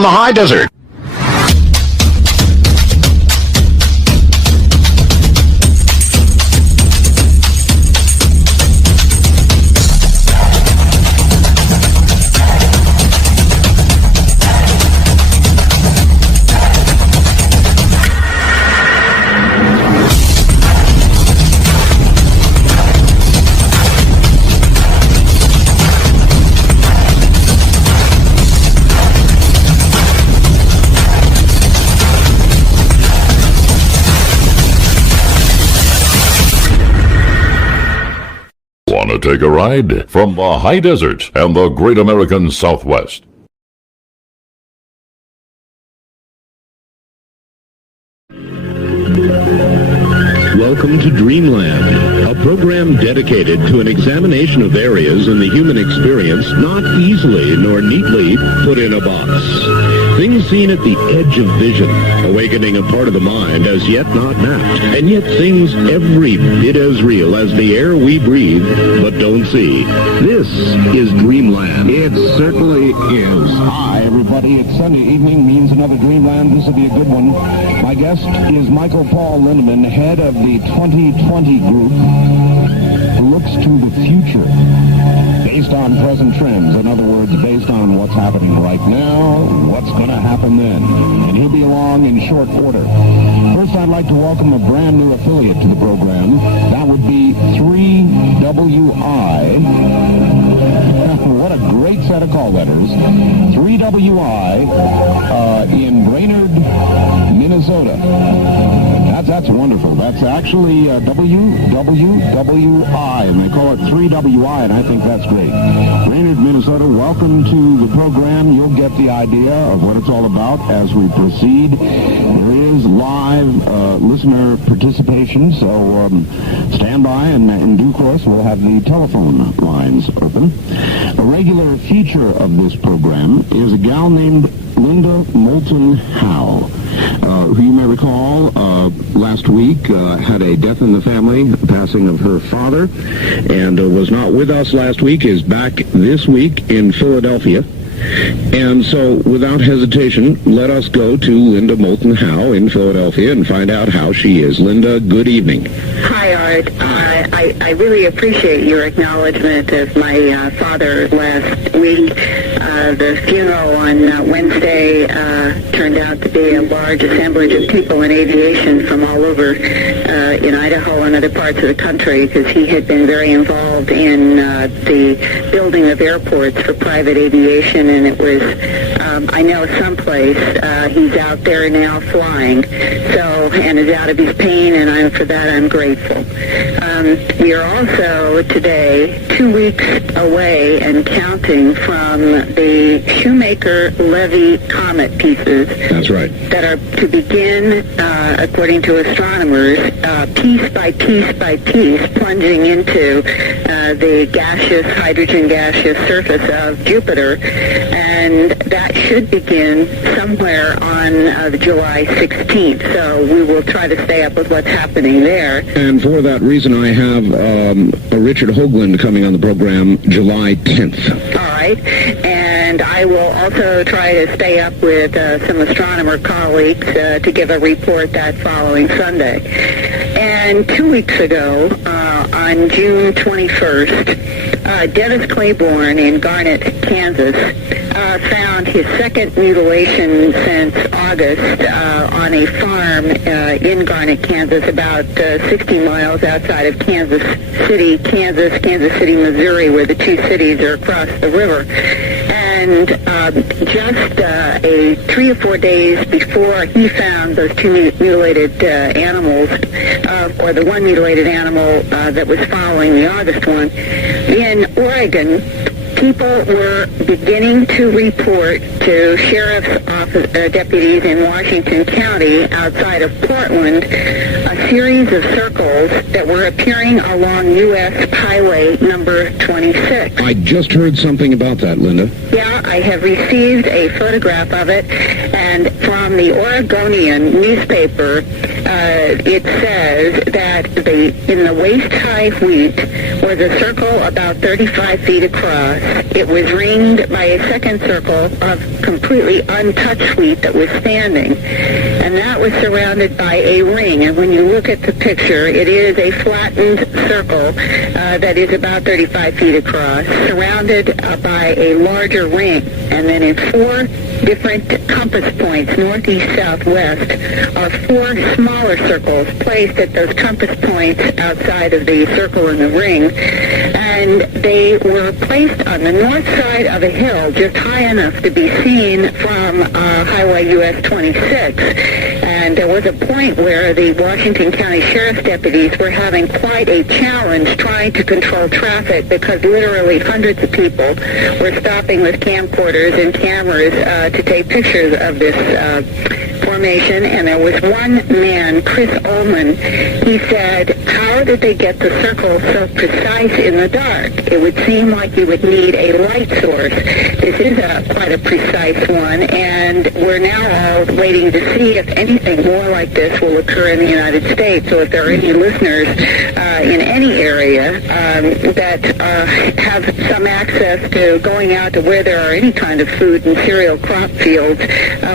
from the high desert. Want to take a ride from the high desert and the great American Southwest? Welcome to Dreamland, a program dedicated to an examination of areas in the human experience not easily nor neatly put in a box. Things seen at the edge of vision, awakening a part of the mind as yet not mapped, and yet things every bit as real as the air we breathe but don't see. This is Dreamland. It certainly is. Hi, everybody. It's Sunday evening, means another Dreamland. This will be a good one. My guest is Michael Paul Lindemann, head of the 2020 group, who looks to the future based on present trends. In other words, based on what's happening right now, what's going to happen then. And he'll be along in short order. First, I'd like to welcome a brand new affiliate to the program. That would be 3WI. What a great set of call letters. 3WI in Brainerd, Minnesota. That's wonderful. That's actually WWWI, and they call it 3WI, and I think that's great. Brainerd, Minnesota, welcome to the program. You'll get the idea of what it's all about as we proceed. There is live listener participation, so stand by, and in due course we'll have the telephone lines open. A regular feature of this program is a gal named Linda Moulton Howe, who you may recall last week had a death in the family, the passing of her father, and was not with us last week, is back this week in Philadelphia. And so, without hesitation, let us go to Linda Moulton Howe in Philadelphia and find out how she is. Linda, good evening. Hi, Art. I really appreciate your acknowledgement of my father last week. The funeral on Wednesday turned out to be a large assemblage of people in aviation from all over in Idaho and other parts of the country, because he had been very involved in the building of airports for private aviation, and it was, I know someplace he's out there now flying, and is out of his pain, and for that I'm grateful. We are also today 2 weeks away and counting from the Shoemaker-Levy comet pieces. That's right. That are to begin, according to astronomers, piece by piece by piece, plunging into the hydrogen gaseous surface of Jupiter, and that should begin somewhere on July 16th. So we will try to stay up with what's happening there. And for that reason, I have Richard Hoagland coming on the program July 10th. All right. And I will also try to stay up with some astronomer colleagues to give a report that following Sunday. And 2 weeks ago, on June 21st, Dennis Claiborne in Garnett, Kansas, found his second mutilation since August on a farm in Garnett, Kansas, about 60 miles outside of Kansas City, Missouri, where the two cities are across the river. And just 3 or 4 days before he found those two mutilated animals, or the one mutilated animal that was following the August one, in Oregon, people were beginning to report to sheriff's office deputies in Washington County outside of Portland a series of circles that were appearing along U.S. Highway number 26. I just heard something about that, Linda. Yeah, I have received a photograph of it, and from the Oregonian newspaper, it says that in the waist-high wheat was a circle about 35 feet across. It was ringed by a second circle of completely untouched wheat that was standing, and that was surrounded by a ring. And when you look at the picture, it is a flattened circle that is about 35 feet across, surrounded by a larger ring. And then in 4 different compass points, northeast, southwest, are 4 smaller circles placed at those compass points outside of the circle in the ring. And they were placed on the north side of a hill just high enough to be seen from Highway US 26. And there was a point where the Washington County Sheriff's deputies were having quite a challenge trying to control traffic because literally hundreds of people were stopping with camcorders and cameras to take pictures of this formation. And there was one man, Chris Ullman. He said, how did they get the circle so precise in the dark? It would seem like you would need a light source. This is quite a precise one, and we're now all waiting to see if anything more like this will occur in the United States. So if there are any listeners in any area that have some access to going out to where there are any kind of food and cereal crop fields,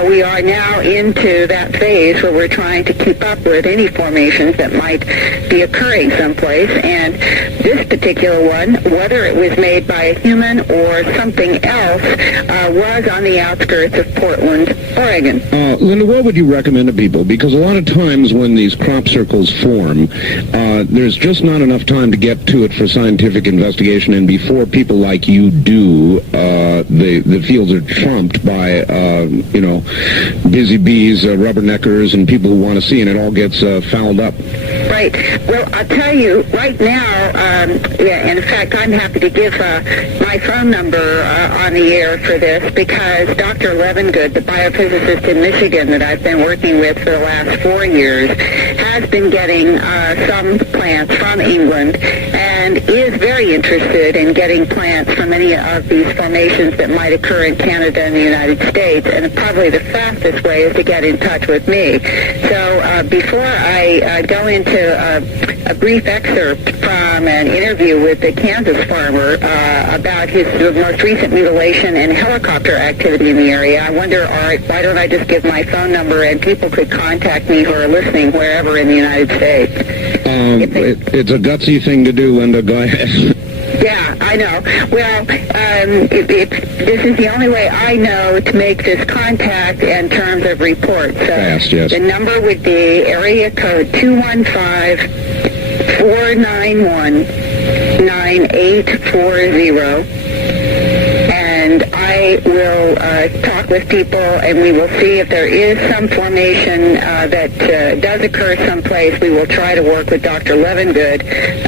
we are now into that phase where we're trying to keep up with any formations that might be occurring someplace. And this particular one, whether it was made by a human or something else, was on the outskirts of Portland, Oregon. Linda, what would you recommend to people? Because a lot of times when these crop circles form, there's just not enough time to get to it for scientific investigation, and before people like you do, the fields are trumped by, busy bees, rubberneckers, and people who want to see, and it all gets fouled up. Right. Well, I'll tell you, right now, in fact, I'm happy to give my phone number on the air for this because Dr. Levengood, the biophysicist in Michigan that I've been working with for the last 4 years, has been getting some plants from England and is very interested in getting plants from any of these formations that might occur in Canada and the United States. And probably the fastest way is to get in touch with me. So before I go into a brief excerpt from an interview with the Kansas farmer about his most recent mutilation and helicopter activity in the area, I wonder, Art, why don't I just give my phone number and people could contact me who are listening wherever in the United States? It's a gutsy thing to do, Linda. Go ahead. Yeah, I know. Well, this is the only way I know to make this contact in terms of reports. So fast, yes. The number would be area code 215-491-9840. And I will talk with people, and we will see if there is some formation that does occur someplace. We will try to work with Dr. Levengood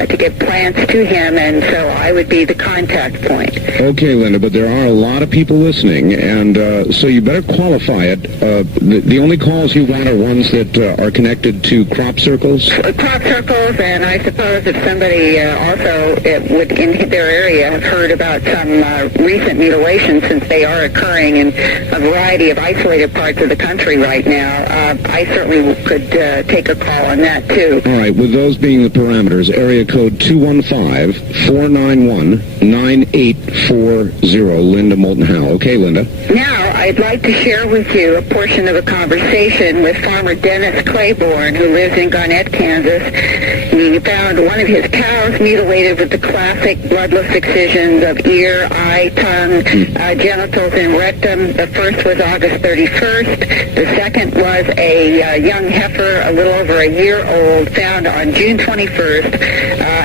to get plants to him, and so I would be the contact point. Okay, Linda, but there are a lot of people listening, and so you better qualify it. The only calls you want are ones that are connected to crop circles? Crop circles, and I suppose if somebody also would in their area have heard about some recent mutilations, since they are occurring in a variety of isolated parts of the country right now, I certainly could take a call on that, too. All right, with those being the parameters, area code 215-491-9840, Linda Moulton Howe. Okay, Linda. Now, I'd like to share with you a portion of a conversation with farmer Dennis Claiborne, who lives in Garnett, Kansas. He found one of his cows mutilated with the classic bloodless excisions of ear, eye, tongue, genitals, and rectum. The first was August 31st. The second was a young heifer, a little over a year old, found on June 21st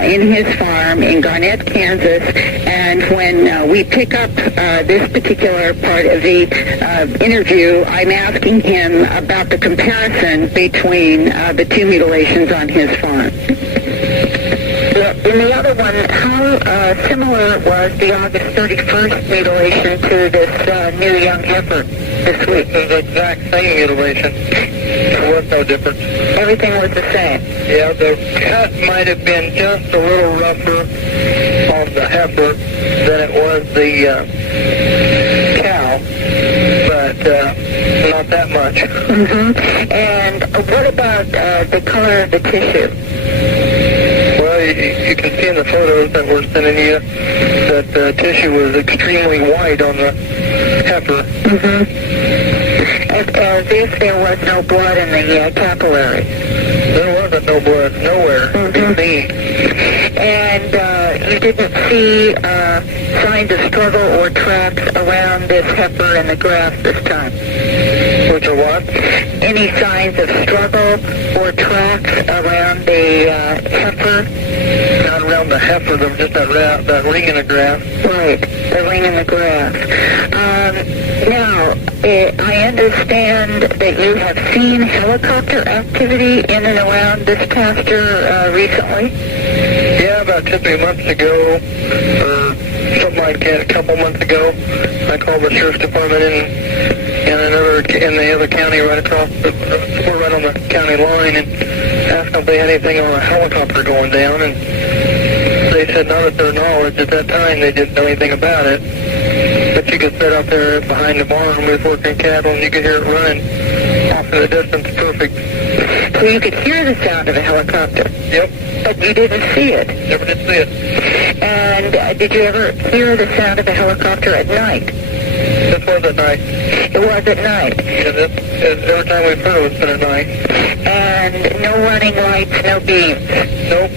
in his farm in Garnett, Kansas. And when we pick up this particular part of the interview, I'm asking him about the comparison between the two mutilations on his farm. In the other one, how similar was the August 31st mutilation to this new young heifer this week? It was the exact same mutilation. There was no difference. Everything was the same. Yeah, the cut might have been just a little rougher on the heifer than it was the cow, but not that much. And what about the color of the tissue? Well, you can see in the photos that we're sending you that the tissue was extremely white on the heifer. As if there was no blood in the capillary. There wasn't no blood nowhere. And you didn't see signs of struggle or tracks around this heifer in the grass this time? Which are what? Any signs of struggle or tracks around the heifer? Not around the heifer, there was just that ring in the grass. Right, the ring in the grass. Now, I understand that you have seen helicopter activity in and around this pasture recently? Yeah, about 2-3 months ago, or something like that, a couple months ago, I called the sheriff's department in the other county right across, we're right on the county line, and asked if they had anything on a helicopter going down, and they said not at their knowledge at that time. They didn't know anything about it. But you could sit out there behind the barn with working cattle, and you could hear it running off in the distance perfect. So you could hear the sound of a helicopter? Yep. But you didn't see it? Never did see it. And did you ever hear the sound of a helicopter at night? This was at night. It was at night? Yeah, every time we've heard it was been at night. And no running lights, no beams? Nope.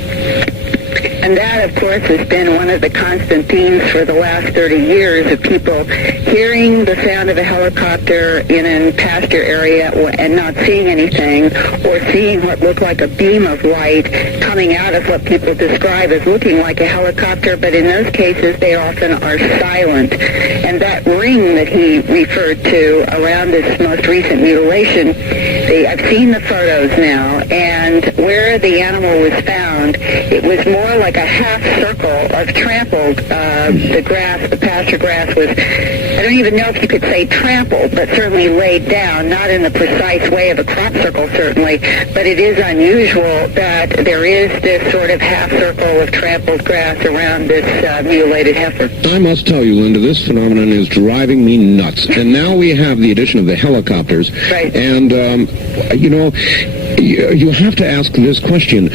And that, of course, has been one of the constant themes for the last 30 years of people hearing the sound of a helicopter in a pasture area and not seeing anything, or seeing what looked like a beam of light coming out of what people describe as looking like a helicopter, but in those cases they often are silent. And that ring that he referred to around this most recent mutilation, I've seen the photos now, and where the animal was found, it was more like a half circle of trampled, the grass, the pasture grass was, I don't even know if you could say trampled, but certainly laid down, not in the precise way of a crop circle certainly, but it is unusual that there is this sort of half circle of trampled grass around this mutilated heifer. I must tell you, Linda, this phenomenon is driving me nuts. And now we have the addition of the helicopters. Right. And, you have to ask this question.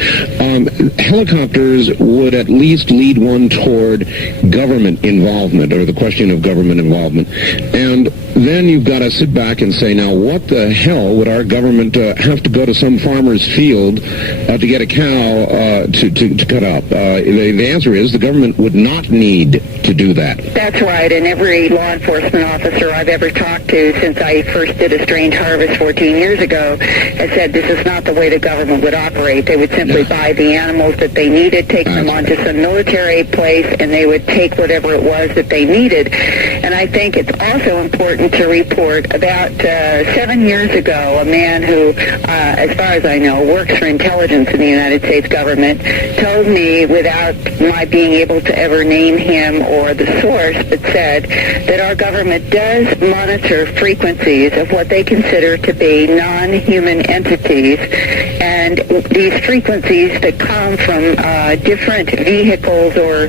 Helicopters would at least lead one toward government involvement, or the question of government involvement. And then you've got to sit back and say, now, what the hell would our government have to go to some farmer's field to get a cow to cut up? The answer is the government would not need to do that. That's right, and every law enforcement officer I've ever talked to since I first did a strange harvest 14 years ago has said this is not the way the government would operate. They would simply buy the animals that they needed, take them onto some military place, and they would take whatever it was that they needed. And I think it's also important to report about 7 years ago, a man who, as far as I know, works for intelligence in the United States government, told me, without my being able to ever name him or the source, but said that our government does monitor frequencies of what they consider to be non-human entities, and these frequencies that come from different vehicles or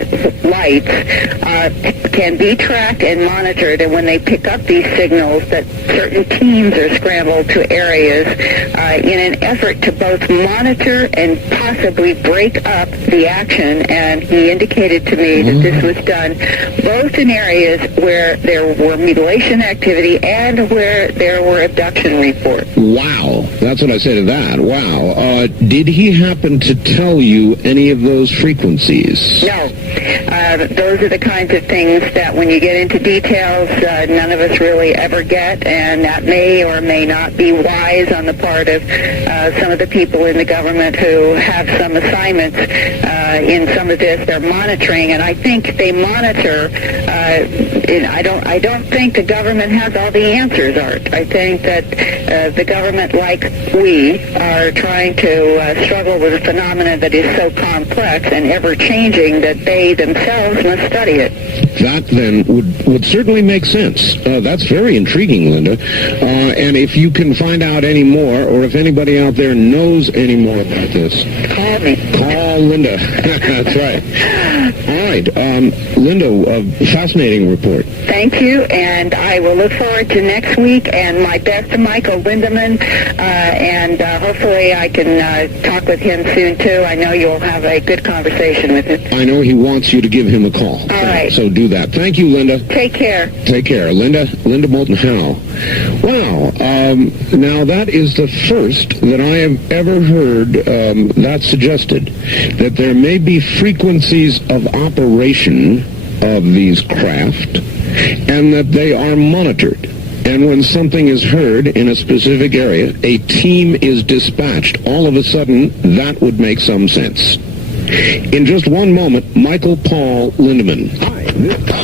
lights can be tracked and monitored, and when they pick up these signals, that certain teams are scrambled to areas in an effort to both monitor and possibly break up the action. And he indicated to me that this was done both in areas where there were mutilation activity and where there were abduction reports. Wow. That's what I say to that. Wow. Did he happen to tell you any of those frequencies? No. Those are the kinds of things that when you get into details, none of us really ever get, and that may or may not be wise on the part of some of the people in the government who have some assignments in some of this. They're monitoring, and I think they monitor. I don't think the government has all the answers, Art. I think that the government, like we, are trying to struggle with a phenomenon that is so complex and ever-changing that they themselves must study it. That, then, would certainly make sense. That's very intriguing, Linda. And if you can find out any more, or if anybody out there knows any more about this, Call me. call Linda. That's right. All right. Linda, fascinating report. Thank you, and I will look forward to next week, and my best to Michael Lindemann, and hopefully I can talk with him soon, too. I know you'll have a good conversation with him. I know he wants you to give him a call. All right. So do that. Thank you, Linda. Take care. Take care. Linda Moulton Howe. Wow. Now, that is the first that I have ever heard that suggested, that there may be frequencies of operation of these craft, and that they are monitored. And when something is heard in a specific area, a team is dispatched. All of a sudden, that would make some sense. In just one moment, Michael Paul Lindemann.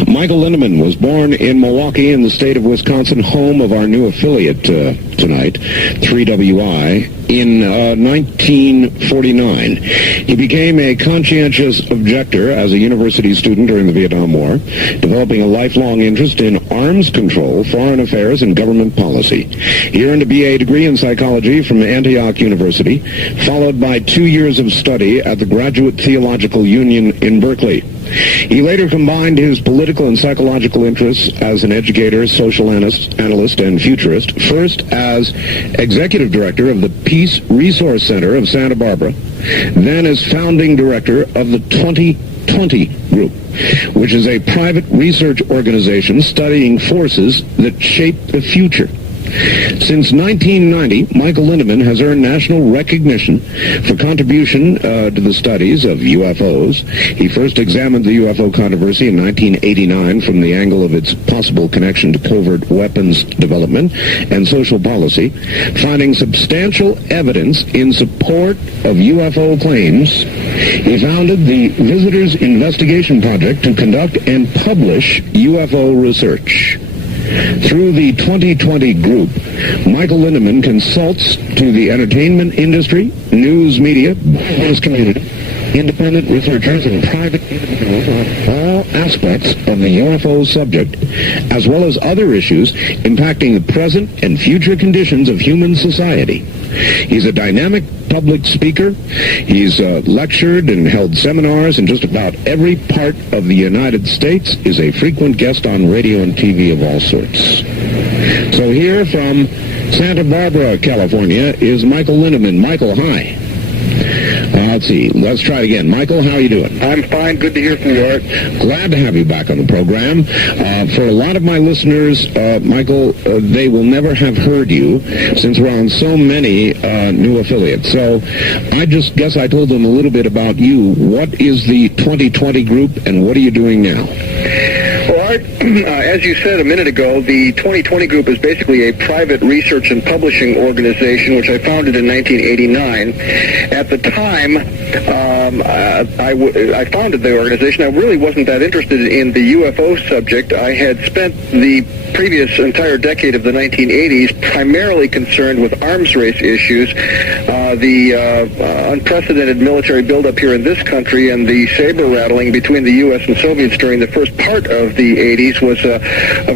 Michael Lindemann was born in Milwaukee in the state of Wisconsin, home of our new affiliate tonight, 3WI, in 1949. He became a conscientious objector as a university student during the Vietnam War, developing a lifelong interest in arms control, foreign affairs, and government policy. He earned a BA degree in psychology from Antioch University, followed by 2 years of study at the Graduate Theological Union in Berkeley. He later combined his political and psychological interests as an educator, social analyst, and futurist, first as executive director of the Peace Resource Center of Santa Barbara, then as founding director of the 2020 Group, which is a private research organization studying forces that shape the future. Since 1990, Michael Lindemann has earned national recognition for contribution to the studies of UFOs. He first examined the UFO controversy in 1989 from the angle of its possible connection to covert weapons development and social policy, finding substantial evidence in support of UFO claims. He founded the Visitors Investigation Project to conduct and publish UFO research. Through the 2020 Group, Michael Lindemann consults to the entertainment industry, news media, business community, independent researchers, and private individuals on all aspects of the UFO subject, as well as other issues impacting the present and future conditions of human society. He's a dynamic public speaker. He's lectured and held seminars in just about every part of the United States, is a frequent guest on radio and TV of all sorts. So here from Santa Barbara, California, is Michael Lindemann. Michael, hi. Let's see. Let's try it again. Michael, how are you doing? I'm fine. Good to hear from you, Art. Glad to have you back on the program. For a lot of my listeners, Michael, they will never have heard you since we're on so many new affiliates. So I just guess I told them a little bit about you. What is the 2020 Group, and what are you doing now? Well, Art, as you said a minute ago, the 2020 Group is basically a private research and publishing organization, which I founded in 1989. At the time, I founded the organization. I really wasn't that interested in the UFO subject. I had spent the previous entire decade of the 1980s primarily concerned with arms race issues, the unprecedented military buildup here in this country, and the saber rattling between the U.S. and Soviets during the first part of the 80s was of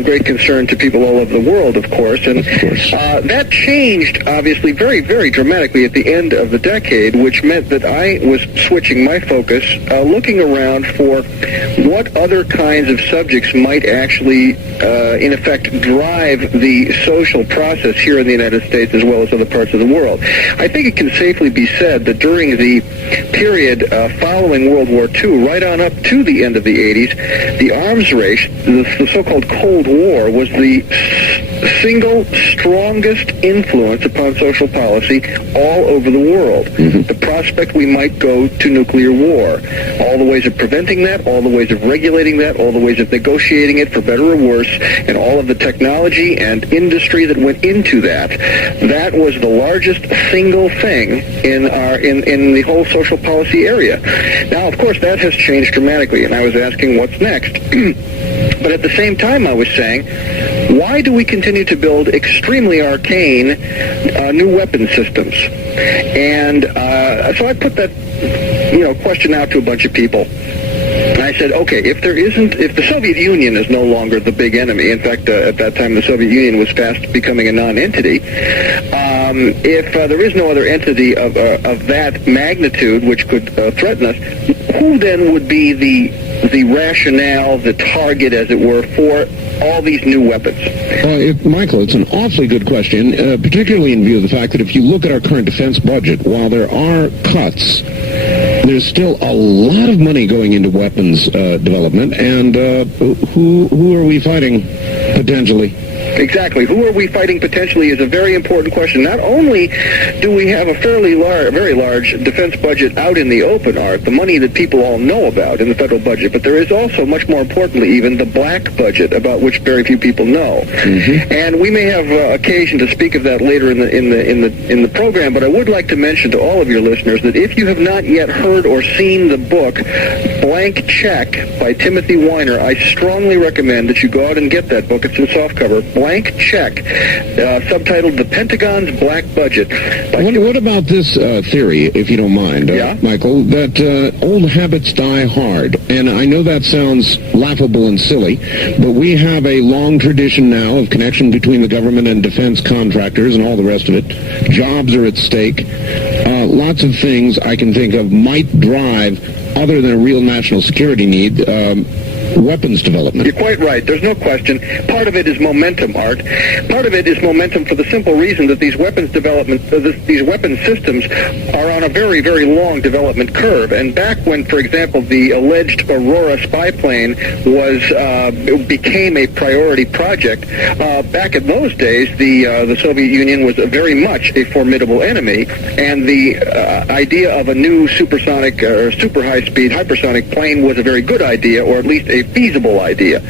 great concern to people all over the world, of course. And that changed, obviously, very, very dramatically at the end of the decade, which meant that I was switching my focus, looking around for what other kinds of subjects might actually, in effect, drive the social process here in the United States as well as other parts of the world. I think it can safely be said that during the period following World War II, right on up to the end of the 80s, the arms race, the so-called Cold War, was the single strongest influence upon social policy all over the world. Mm-hmm. The prospect we might go to nuclear war, all the ways of preventing that, all the ways of regulating that, all the ways of negotiating it for better or worse, and all of the technology and industry that went into that. That was the largest single thing in the whole social policy area. Now, of course, that has changed dramatically, and I was asking what's next. But at the same time, I was saying, why do we continue to build extremely arcane new weapon systems? And so I put that question out to a bunch of people. And I said, okay, if the Soviet Union is no longer the big enemy, in fact, at that time the Soviet Union was fast becoming a non-entity, if there is no other entity of that magnitude which could threaten us, who then would be the rationale, the target, as it were, for all these new weapons? Michael, it's an awfully good question, particularly in view of the fact that if you look at our current defense budget, while there are cuts, there's still a lot of money going into weapons development, and who are we fighting potentially? Exactly. Who are we fighting potentially is a very important question. Not only do we have a very large defense budget out in the open, Art, the money that people all know about in the federal budget, but there is also, much more importantly even, the black budget, about which very few people know. Mm-hmm. And we may have occasion to speak of that later in the program, but I would like to mention to all of your listeners that if you have not yet heard or seen the book Blank Check by Timothy Weiner, I strongly recommend that you go out and get that book. It's in softcover. Blank Check, subtitled The Pentagon's Black Budget. What about this theory, if you don't mind, Michael, that old habits die hard? And I know that sounds laughable and silly, but we have a long tradition now of connection between the government and defense contractors and all the rest of it. Jobs are at stake. Lots of things I can think of might drive, other than a real national security need, weapons development. You're quite right. There's no question. Part of it is momentum, Art. Part of it is momentum for the simple reason that these weapons development, these weapon systems are on a very, very long development curve. And back when, for example, the alleged Aurora spy plane became a priority project, back in those days, the Soviet Union was very much a formidable enemy, and the idea of a new supersonic or super high-speed hypersonic plane was a very good idea, or at least a feasible idea.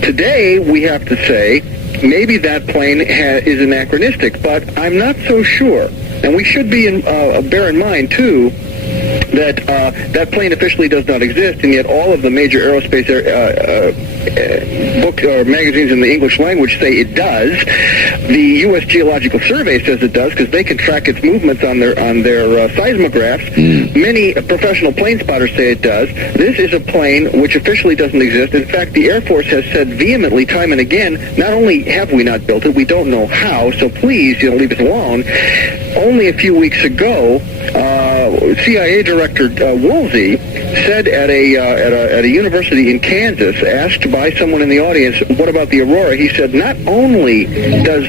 Today, we have to say, maybe that plane is anachronistic, but I'm not so sure. And we should be bear in mind, too, that that plane officially does not exist, and yet all of the major aerospace books or magazines in the English language say it does. The U.S. Geological Survey says it does because they can track its movements on their seismographs. Many professional plane spotters say it does. This is a plane which officially doesn't exist. In fact, the Air Force has said vehemently time and again, not only have we not built it, we don't know how, so please, leave us alone. Only a few weeks ago, CIA Director Woolsey said at a university in Kansas, asked by someone in the audience, what about the Aurora? He said, not only does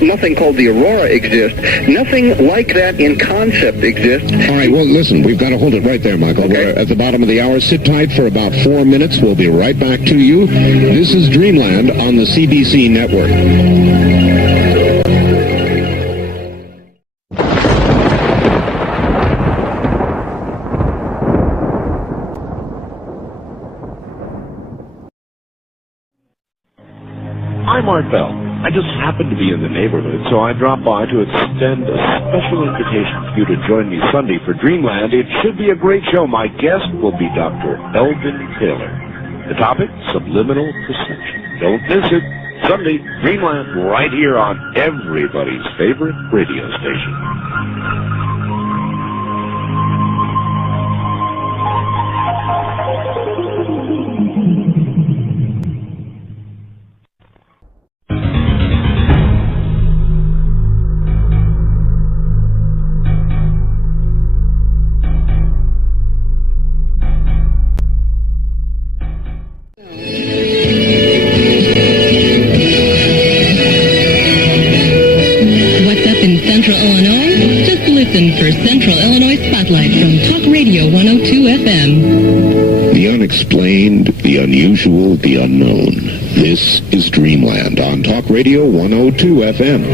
nothing called the Aurora exist, nothing like that in concept exists. All right, well, listen, we've got to hold it right there, Michael. Okay. We're at the bottom of the hour. Sit tight for about 4 minutes. We'll be right back to you. This is Dreamland on the CBC Network. I'm Art Bell. I just happened to be in the neighborhood, so I dropped by to extend a special invitation for you to join me Sunday for Dreamland. It should be a great show. My guest will be Dr. Eldon Taylor. The topic, subliminal perception. Don't miss it. Sunday, Dreamland, right here on everybody's favorite radio station. For Central Illinois Spotlight from Talk Radio 102 FM. The unexplained, the unusual, the unknown. This is Dreamland on Talk Radio 102 FM.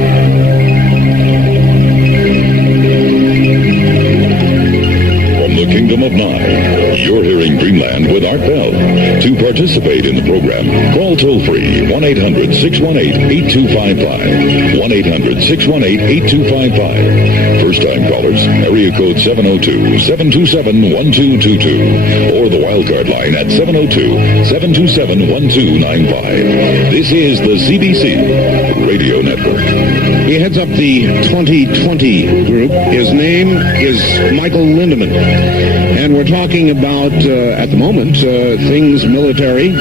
From the Kingdom of Nye, you're hearing Dreamland with Art Bell. To participate in the program, call toll-free 1-800-618-8255. 1-800-618-8255. First-time callers, area code 702-727-1222. Or the wildcard line at 702-727-1295. This is the CBC Radio Network. He heads up the 2020 group. His name is Michael Lindemann. And we're talking about, at the moment, things military,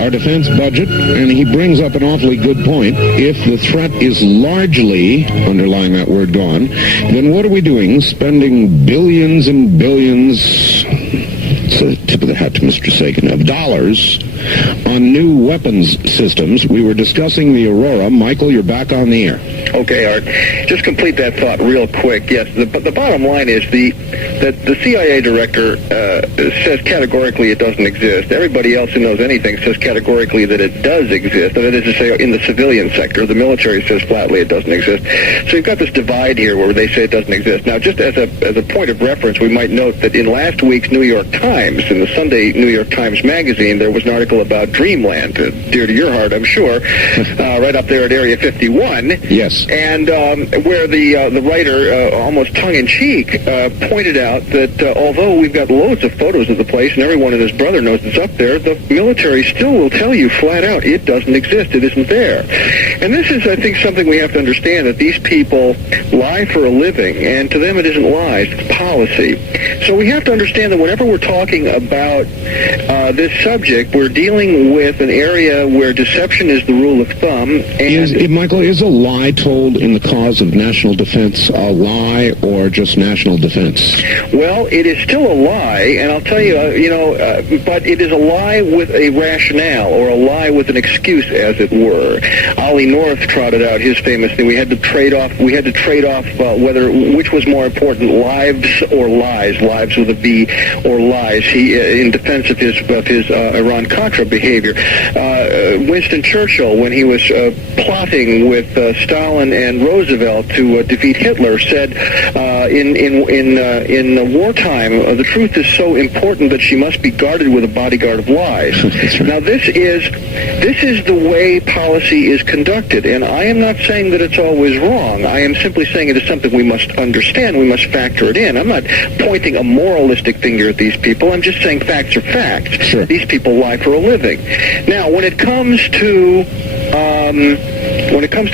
our defense budget, and he brings up an awfully good point. If the threat is largely, underlying that word, gone, then what are we doing? Spending billions and billions, tip of the hat to Mr. Sagan, of dollars on new weapons systems. We were discussing the Aurora. Michael, you're back on the air. Okay, Art. Just complete that thought real quick. Yes, the bottom line is that the CIA director says categorically it doesn't exist. Everybody else who knows anything says categorically that it does exist. That is to say, in the civilian sector, the military says flatly it doesn't exist. So you've got this divide here where they say it doesn't exist. Now, just as a point of reference, we might note that in last week's New York Times, in the Sunday New York Times Magazine, there was an article about Dreamland, dear to your heart, I'm sure, right up there at Area 51. Yes. And where the writer, almost tongue-in-cheek, pointed out that although we've got loads of photos of the place and everyone and his brother knows it's up there, the military still will tell you flat out it doesn't exist, it isn't there. And this is, I think, something we have to understand, that these people lie for a living, and to them it isn't lies, it's policy. So we have to understand that whenever we're talking about this subject, we're dealing with an area where deception is the rule of thumb. And Michael, is a lie told in the cause of national defense a lie or just national defense? Well, it is still a lie, and I'll tell you, but it is a lie with a rationale, or a lie with an excuse, as it were. Ollie North trotted out his famous thing: we had to trade off which was more important, lives or lies, lives with a V or lies. He, in defense of his Iran-Contra behavior, Winston Churchill, when he was plotting with Stalin and Roosevelt to defeat Hitler, said in wartime, the truth is so important that she must be guarded with a bodyguard of lies. Now, this is the way policy is conducted, and I am not saying that it's always wrong. I am simply saying it is something we must understand. We must factor it in. I'm not pointing a moralistic finger at these people. I'm just saying facts are facts. Sure. These people lie for a living. Now, when it comes to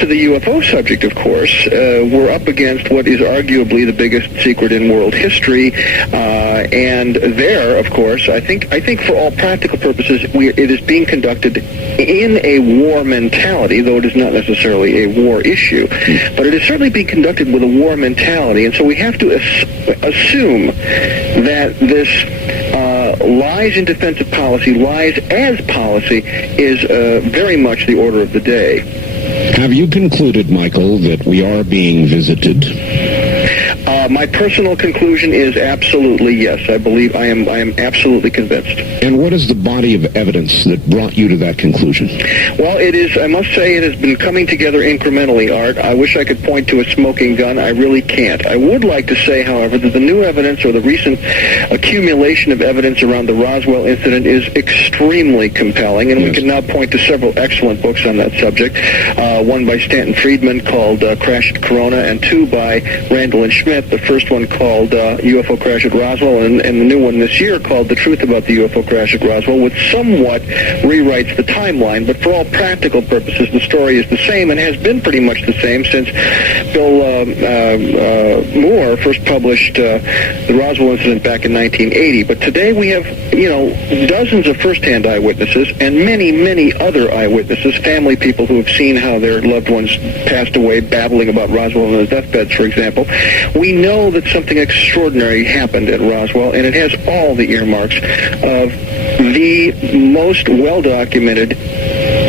the UFO subject, of course, we're up against what is arguably the biggest secret in world history, and there, of course, I think for all practical purposes, it is being conducted in a war mentality, though it is not necessarily a war issue, but it is certainly being conducted with a war mentality, and so we have to assume that this lies in defense of policy, lies as policy, is very much the order of the day. Have you concluded, Michael, that we are being visited? My personal conclusion is absolutely yes. I believe I am absolutely convinced. And what is the body of evidence that brought you to that conclusion? Well, it is, I must say, it has been coming together incrementally, Art. I wish I could point to a smoking gun. I really can't. I would like to say, however, that the new evidence, or the recent accumulation of evidence around the Roswell incident, is extremely compelling, and we can now point to several excellent books on that subject. One by Stanton Friedman called Crash at Corona, and two by Randall and Schmidt. The first one called UFO Crash at Roswell, and the new one this year called The Truth About the UFO Crash at Roswell, which somewhat rewrites the timeline, but for all practical purposes, the story is the same and has been pretty much the same since Bill Moore first published the Roswell incident back in 1980. But today we have, dozens of first-hand eyewitnesses and many, many other eyewitnesses, family people who have seen how their loved ones passed away, babbling about Roswell on their deathbeds, for example. We know that something extraordinary happened at Roswell, and it has all the earmarks of the most well-documented,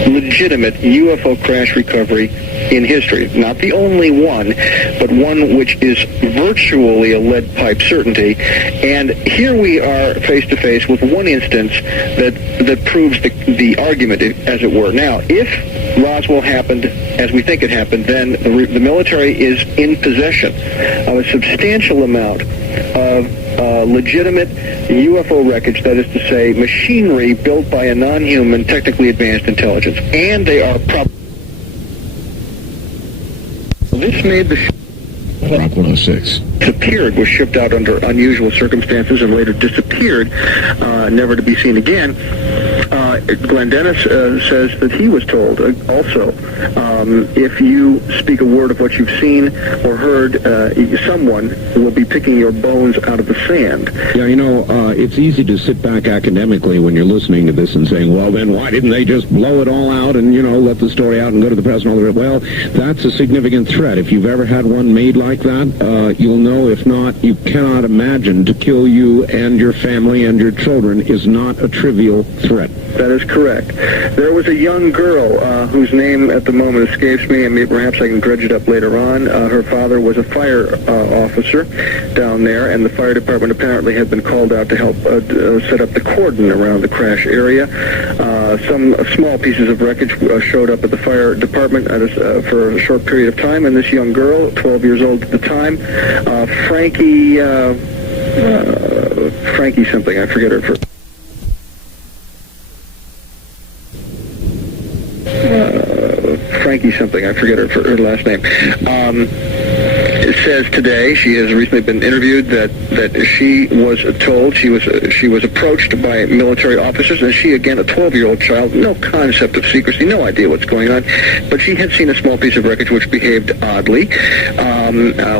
legitimate UFO crash recovery in history. Not the only one, but one which is virtually a lead pipe certainty. And here we are face to face with one instance that proves the argument, as it were. Now, if Roswell happened as we think it happened, then the military is in possession of a substantial amount of legitimate UFO wreckage, that is to say, machinery built by a non-human, technically advanced intelligence. And they are This made the Rock 106. disappeared, was shipped out under unusual circumstances and later disappeared, never to be seen again. Glenn Dennis says that he was told also, if you speak a word of what you've seen or heard, someone will be picking your bones out of the sand. Yeah, it's easy to sit back academically when you're listening to this and saying, well, then why didn't they just blow it all out and, let the story out and go to the press and all that? Well, that's a significant threat. If you've ever had one made like that, you'll know. If not, you cannot imagine to kill you and your family and your children is not a trivial threat. That is correct. There was a young girl whose name at the moment escapes me, and maybe perhaps I can dredge it up later on. Her father was a fire officer down there, and the fire department apparently had been called out to help set up the cordon around the crash area. Some small pieces of wreckage showed up at the fire department for a short period of time, and this young girl, 12 years old at the time, Frankie something, I forget her first. Frankie something, I forget her last name. It says today, she has recently been interviewed, that she was told, she was approached by military officers, and she, again, a 12-year-old child, no concept of secrecy, no idea what's going on, but she had seen a small piece of wreckage which behaved oddly.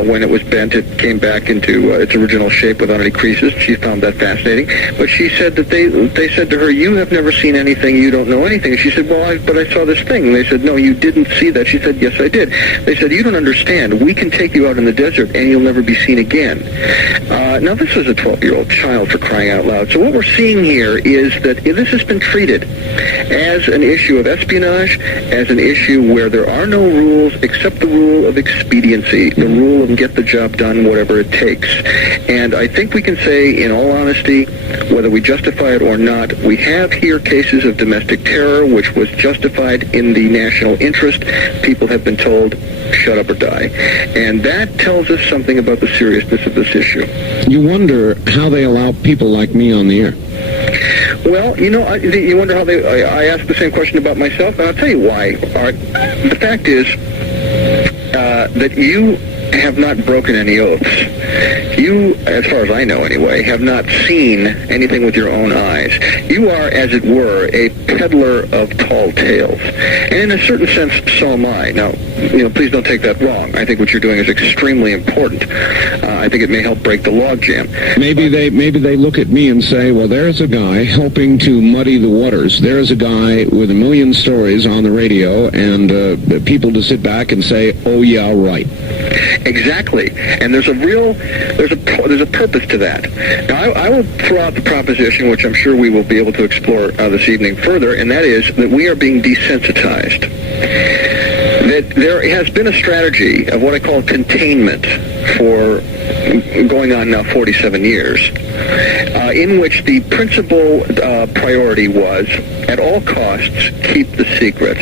When it was bent, it came back into its original shape without any creases. She found that fascinating. But she said that they said to her, you have never seen anything, you don't know anything. And she said, well, but I saw this thing. And they said, no, you didn't see that. She said, yes, I did. They said, you don't understand. We can take you out in the desert and you'll never be seen again. Now, this is a 12-year-old child, for crying out loud. So what we're seeing here is that this has been treated as an issue of espionage, as an issue where there are no rules except the rule of expediency, the rule of get the job done, whatever it takes. And I think we can say, in all honesty, whether we justify it or not, we have here cases of domestic terror, which was justified in the national interest. People have been told, shut up or die. And that tells us something about the seriousness of this issue. You wonder how they allow people like me on the air. Well, you wonder how I ask the same question about myself, and I'll tell you why, Art. The fact is that you have not broken any oaths. You, as far as I know anyway, have not seen anything with your own eyes. You are, as it were, a peddler of tall tales. And in a certain sense, so am I. Now, please don't take that wrong. I think what you're doing is extremely important. I think it may help break the logjam. Maybe they look at me and say, well, there's a guy helping to muddy the waters. There's a guy with a million stories on the radio, and people to sit back and say, oh, yeah, right. Exactly. And there's a purpose to that. Now, I will throw out the proposition, which I'm sure we will be able to explore this evening further, and that is that we are being desensitized. That there has been a strategy of what I call containment for going on now 47 years, in which the principal priority was, at all costs, keep the secret.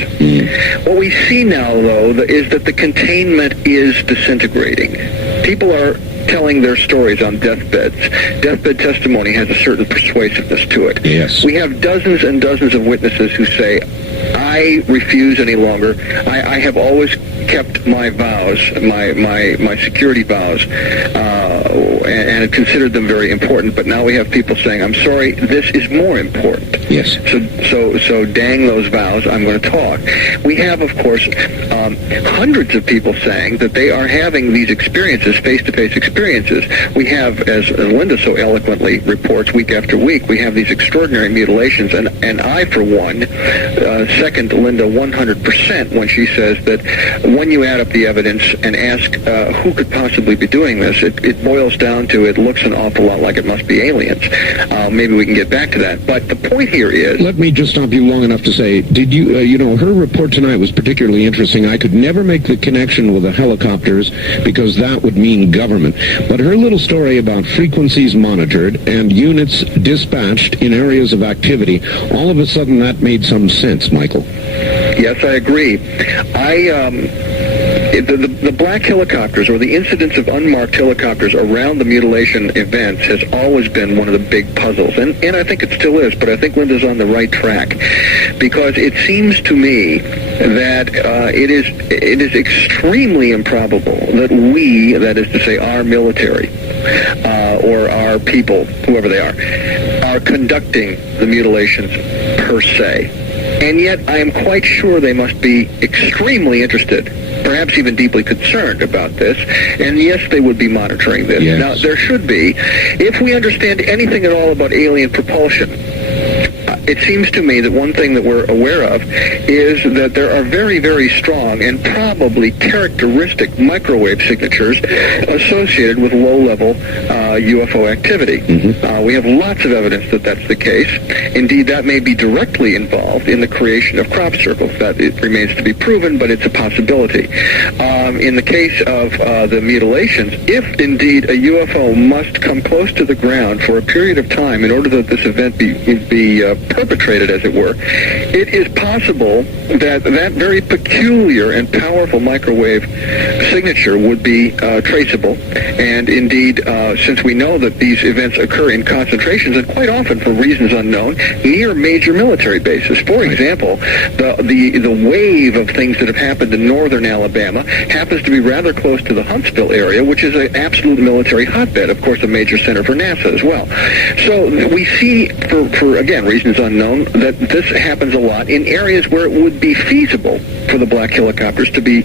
What we see now, though, is that the containment is disintegrating. People are telling their stories on deathbeds. Deathbed testimony has a certain persuasiveness to it. Yes. We have dozens and dozens of witnesses who say, I refuse any longer. I have always kept my vows, my security vows, and considered them very important. But now we have people saying, I'm sorry, this is more important. Yes. So dang those vows, I'm going to talk. We have, of course, hundreds of people saying that they are having these experiences, face-to-face experiences. We have, as Linda so eloquently reports week after week, we have these extraordinary mutilations, and I, for one, second Linda 100% when she says that when you add up the evidence and ask who could possibly be doing this, it boils down to it looks an awful lot like it must be aliens. Maybe we can get back to that. But the point here is... Let me just stop you long enough to say, did you, her report tonight was particularly interesting. I could never make the connection with the helicopters because that would mean government. But her little story about frequencies monitored and units dispatched in areas of activity, all of a sudden that made some sense, Michael. Yes, I agree. The black helicopters, or the incidence of unmarked helicopters around the mutilation events, has always been one of the big puzzles. And I think it still is, but I think Linda's on the right track. Because it seems to me that it is extremely improbable that we, that is to say our military, or our people, whoever they are, are conducting the mutilations per se. And yet I am quite sure they must be extremely interested, perhaps even deeply concerned about this, and yes, they would be monitoring this. Yes. Now, there should be. If we understand anything at all about alien propulsion, it seems to me that one thing that we're aware of is that there are very, very strong and probably characteristic microwave signatures associated with low-level UFO activity. We have lots of evidence that that's the case. Indeed, that may be directly involved in the creation of crop circles. That it remains to be proven, but it's a possibility. In the case of the mutilations, if indeed a UFO must come close to the ground for a period of time in order that this event be perpetrated, as it were, it is possible that that very peculiar and powerful microwave signature would be traceable. And indeed, since we know that these events occur in concentrations and quite often for reasons unknown near major military bases. For example, the wave of things that have happened in northern Alabama happens to be rather close to the Huntsville area, which is an absolute military hotbed, of course, a major center for NASA as well. So we see, for again, reasons unknown, that this happens a lot in areas where it would be feasible for the black helicopters to be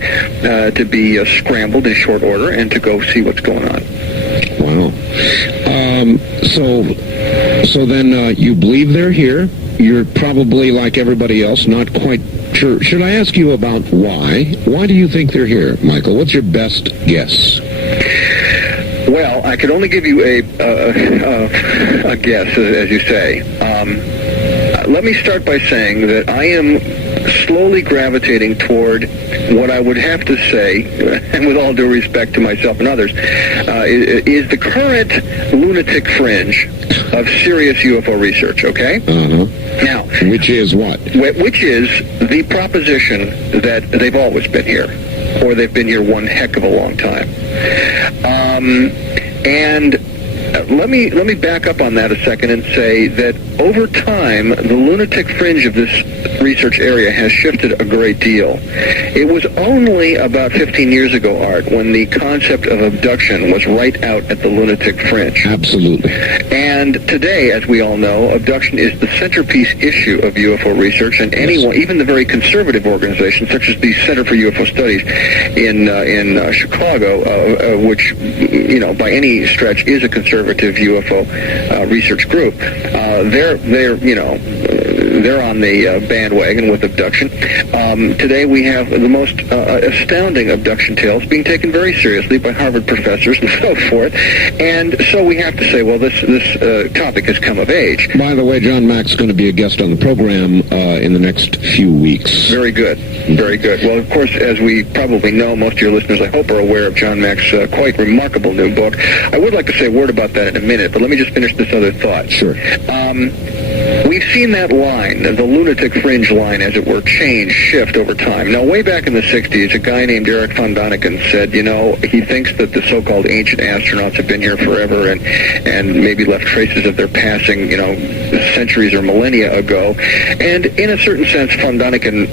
scrambled in short order and to go see what's going on. Wow. So then you believe they're here. You're probably, like everybody else, not quite sure. Should I ask you about why? Why do you think they're here, Michael? What's your best guess? Well, I could only give you a guess, as you say. Let me start by saying that I am slowly gravitating toward what I would have to say, and with all due respect to myself and others, is the current lunatic fringe of serious UFO research, okay? Now, which is what? Which is the proposition that they've always been here, or they've been here one heck of a long time. And let me back up on that a second and say that over time, the lunatic fringe of this research area has shifted a great deal. It was only about 15 years ago, Art, when the concept of abduction was right out at the lunatic fringe. Absolutely. And today, as we all know, abduction is the centerpiece issue of UFO research, and anyone, even the very conservative organizations, such as the Center for UFO Studies in Chicago, which, you know, by any stretch is a conservative UFO research group, they're on the bandwagon with abduction. Today we have the most astounding abduction tales being taken very seriously by Harvard professors and so forth. And so we have to say, well, this topic has come of age. By the way, John Mack's going to be a guest on the program in the next few weeks. Very good. Very good. Well, of course, as we probably know, most of your listeners, I hope, are aware of John Mack's quite remarkable new book. I would like to say a word about that in a minute, but let me just finish this other thought. Sure. We've seen that line, the lunatic fringe line, as it were, shift over time. Now, way back in the 60s, a guy named Eric von Daniken said, you know, he thinks that the so-called ancient astronauts have been here forever and maybe left traces of their passing, you know, centuries or millennia ago. And in a certain sense, von Daniken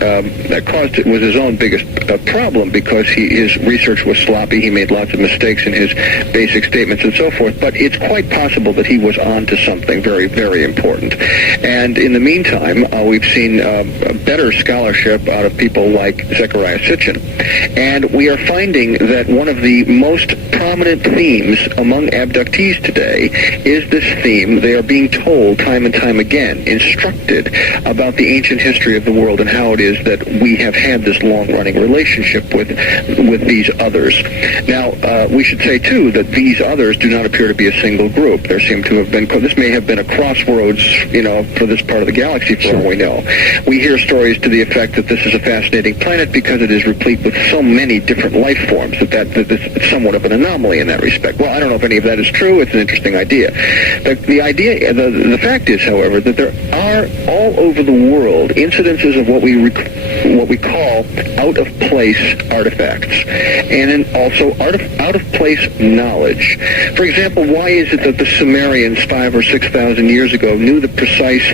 caused it was his own biggest problem because his research was sloppy. He made lots of mistakes in his basic statements and so forth. But it's quite possible that he was on to something very, very important. And in the meantime, we've seen better scholarship out of people like Zecharia Sitchin. And we are finding that one of the most prominent themes among abductees today is this theme. They are being told time and time again, instructed about the ancient history of the world and how it is that we have had this long-running relationship with these others. Now, we should say, too, that these others do not appear to be a single group. There seem to have been, this may have been a crossroads, you know, for this part of the galaxy, for all we know. We hear stories to the effect that this is a fascinating planet because it is replete with so many different life forms that it's somewhat of an anomaly in that respect. Well, I don't know if any of that is true. It's an interesting idea. The fact is, however, that there are all over the world incidences of what we call out-of-place artifacts, and also out-of-place knowledge. For example, why is it that the Sumerians 5,000 or 6,000 years ago knew the precise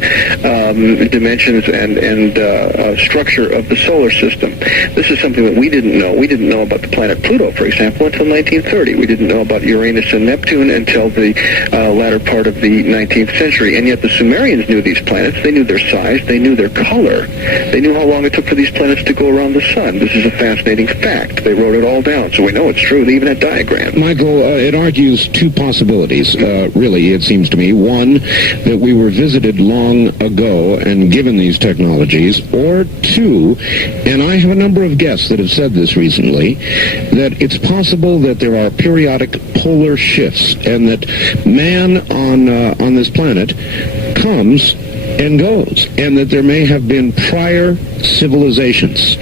dimensions and structure of the solar system. This is something that we didn't know. We didn't know about the planet Pluto, for example, until 1930. We didn't know about Uranus and Neptune until the latter part of the 19th century. And yet the Sumerians knew these planets. They knew their size. They knew their color. They knew how long it took for these planets to go around the sun. This is a fascinating fact. They wrote it all down, so we know it's true. They even had diagrams. Michael, it argues two possibilities, really, it seems to me. One, that we were visited long ago and given these technologies, or two, and I have a number of guests that have said this recently, that it's possible that there are periodic polar shifts and that man on this planet comes and goes, and that there may have been prior civilizations.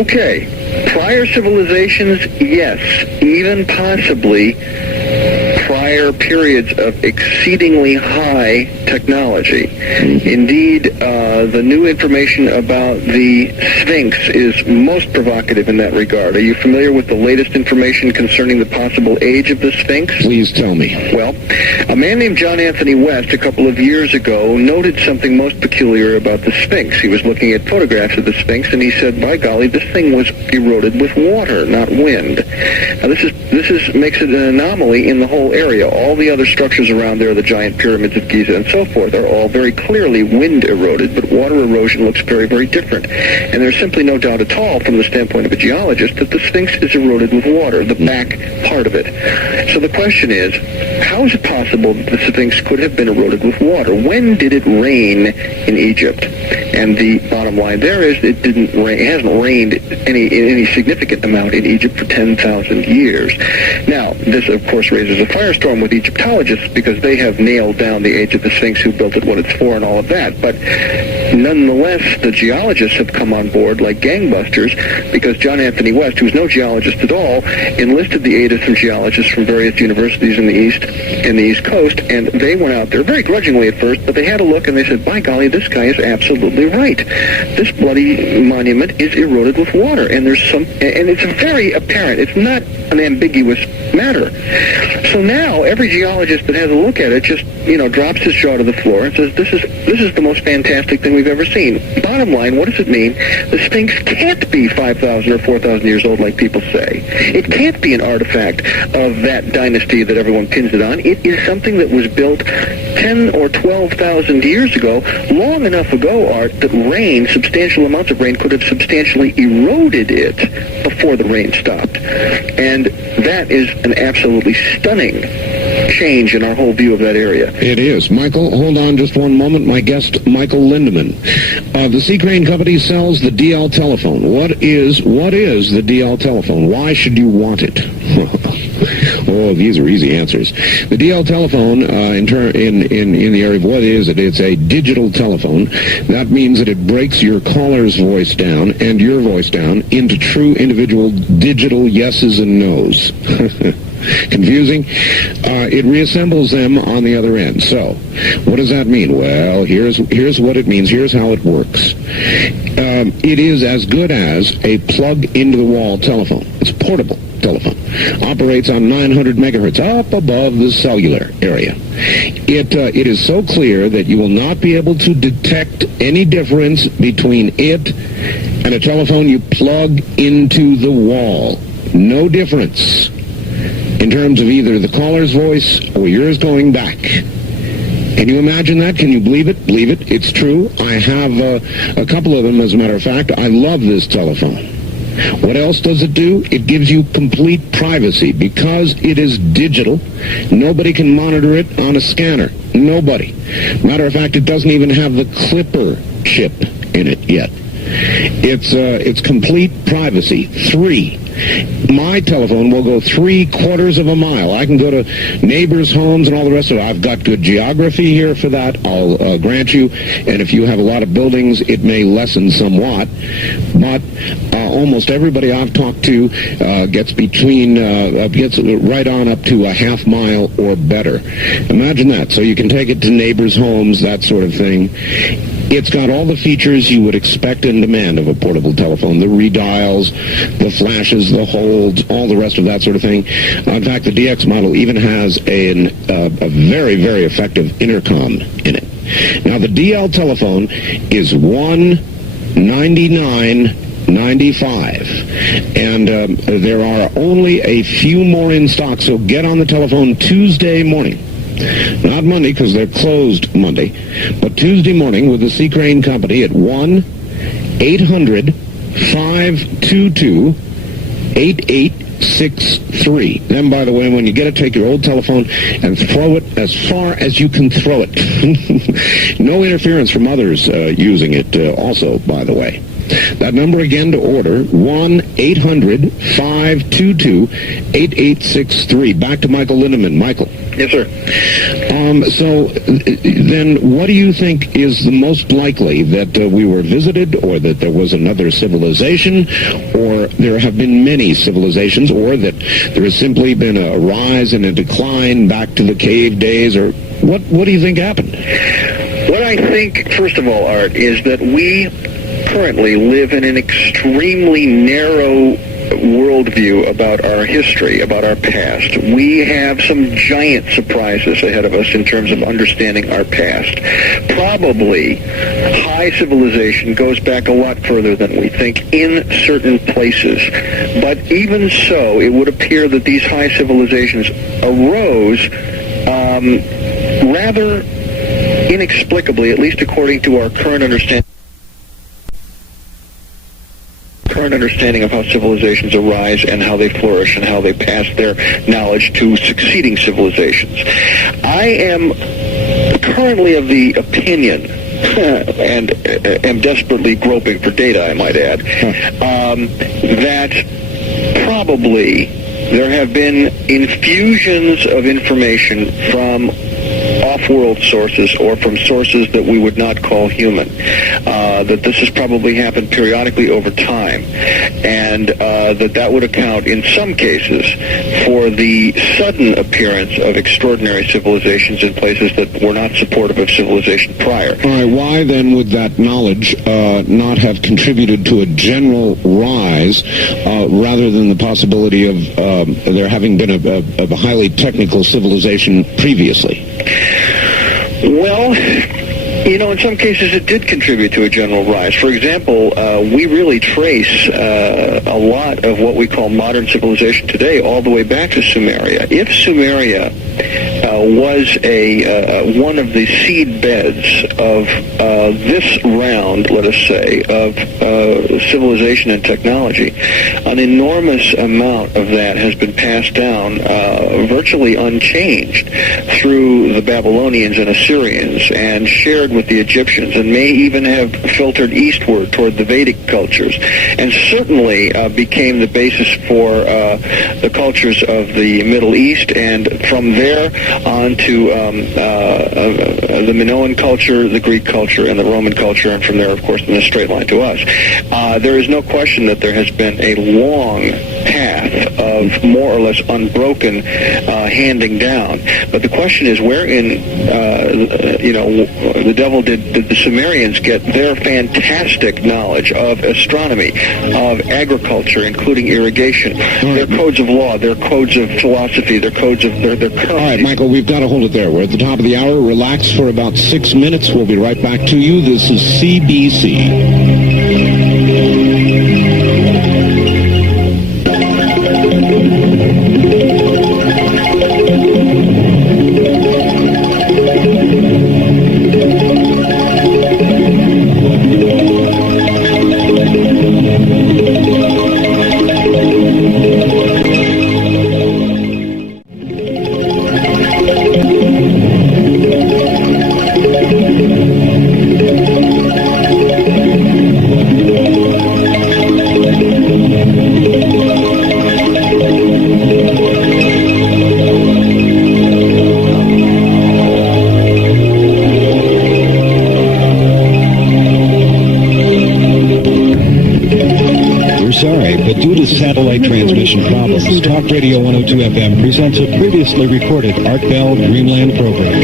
Okay. Prior civilizations, yes. Even possibly prior periods of exceedingly high technology. Indeed, the new information about the Sphinx is most provocative in that regard. Are you familiar with the latest information concerning the possible age of the Sphinx? Please tell me. Well, a man named John Anthony West a couple of years ago noted something most peculiar about the Sphinx. He was looking at photographs of the Sphinx, and he said, by golly, this thing was eroded with water, not wind. Now, this makes it an anomaly in the whole area. All the other structures around there, the giant pyramids of Giza and so forth, are all very clearly wind eroded, but water erosion looks very, very different. And there's simply no doubt at all, from the standpoint of a geologist, that the Sphinx is eroded with water, the back part of it. So the question is, how is it possible that the Sphinx could have been eroded with water? When did it rain in Egypt? And the bottom line there is it didn't rain. It hasn't rained any significant amount in Egypt for 10,000 years. Now, this, of course, raises a firestorm with Egyptologists because they have nailed down the age of the Sphinx, who built it, what it's for, and all of that. But nonetheless, the geologists have come on board like gangbusters because John Anthony West, who's no geologist at all, enlisted the aid of some geologists from various universities in the East Coast, and they went out there very grudgingly at first, but they had a look and they said, by golly, this guy is absolutely right. This bloody monument is eroded with water, and it's very apparent. It's not an ambiguous matter. So now every geologist that has a look at it just, drops his jaw to the floor and says, this is the most fantastic thing we've ever seen. Bottom line, what does it mean? The Sphinx can't be 5,000 or 4,000 years old like people say. It can't be an artifact of that dynasty that everyone pins it on. It is something that was built 10 or 12,000 years ago, long enough ago, Art, that rain, substantial amounts of rain, could have substantially eroded it before the rain stopped. And that is an absolutely stunning change in our whole view of that area. It is. Michael, hold on just one moment. My guest, Michael Lindemann. The Sea Crane Company sells the DL telephone. What is the DL telephone? Why should you want it? Oh, these are easy answers. The DL telephone, in the area of what is it? It's a digital telephone. That means that it breaks your caller's voice down and your voice down into true individual digital yeses and nos. Confusing? It reassembles them on the other end. So, what does that mean? Well, here's what it means. Here's how it works. It is as good as a plug-into-the-wall telephone. It's a portable telephone. Operates on 900 megahertz, up above the cellular area. It is so clear that you will not be able to detect any difference between it and a telephone you plug into the wall. No difference in terms of either the caller's voice or yours going back. Can you imagine that? Can you believe it? Believe it. It's true. I have a couple of them, as a matter of fact. I love this telephone. What else does it do? It gives you complete privacy. Because it is digital, nobody can monitor it on a scanner. Nobody. Matter of fact, it doesn't even have the Clipper chip in it yet. It's complete privacy. 3. My telephone will go 3/4 of a mile. I can go to neighbors' homes and all the rest of it. I've got good geography here for that, I'll grant you. And if you have a lot of buildings, it may lessen somewhat. But almost everybody I've talked to gets right on up to a half mile or better. Imagine that. So you can take it to neighbors' homes, that sort of thing. It's got all the features you would expect and demand of a portable telephone. The redials, the flashes, the holds, all the rest of that sort of thing. In fact, the DX model even has a very, very effective intercom in it. Now, the DL telephone is $199.95, and there are only a few more in stock, so get on the telephone Tuesday morning. Not Monday, because they're closed Monday, but Tuesday morning with the C. Crane Company at 1-800-522-8863. Then, by the way, when you get it, take your old telephone and throw it as far as you can throw it. No interference from others using it also, by the way. That number again to order, 1-800-522-8863. Back to Michael Lindemann. Michael. Yes, sir. So then what do you think is the most likely, that we were visited, or that there was another civilization, or there have been many civilizations, or that there has simply been a rise and a decline back to the cave days, or what do you think happened? What I think, first of all, Art, is that we currently live in an extremely narrow worldview about our history, about our past. We have some giant surprises ahead of us in terms of understanding our past. Probably high civilization goes back a lot further than we think in certain places. But even so, it would appear that these high civilizations arose rather inexplicably, at least according to our current understanding of how civilizations arise and how they flourish and how they pass their knowledge to succeeding civilizations. I am currently of the opinion, and am desperately groping for data, I might add, that probably there have been infusions of information from off-world sources or from sources that we would not call human. That this has probably happened periodically over time, and that would account in some cases for the sudden appearance of extraordinary civilizations in places that were not supportive of civilization prior. All right, why then would that knowledge not have contributed to a general rise rather than the possibility of there having been a highly technical civilization previously? Well, in some cases it did contribute to a general rise. For example, we really trace a lot of what we call modern civilization today all the way back to Sumeria. If Sumeria was one of the seed beds of this round, let us say, of civilization and technology, an enormous amount of that has been passed down virtually unchanged through the Babylonians and Assyrians and shared with the Egyptians, and may even have filtered eastward toward the Vedic cultures, and certainly became the basis for the cultures of the Middle East, and from there on to the Minoan culture, the Greek culture, and the Roman culture, and from there, of course, in a straight line to us. There is no question that there has been a long path of more or less unbroken handing down. But the question is, where in, the devil did the Sumerians get their fantastic knowledge of astronomy, of agriculture, including irrigation, their codes of law, their codes of philosophy, their codes of their currency. All right, Michael, we've got to hold it there. We're at the top of the hour. Relax for about 6 minutes. We'll be right back to you. This is CBC. Satellite transmission problems, Talk Radio 102 FM presents a previously recorded Art Bell Dreamland program.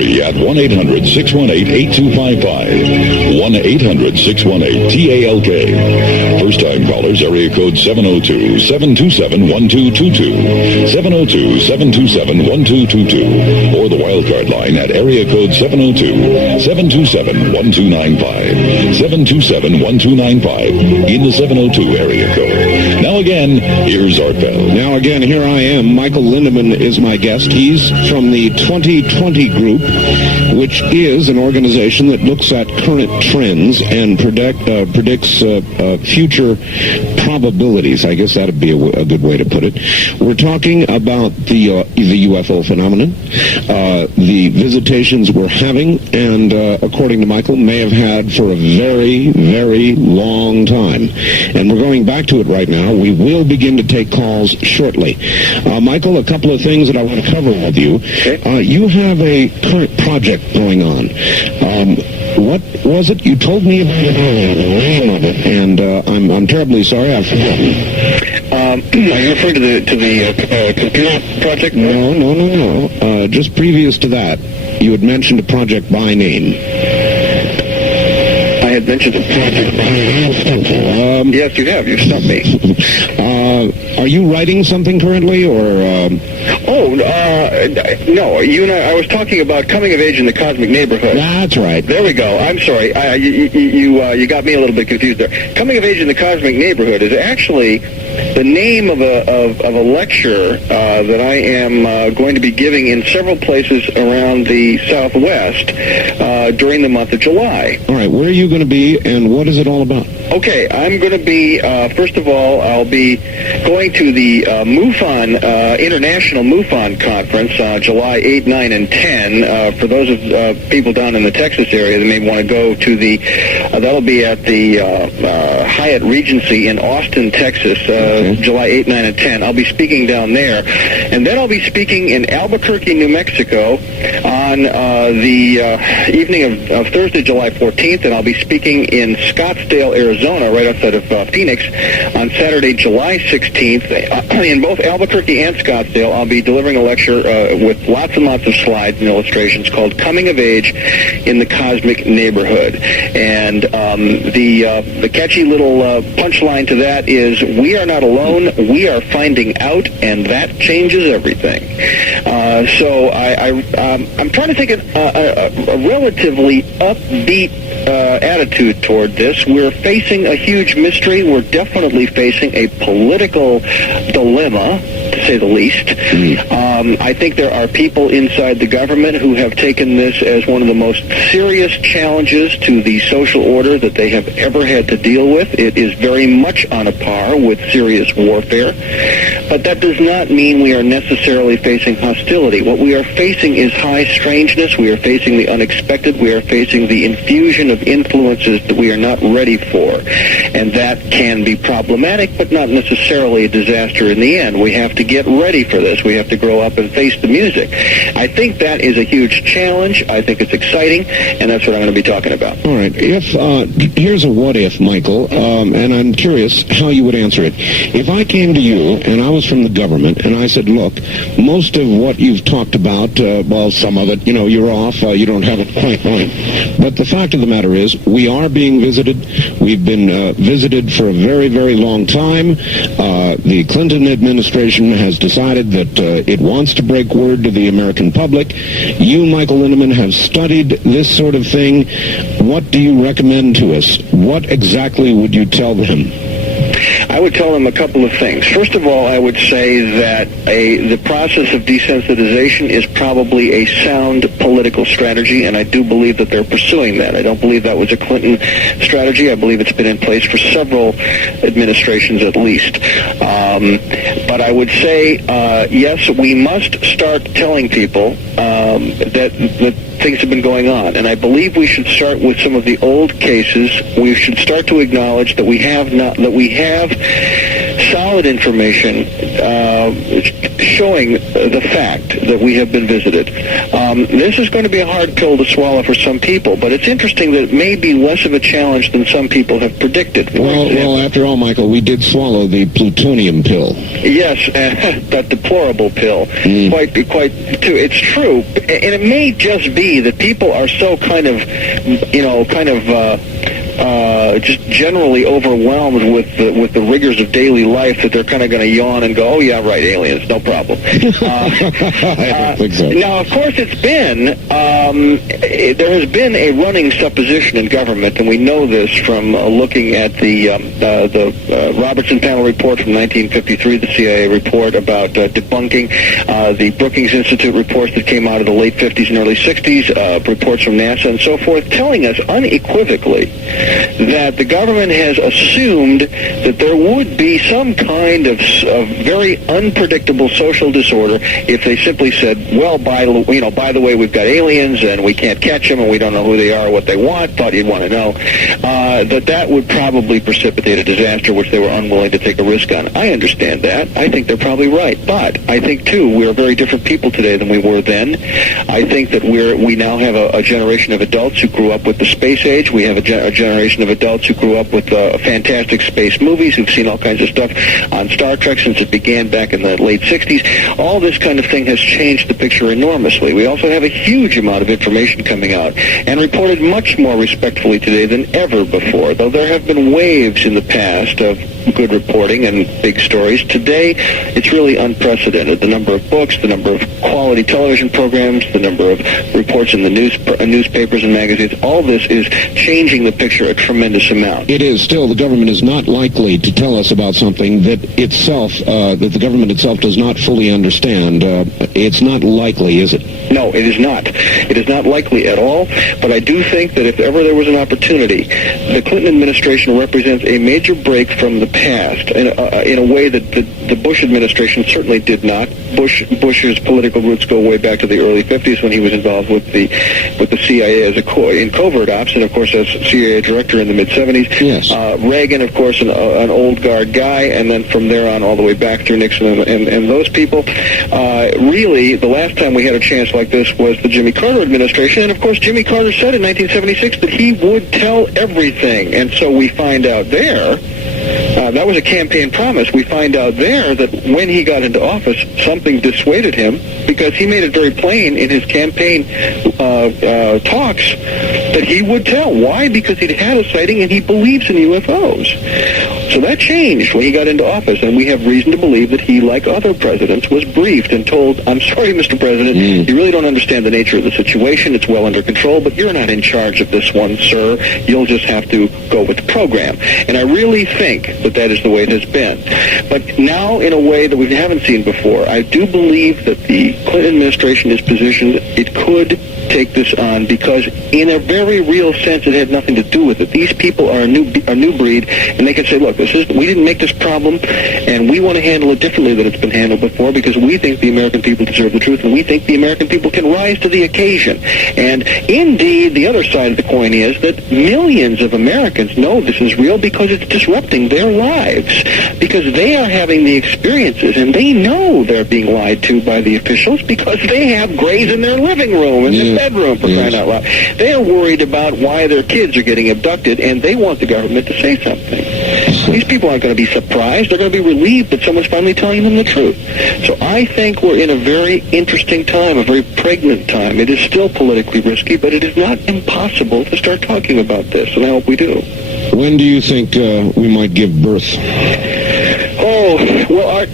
toll-free at 1-800-618-8255. 1-800-618-TALK. First-time callers, area code 702-727-1222. 702-727-1222. Or the wildcard line at area code 702-727-1295. 727-1295 in the 702 area code. Now again, here's Art Bell. Now again, here I am. Michael Lindeman is my guest. He's from the 2020 Group, which is an organization that looks at current trends and predicts future probabilities. I guess that would be a good way to put it. We're talking about the UFO phenomenon, the visitations we're having, and according to Michael, may have had for a very, very long time. And we're going back to it right now. We will begin to take calls shortly. Michael, a couple of things that I want to cover with you. Okay. You have a current project going on. What was it? You told me about it earlier, the name of it, and I'm terribly sorry, I've forgotten. Are you referring to the computer project? No. Just previous to that, you had mentioned a project by name. I had mentioned the project by name. Yes, you have. You've stumped me. Are you writing something currently, or? No. You and I was talking about coming of age in the cosmic neighborhood. That's right. There we go. I'm sorry. You got me a little bit confused there. Coming of age in the cosmic neighborhood is actually the name of a lecture that I am going to be giving in several places around the Southwest during the month of July. All right. Where are you going to be, and what is it all about? Okay, I'm going to be, first of all, I'll be going to the MUFON, International MUFON Conference, July 8, 9, and 10. For those of people down in the Texas area that may want to go to the, that'll be at the Hyatt Regency in Austin, Texas, July 8, 9, and 10. I'll be speaking down there. And then I'll be speaking in Albuquerque, New Mexico on the evening of Thursday, July 14th, and I'll be speaking in Scottsdale, Arizona, right outside of Phoenix, on Saturday, July 16th. In both Albuquerque and Scottsdale, I'll be delivering a lecture with lots and lots of slides and illustrations called Coming of Age in the Cosmic Neighborhood. And the catchy little punchline to that is, we are not alone, we are finding out, and that changes everything. So I'm trying to take a relatively upbeat attitude toward this. We're facing a huge mystery. We're definitely facing a political dilemma, to say the least. I think there are people inside the government who have taken this as one of the most serious challenges to the social order that they have ever had to deal with. It is very much on a par with serious warfare. But that does not mean we are necessarily facing hostility. What we are facing is high strangeness. We are facing the unexpected. We are facing the infusion of influences that we are not ready for. And that can be problematic, but not necessarily a disaster in the end. We have to get ready for this. We have to grow up and face the music. I think that is a huge challenge. I think it's exciting, and that's what I'm going to be talking about. All right. Here's a what if, Michael, and I'm curious how you would answer it. If I came to you, and I was from the government, and I said, look, most of what you've talked about, well, some of it, you're off, you don't have it quite right. But the fact of the matter is, we are being visited. We've been visited for a very, very long time. The Clinton administration has decided that it wants to break word to the American public. You, Michael Lindeman, have studied this sort of thing. What do you recommend to us? What exactly would you tell them? I would tell them a couple of things. First of all, I would say that the process of desensitization is probably a sound political strategy, and I do believe that they're pursuing that. I don't believe that was a Clinton strategy. I believe it's been in place for several administrations at least. But I would say, yes, we must start telling people that things have been going on. And I believe we should start with some of the old cases. We should start to acknowledge that we have solid information showing the fact that we have been visited. This is going to be a hard pill to swallow for some people, but it's interesting that it may be less of a challenge than some people have predicted. Well, after all, Michael, we did swallow the plutonium pill. Yes, that deplorable pill. Quite too. It's true, and it may just be that people are so kind of just generally overwhelmed with the rigors of daily life that they're kind of going to yawn and go, "Oh yeah, right, aliens, no problem." I don't think so. Now, of course, it's been there has been a running supposition in government, and we know this from looking at the Robertson Panel report from 1953, the CIA report about debunking the Brookings Institute reports that came out of the late 50s and early 60s, reports from NASA and so forth, telling us unequivocally that the government has assumed that there would be some kind of very unpredictable social disorder if they simply said, well, by the way, we've got aliens and we can't catch them and we don't know who they are or what they want, thought you'd want to know, that would probably precipitate a disaster which they were unwilling to take a risk on. I understand that. I think they're probably right. But I think, too, we're very different people today than we were then. I think that we now have a generation of adults who grew up with the space age. We have a generation of adults who grew up with fantastic space movies, who've seen all kinds of stuff on Star Trek since it began back in the late 60s. All this kind of thing has changed the picture enormously. We also have a huge amount of information coming out and reported much more respectfully today than ever before, though there have been waves in the past of good reporting and big stories. Today, it's really unprecedented. The number of books, the number of quality television programs, the number of reports in the newspapers and magazines, all this is changing the picture a tremendous amount. It is. Still, the government is not likely to tell us about something that the government itself does not fully understand. It's not likely, is it? No, it is not. It is not likely at all, but I do think that if ever there was an opportunity, the Clinton administration represents a major break from the past in a way that the Bush administration certainly did not. Bush's political roots go way back to the early 50s when he was involved with the CIA in covert ops, and of course as CIA director in the mid-70s. Yes. Reagan, of course, an old guard guy, and then from there on all the way back through Nixon and those people. Really, the last time we had a chance like this was the Jimmy Carter administration, and of course Jimmy Carter said in 1976 that he would tell everything, and so we find out there, that was a campaign promise, we find out there that when he got into office, something dissuaded him, because he made it very plain in his campaign talks that he would tell. Why? Because he'd had a sighting and he believes in UFOs. So that changed when he got into office, and we have reason to believe that he, like other presidents, was briefed and told, I'm sorry, Mr. President, you really don't understand the nature of the situation. It's well under control, but you're not in charge of this one, sir. You'll just have to go with the program. And I really think that is the way it has been. But now, in a way that we haven't seen before, I do believe that the Clinton administration is positioned it could take this on, because in a very real sense it had nothing to do with it. These people are a new breed, and they can say, look, we didn't make this problem, and we want to handle it differently than it's been handled before, because we think the American people deserve the truth, and we think the American people can rise to the occasion. And indeed, the other side of the coin is that millions of Americans know this is real because it's disrupting their lives, because they are having the experiences, and they know they're being lied to by the officials because they have grays in their living room and their bedroom, for crying out loud. They are worried about why their kids are getting abducted, and they want the government to say something. These people aren't going to be surprised. They're going to be relieved that someone's finally telling them the truth. So I think we're in a very interesting time, a very pregnant time. It is still politically risky, but it is not impossible to start talking about this, and I hope we do. When do you think we might give birth? Oh, well,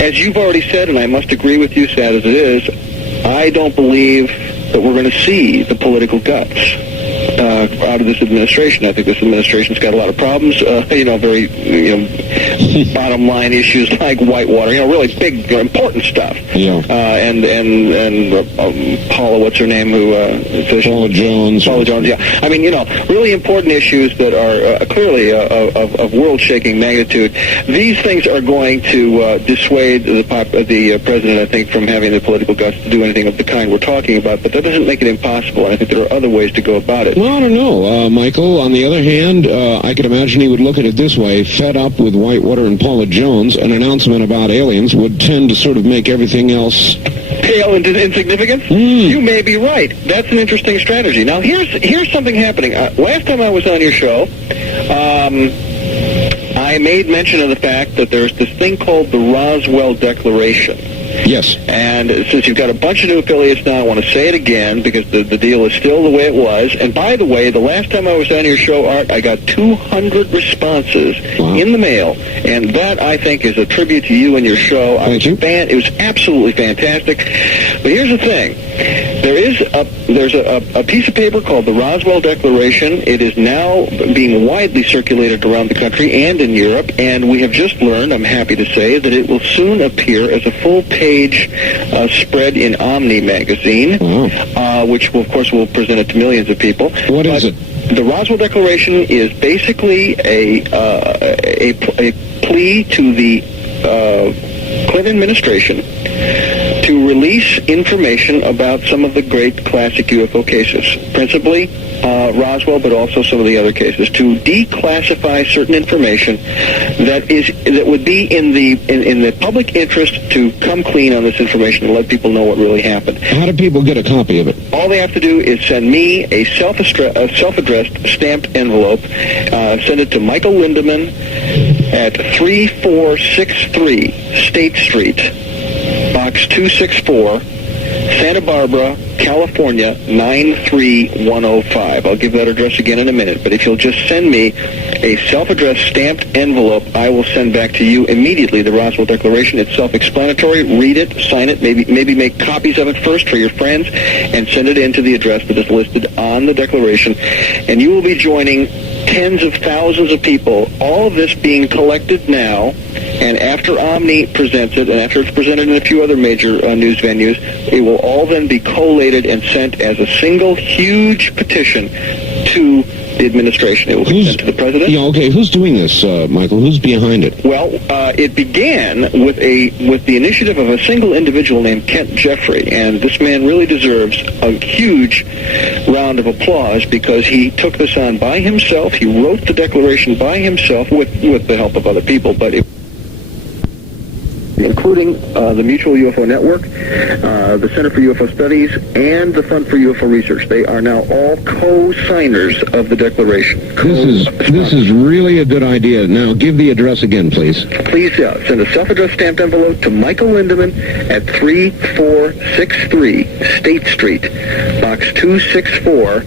as you've already said, and I must agree with you, sad as it is, I don't believe that we're going to see the political guts out of this administration. I think this administration's got a lot of problems, very bottom line issues like Whitewater, really big, important stuff. Yeah. And Paula, what's her name? Paula Jones. Paula Jones, yeah. I mean, really important issues that are clearly of world-shaking magnitude. These things are going to dissuade the president, I think, from having the political guts to do anything of the kind we're talking about, but that doesn't make it impossible, and I think there are other ways to go about it. Well, I don't know, Michael. On the other hand, I could imagine he would look at it this way: fed up with Whitewater Carter and Paula Jones, an announcement about aliens would tend to sort of make everything else pale into insignificance? You may be right. That's an interesting strategy. Now, here's something happening. Last time I was on your show, I made mention of the fact that there's this thing called the Roswell Declaration. Yes. And since you've got a bunch of new affiliates now, I want to say it again because the deal is still the way it was. And by the way, the last time I was on your show, Art, I got 200 responses in the mail. And that, I think, is a tribute to you and your show. Thank you. It was absolutely fantastic. But here's the thing. There's a piece of paper called the Roswell Declaration. It is now being widely circulated around the country and in Europe. And we have just learned, I'm happy to say, that it will soon appear as a full-page spread in Omni magazine, which, of course, will present it to millions of people. What is it? The Roswell Declaration is basically a plea to the Clinton administration to release information about some of the great classic UFO cases, principally Roswell, but also some of the other cases, to declassify certain information that would be in the public interest to come clean on this information and let people know what really happened. How do people get a copy of it? All they have to do is send me a self-addressed stamped envelope. Send it to Michael Lindemann at 3463 State Street, Box 264, Santa Barbara, California, 93105. I'll give that address again in a minute, but if you'll just send me a self-addressed stamped envelope, I will send back to you immediately the Roswell Declaration. It's self-explanatory. Read it, sign it, maybe make copies of it first for your friends, and send it in to the address that is listed on the Declaration. And you will be joining tens of thousands of people, all of this being collected now, and after Omni presents it, and after it's presented in a few other major news venues, it will all then be collated and sent as a single huge petition to the administration. It will be sent to the president. Yeah, okay. Who's doing this, Michael? Who's behind it? Well, it began with the initiative of a single individual named Kent Jeffrey, and this man really deserves a huge round of applause because he took this on by himself. He wrote the declaration by himself with the help of other people, but including the Mutual UFO Network, the Center for UFO Studies, and the Fund for UFO Research. They are now all co-signers of the Declaration. This is really a good idea. Now, give the address again, please. Please send a self-addressed stamped envelope to Michael Lindemann at 3463 State Street, Box 264,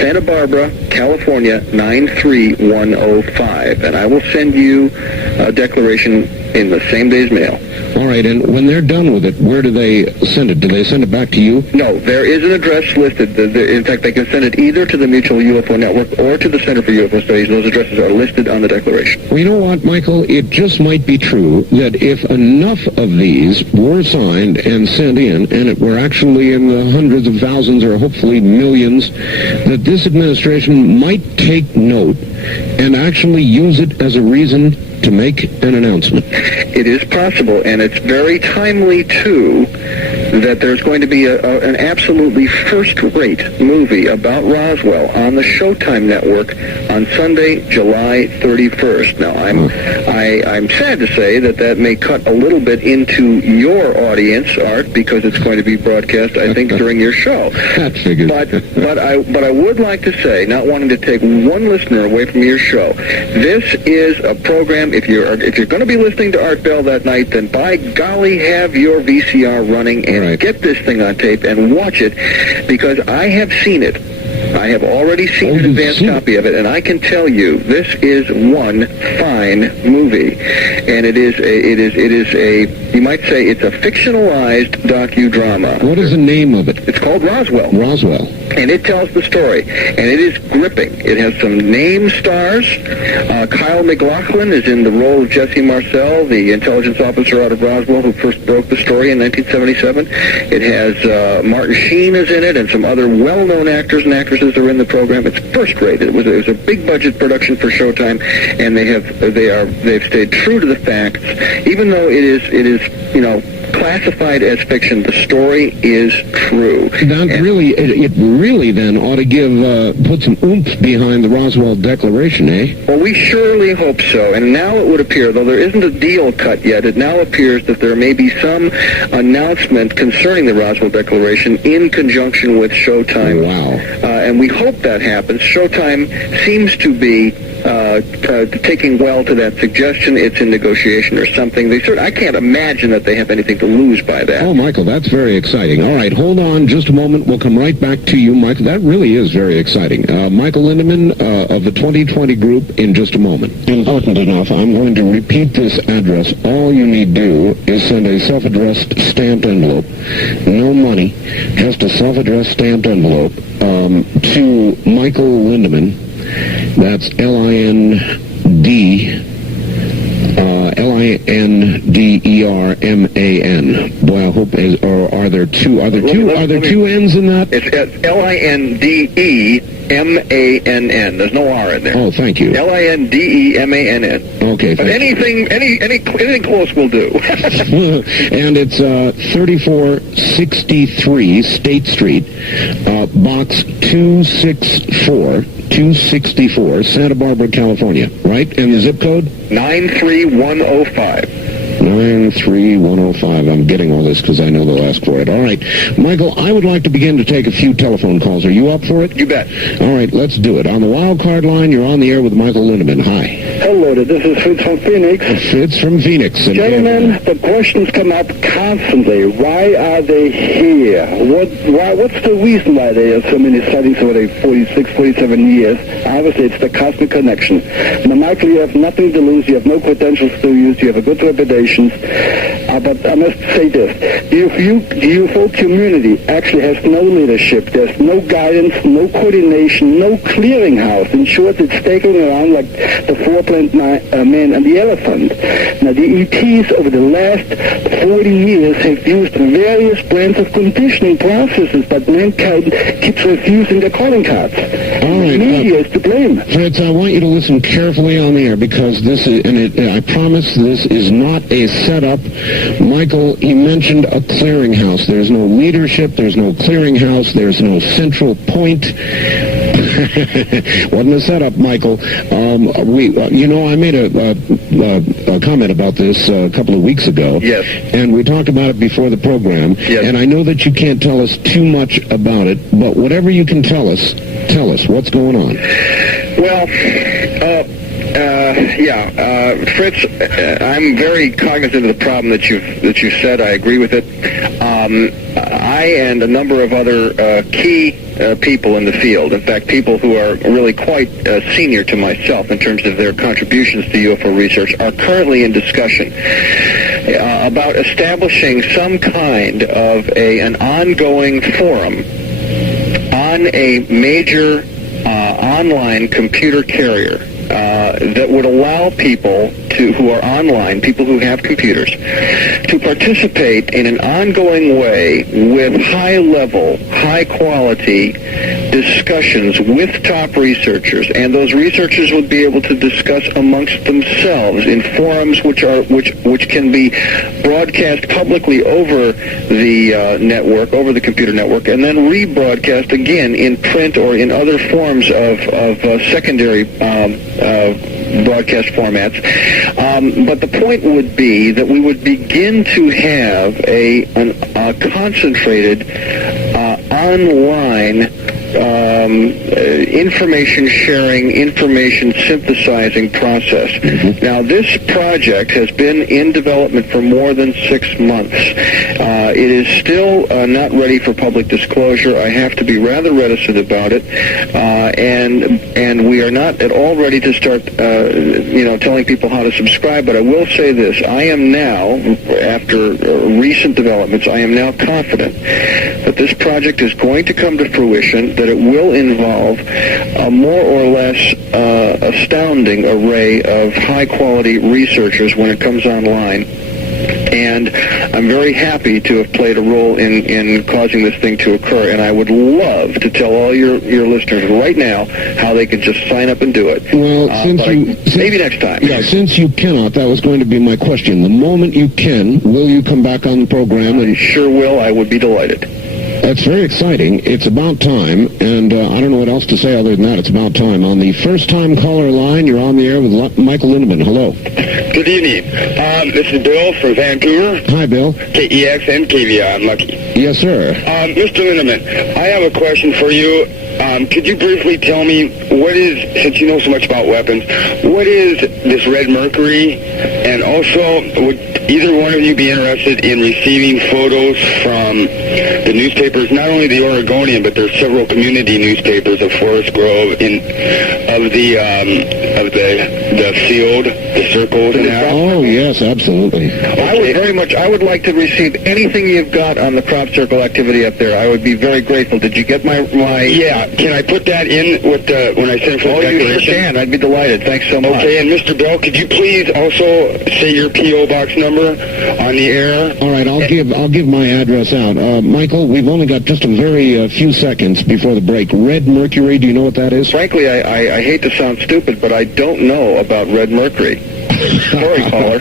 Santa Barbara, California, 93105. And I will send you a declaration in the same day's mail. All right, and when they're done with it, where do they send it? Do they send it back to you? No, there is an address listed. In fact, they can send it either to the Mutual UFO Network or to the Center for UFO Studies. Those addresses are listed on the Declaration. Well, you know what, Michael? It just might be true that if enough of these were signed and sent in, and it were actually in the hundreds of thousands or hopefully millions, that this administration might take note and actually use it as a reason to make an announcement. It is possible, and it's very timely, too, that there's going to be an absolutely first-rate movie about Roswell on the Showtime network on Sunday, July 31st. Now, I'm sad to say that may cut a little bit into your audience, Art, because it's going to be broadcast, I think, during your show. That figures. But I would like to say, not wanting to take one listener away from your show, this is a program. If you're going to be listening to Art Bell that night, then by golly, have your VCR running and get this thing on tape and watch it, because I have seen it. I have already seen an advanced copy of it, and I can tell you this is one fine movie, and it is a you might say it's a fictionalized docudrama. What is the name of it? It's called Roswell. Roswell. And it tells the story, and it is gripping. It has some name stars. Kyle MacLachlan is in the role of Jesse Marcel, the intelligence officer out of Roswell who first broke the story in 1977. It has Martin Sheen is in it, and some other well-known actors and actresses are in the program. It's first-rate. It was a big-budget production for Showtime, and they've stayed true to the facts, even though it is classified as fiction, the story is true. That it really then ought to put some oomph behind the Roswell Declaration, eh? Well, we surely hope so. And now it would appear, though there isn't a deal cut yet, it now appears that there may be some announcement concerning the Roswell Declaration in conjunction with Showtime. Wow. And we hope that happens. Showtime seems to be taking well to that suggestion. It's in negotiation or something. I can't imagine that they have anything to lose by that. Oh, Michael, that's very exciting. All right, hold on just a moment. We'll come right back to you, Michael. That really is very exciting. Michael Lindemann of the 2020 Group in just a moment. Important enough, I'm going to repeat this address. All you need do is send a self-addressed stamped envelope. No money, just a self-addressed stamped envelope to Michael Lindemann. That's Linderman. Boy, I hope. Are there two N's in that? It's Lindemann. There's no R in there. Oh, thank you. Lindemann. Okay. But anything close will do. And it's 3463 State Street, Box 264, Santa Barbara, California. Right? And the zip code? 93105. 93105. I'm getting all this because I know they'll ask for it. All right. Michael, I would like to begin to take a few telephone calls. Are you up for it? You bet. All right, let's do it. On the wild card line, you're on the air with Michael Lindemann. Hi. Hello, this is Fritz from Phoenix. Fritz from Phoenix. Gentlemen, the questions come up constantly. Why are they here? What's the reason why there are so many sightings over 46, 47 years? Obviously, it's the cosmic connection. Now, Michael, you have nothing to lose. You have no credentials to use. You have a good reputation. But I must say this. The UFO community actually has no leadership. There's no guidance, no coordination, no clearinghouse. In short, it's staggering around like the four-planet man and the elephant. Now, the ETs over the last 40 years have used various brands of conditioning processes, but mankind keeps refusing the calling cards. All right, the media is to blame. Fritz, I want you to listen carefully on the air because this is, I promise this is not a setup. Michael, he mentioned a clearinghouse. There's no leadership. There's no clearinghouse. There's no central point. Wasn't a setup, Michael. I made a comment about this a couple of weeks ago. Yes. And we talked about it before the program. Yes. And I know that you can't tell us too much about it, but whatever you can tell us what's going on. Well, Fritz, I'm very cognizant of the problem that you've said. I agree with it. I and a number of other key people in the field, in fact, people who are really quite senior to myself in terms of their contributions to UFO research, are currently in discussion about establishing some kind of an ongoing forum on a major online computer carrier that would allow people who are online, people who have computers, to participate in an ongoing way with high-level, high-quality discussions with top researchers, and those researchers would be able to discuss amongst themselves in forums which can be broadcast publicly over the network, over the computer network, and then rebroadcast again in print or in other forms of secondary broadcast formats. But the point would be that we would begin to have a concentrated online information sharing, information synthesizing process. Mm-hmm. Now, this project has been in development for more than 6 months. It is still not ready for public disclosure. I have to be rather reticent about it, and we are not at all ready to start, telling people how to subscribe. But I will say this: I am now, after recent developments, I am now confident that this project is going to come to fruition, that it will involve a more or less astounding array of high-quality researchers when it comes online. And I'm very happy to have played a role in causing this thing to occur, and I would love to tell all your listeners right now how they can just sign up and do it. Well, maybe next time. Yeah, since you cannot, that was going to be my question. The moment you can, will you come back on the program? I sure will. I would be delighted. That's very exciting. It's about time, and I don't know what else to say other than that. It's about time. On the first-time caller line, you're on the air with Michael Lindemann. Hello. Good evening. This is Bill from Vancouver. Hi, Bill. KEX and KVI. I'm lucky. Yes, sir. Mr. Lindemann, I have a question for you. Could you briefly tell me what is, since you know so much about weapons, what is this red mercury? And also, would either one of you be interested in receiving photos from the newspapers, not only the Oregonian, but there's several community newspapers of Forest Grove, of the field, the circles, and that? Oh, yes, absolutely. Okay. I would like to receive anything you've got on the crop circle activity up there. I would be very grateful. Did you get my... Yeah, can I put that in with when I send for the declaration? You sure can. I'd be delighted. Thanks so much. Okay, and Mr. Bell, could you please also say your P.O. box number on the air? All right, I'll give my address out. Michael, we've only got just a very few seconds before the break. Red mercury, do you know what that is? Frankly, I hate to sound stupid, but I don't know about red mercury. Sorry, caller.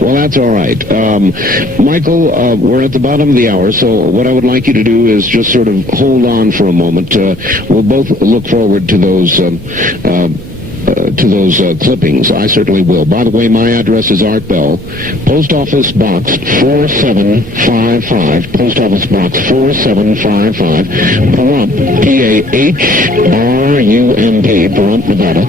Well, that's all right. Michael, we're at the bottom of the hour, so what I would like you to do is just sort of hold on for a moment. We'll both look forward to those clippings. I certainly will. By the way, my address is Art Bell, Post Office Box 4755, Post Office Box 4755, Pahrump, P-A-H-R-U-M-P, Pahrump, Nevada.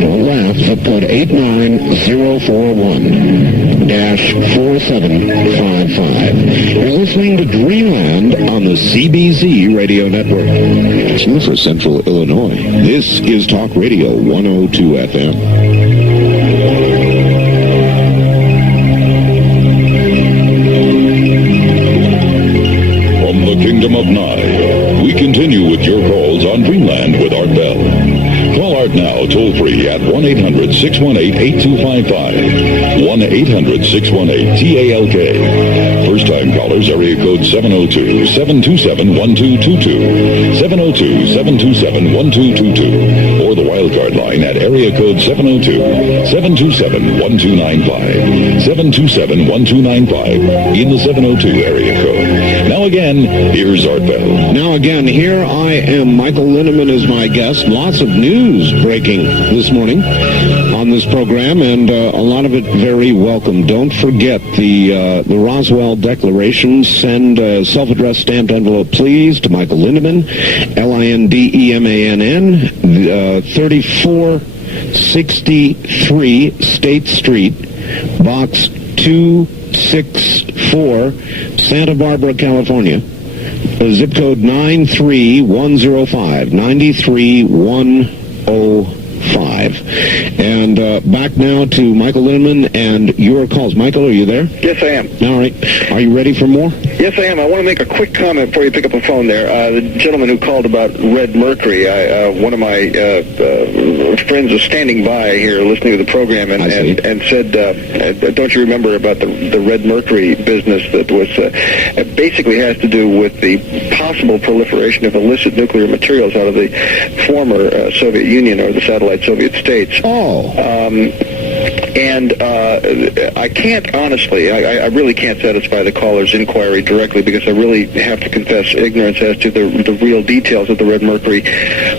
Don't laugh, zip code 89041-4755. You're listening to Dreamland on the CBZ Radio Network. It's here for Central Illinois. This is Talk Radio 102 FM. From the Kingdom of Nye, we continue with your calls on Dreamland with Art Bell. Call Art now toll-free at 1-800-618-8255. 1-800-618-TALK. First-time callers, area code 702-727-1222. 702-727-1222. Or the wildcard line at area code 702-727-1295. 727-1295 in the 702 area code. Now again, here's Art Bell. Now again, here I am. Michael Lindemann is my guest. Lots of news breaking this morning on this program, and a lot of it very welcome. Don't forget the Roswell Declaration. Send a self-addressed stamped envelope, please, to Michael Lindemann, Lindemann, 3463 State Street, Box 264, Santa Barbara, California. Zip code 93105, 93105. And back now to Michael Lindemann and your calls. Michael, are you there? Yes, I am. All right. Are you ready for more? Yes, I am. I want to make a quick comment before you pick up the phone there. The gentleman who called about red mercury, one of my friends was standing by here listening to the program and said, don't you remember about the red mercury business that was basically has to do with the possible proliferation of illicit nuclear materials out of the former Soviet Union or the satellite Soviet states. I can't honestly, I really can't satisfy the caller's inquiry directly because I really have to confess ignorance as to the real details of the red mercury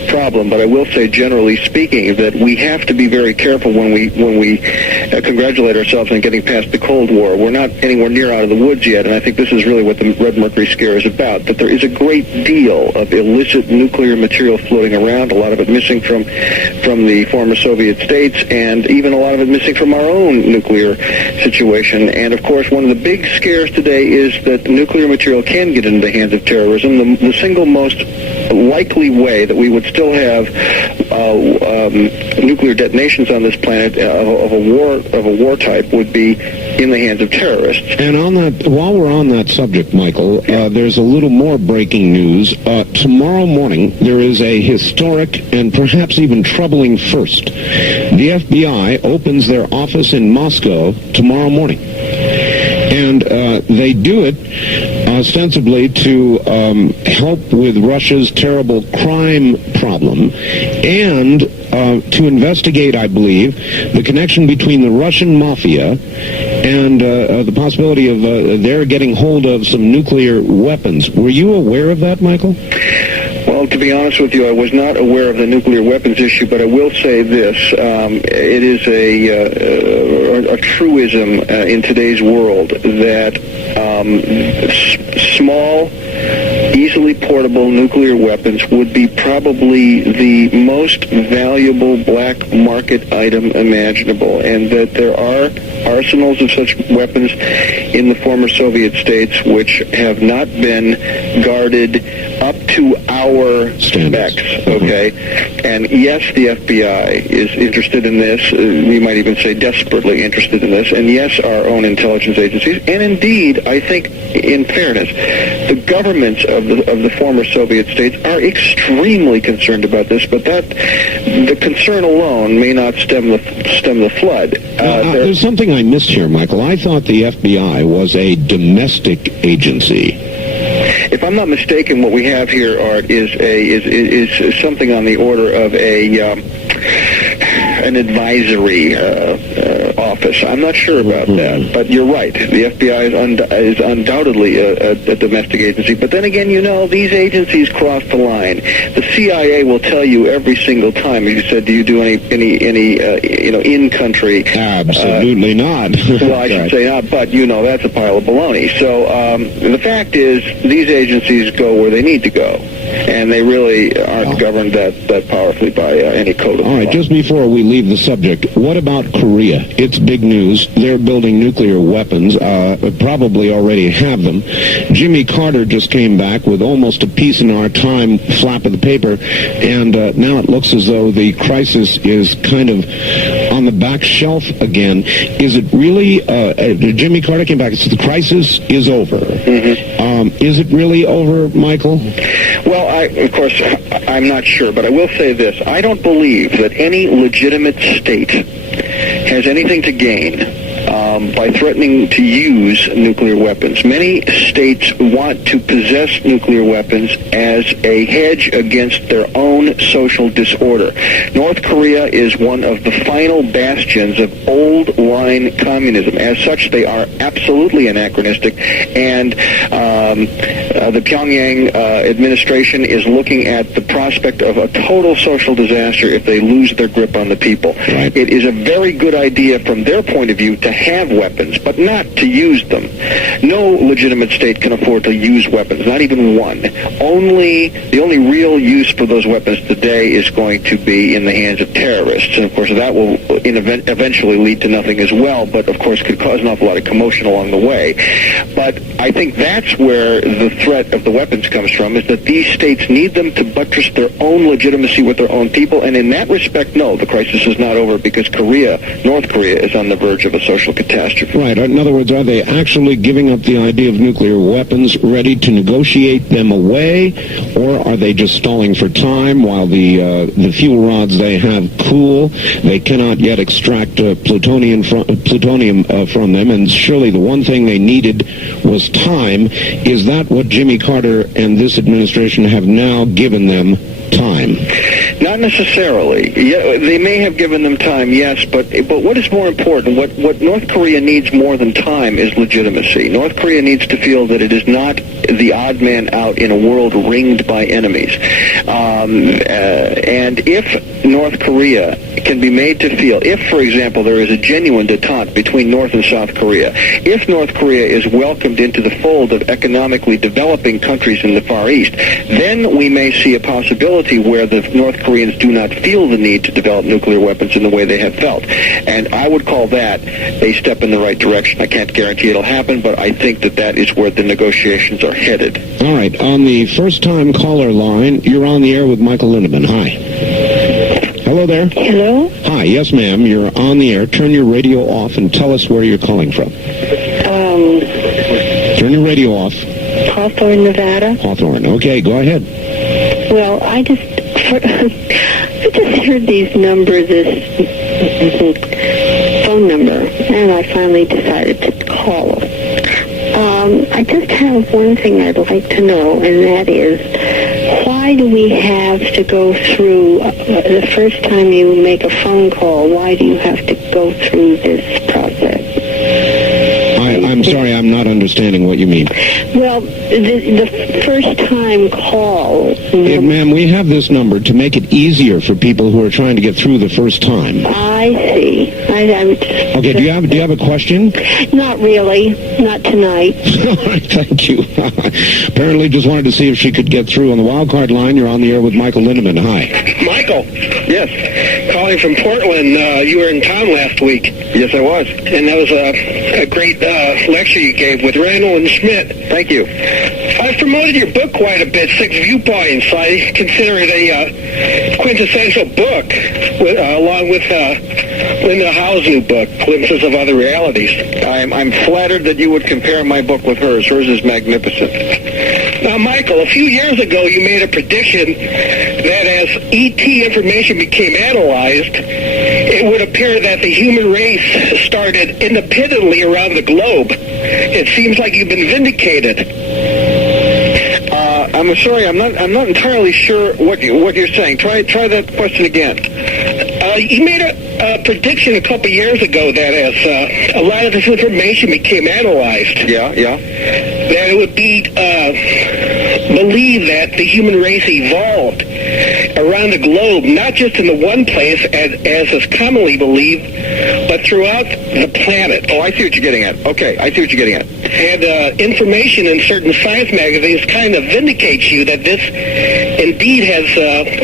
problem. But I will say, generally speaking, that we have to be very careful when we congratulate ourselves on getting past the Cold War. We're not anywhere near out of the woods yet, and I think this is really what the red mercury scare is about, that there is a great deal of illicit nuclear material floating around, a lot of it missing from the former Soviet states, and even a lot of it missing from our own nuclear situation. And of course, one of the big scares today is that nuclear material can get into the hands of terrorism. The single most likely way that we would still have nuclear detonations on this planet of a war type would be in the hands of terrorists. And on that, while we're on that subject, Michael, there's a little more breaking news. Tomorrow morning, there is a historic and perhaps even troubling first. The FBI opens their office in Moscow tomorrow morning. And they do it ostensibly to help with Russia's terrible crime problem and to investigate, I believe, the connection between the Russian mafia and the possibility of their getting hold of some nuclear weapons. Were you aware of that, Michael? Well, to be honest with you, I was not aware of the nuclear weapons issue, but I will say this. It is a truism in today's world that small, easily portable nuclear weapons would be probably the most valuable black market item imaginable, and that there are arsenals of such weapons in the former Soviet states which have not been guarded up to our specs, okay? And yes, the FBI is interested in this. We might even say desperately interested in this. And yes, our own intelligence agencies. And indeed, I think, in fairness, the governments of the former Soviet states are extremely concerned about this, but that the concern alone may not stem the flood. There's something I missed here, Michael. I thought the FBI was a domestic agency. If I'm not mistaken, what we have here, Art, is something on the order of an advisory office. I'm not sure about that, but you're right. The FBI is undoubtedly a domestic agency. But then again, you know, these agencies cross the line. The CIA will tell you every single time. You said, do you do any in-country? Absolutely not. Well, I should say not, but you know, that's a pile of baloney. So the fact is, these agencies go where they need to go, and they really aren't governed that powerfully by any code of law. All right, just before we leave the subject, what about Korea? It's big news. They're building nuclear weapons, probably already have them. Jimmy Carter just came back with almost a peace in our time flap of the paper, and now it looks as though the crisis is kind of on the back shelf again. Is it really, Jimmy Carter came back and said the crisis is over. Is it really over, Michael? Well, of course, I'm not sure, but I will say this. I don't believe that any legitimate state has anything to gain by threatening to use nuclear weapons. Many states want to possess nuclear weapons as a hedge against their own social disorder. North Korea is one of the final bastions of old-line communism. As such, they are absolutely anachronistic, and the Pyongyang administration is looking at the prospect of a total social disaster if they lose their grip on the people. Right. It is a very good idea from their point of view to have weapons, but not to use them. No legitimate state can afford to use weapons, not even one. The only real use for those weapons today is going to be in the hands of terrorists, and of course that will eventually lead to nothing as well, but of course could cause an awful lot of commotion along the way. But I think that's where the threat of the weapons comes from, is that these states need them to buttress their own legitimacy with their own people, and in that respect, no, the crisis is not over, because North Korea is on the verge of a social catastrophe. Right. In other words, are they actually giving up the idea of nuclear weapons, ready to negotiate them away, or are they just stalling for time while the fuel rods they have cool? They cannot yet extract plutonium from them, and surely the one thing they needed was time. Is that what Jimmy Carter and this administration have now given them? Time? Not necessarily. Yeah, they may have given them time, yes, but what is more important, what North Korea needs more than time is legitimacy. North Korea needs to feel that it is not the odd man out in a world ringed by enemies. And if North Korea can be made to feel, if, for example, there is a genuine detente between North and South Korea, if North Korea is welcomed into the fold of economically developing countries in the Far East, then we may see a possibility where the North Koreans do not feel the need to develop nuclear weapons in the way they have felt. And I would call that a step in the right direction. I can't guarantee it'll happen, but I think that is where the negotiations are headed. All right. On the first-time caller line, you're on the air with Michael Lindemann. Hi. Hello there. Hello? Hi. Yes, ma'am. You're on the air. Turn your radio off and tell us where you're calling from. Turn your radio off. Hawthorne, Nevada. Hawthorne. Okay, go ahead. Well, I just heard these numbers, this phone number, and I finally decided to call them. I just have one thing I'd like to know, and that is, why do we have to go through, the first time you make a phone call, why do you have to go through this process? I'm sorry, I'm not understanding what you mean. Well, the first time call... Ma'am, we have this number to make it easier for people who are trying to get through the first time. I see. Okay, do you have a question? Not really. Not tonight. All right, thank you. Apparently just wanted to see if she could get through. On the wild card line, you're on the air with Michael Lindemann. Hi. Michael. Yes. Calling from Portland. You were in town last week. Yes, I was. And that was a great lecture you gave with Randall and Schmidt. Thank you. I've promoted your book quite a bit, Six Viewpoints. I consider it a quintessential book, along with Linda Howe's new book, Glimpses of Other Realities. I'm flattered that you would compare my book with hers. Hers is magnificent. Now, Michael, a few years ago you made a prediction that as ET information became analyzed, it would appear that the human race started independently around the globe. It seems like you've been vindicated. I'm sorry, I'm not entirely sure what you're saying. Try that question again. You made a prediction a couple years ago that as a lot of this information became analyzed, that it would be believed that the human race evolved around the globe, not just in the one place as is commonly believed, but throughout the planet. Oh, I see what you're getting at. Okay, I see what you're getting at. And information in certain science magazines kind of vindicates you that this indeed has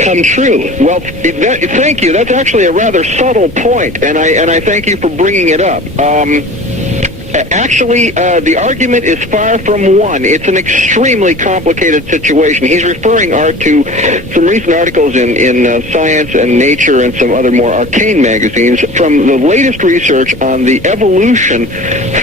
come true. Well, thank you. That's actually a rather subtle point, and I thank you for bringing it up. Actually, the argument is far from one. It's an extremely complicated situation. He's referring, Art, to some recent articles in Science and Nature and some other more arcane magazines from the latest research on the evolution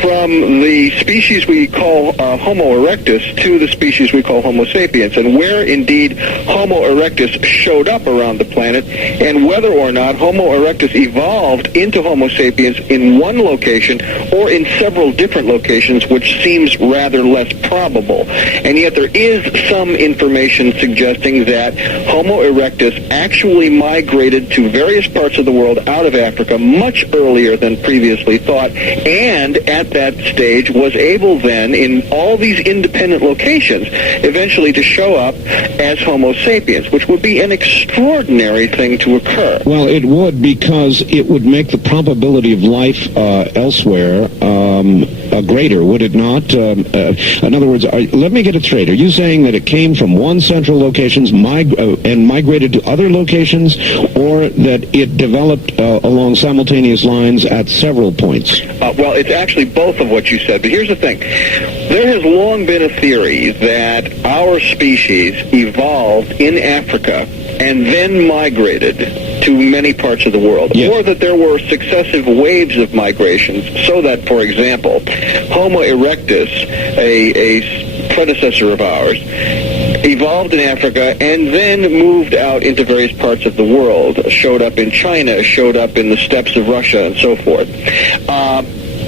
from the species we call Homo erectus to the species we call Homo sapiens, and where indeed Homo erectus showed up around the planet, and whether or not Homo erectus evolved into Homo sapiens in one location or in several different locations, which seems rather less probable. And yet there is some information suggesting that Homo erectus actually migrated to various parts of the world out of Africa much earlier than previously thought, and at that stage was able then, in all these independent locations, eventually to show up as Homo sapiens, which would be an extraordinary thing to occur. Well, it would, because it would make the probability of life elsewhere greater, would it not? In other words, let me get it straight. Are you saying that it came from one central location and migrated to other locations, or that it developed along simultaneous lines at several points? Well, it's actually both of what you said, but here's the thing. There has long been a theory that our species evolved in Africa and then migrated to many parts of the world, or that there were successive waves of migrations, so that, for example, Homo erectus, a predecessor of ours, evolved in Africa and then moved out into various parts of the world, showed up in China, showed up in the steppes of Russia, and so forth.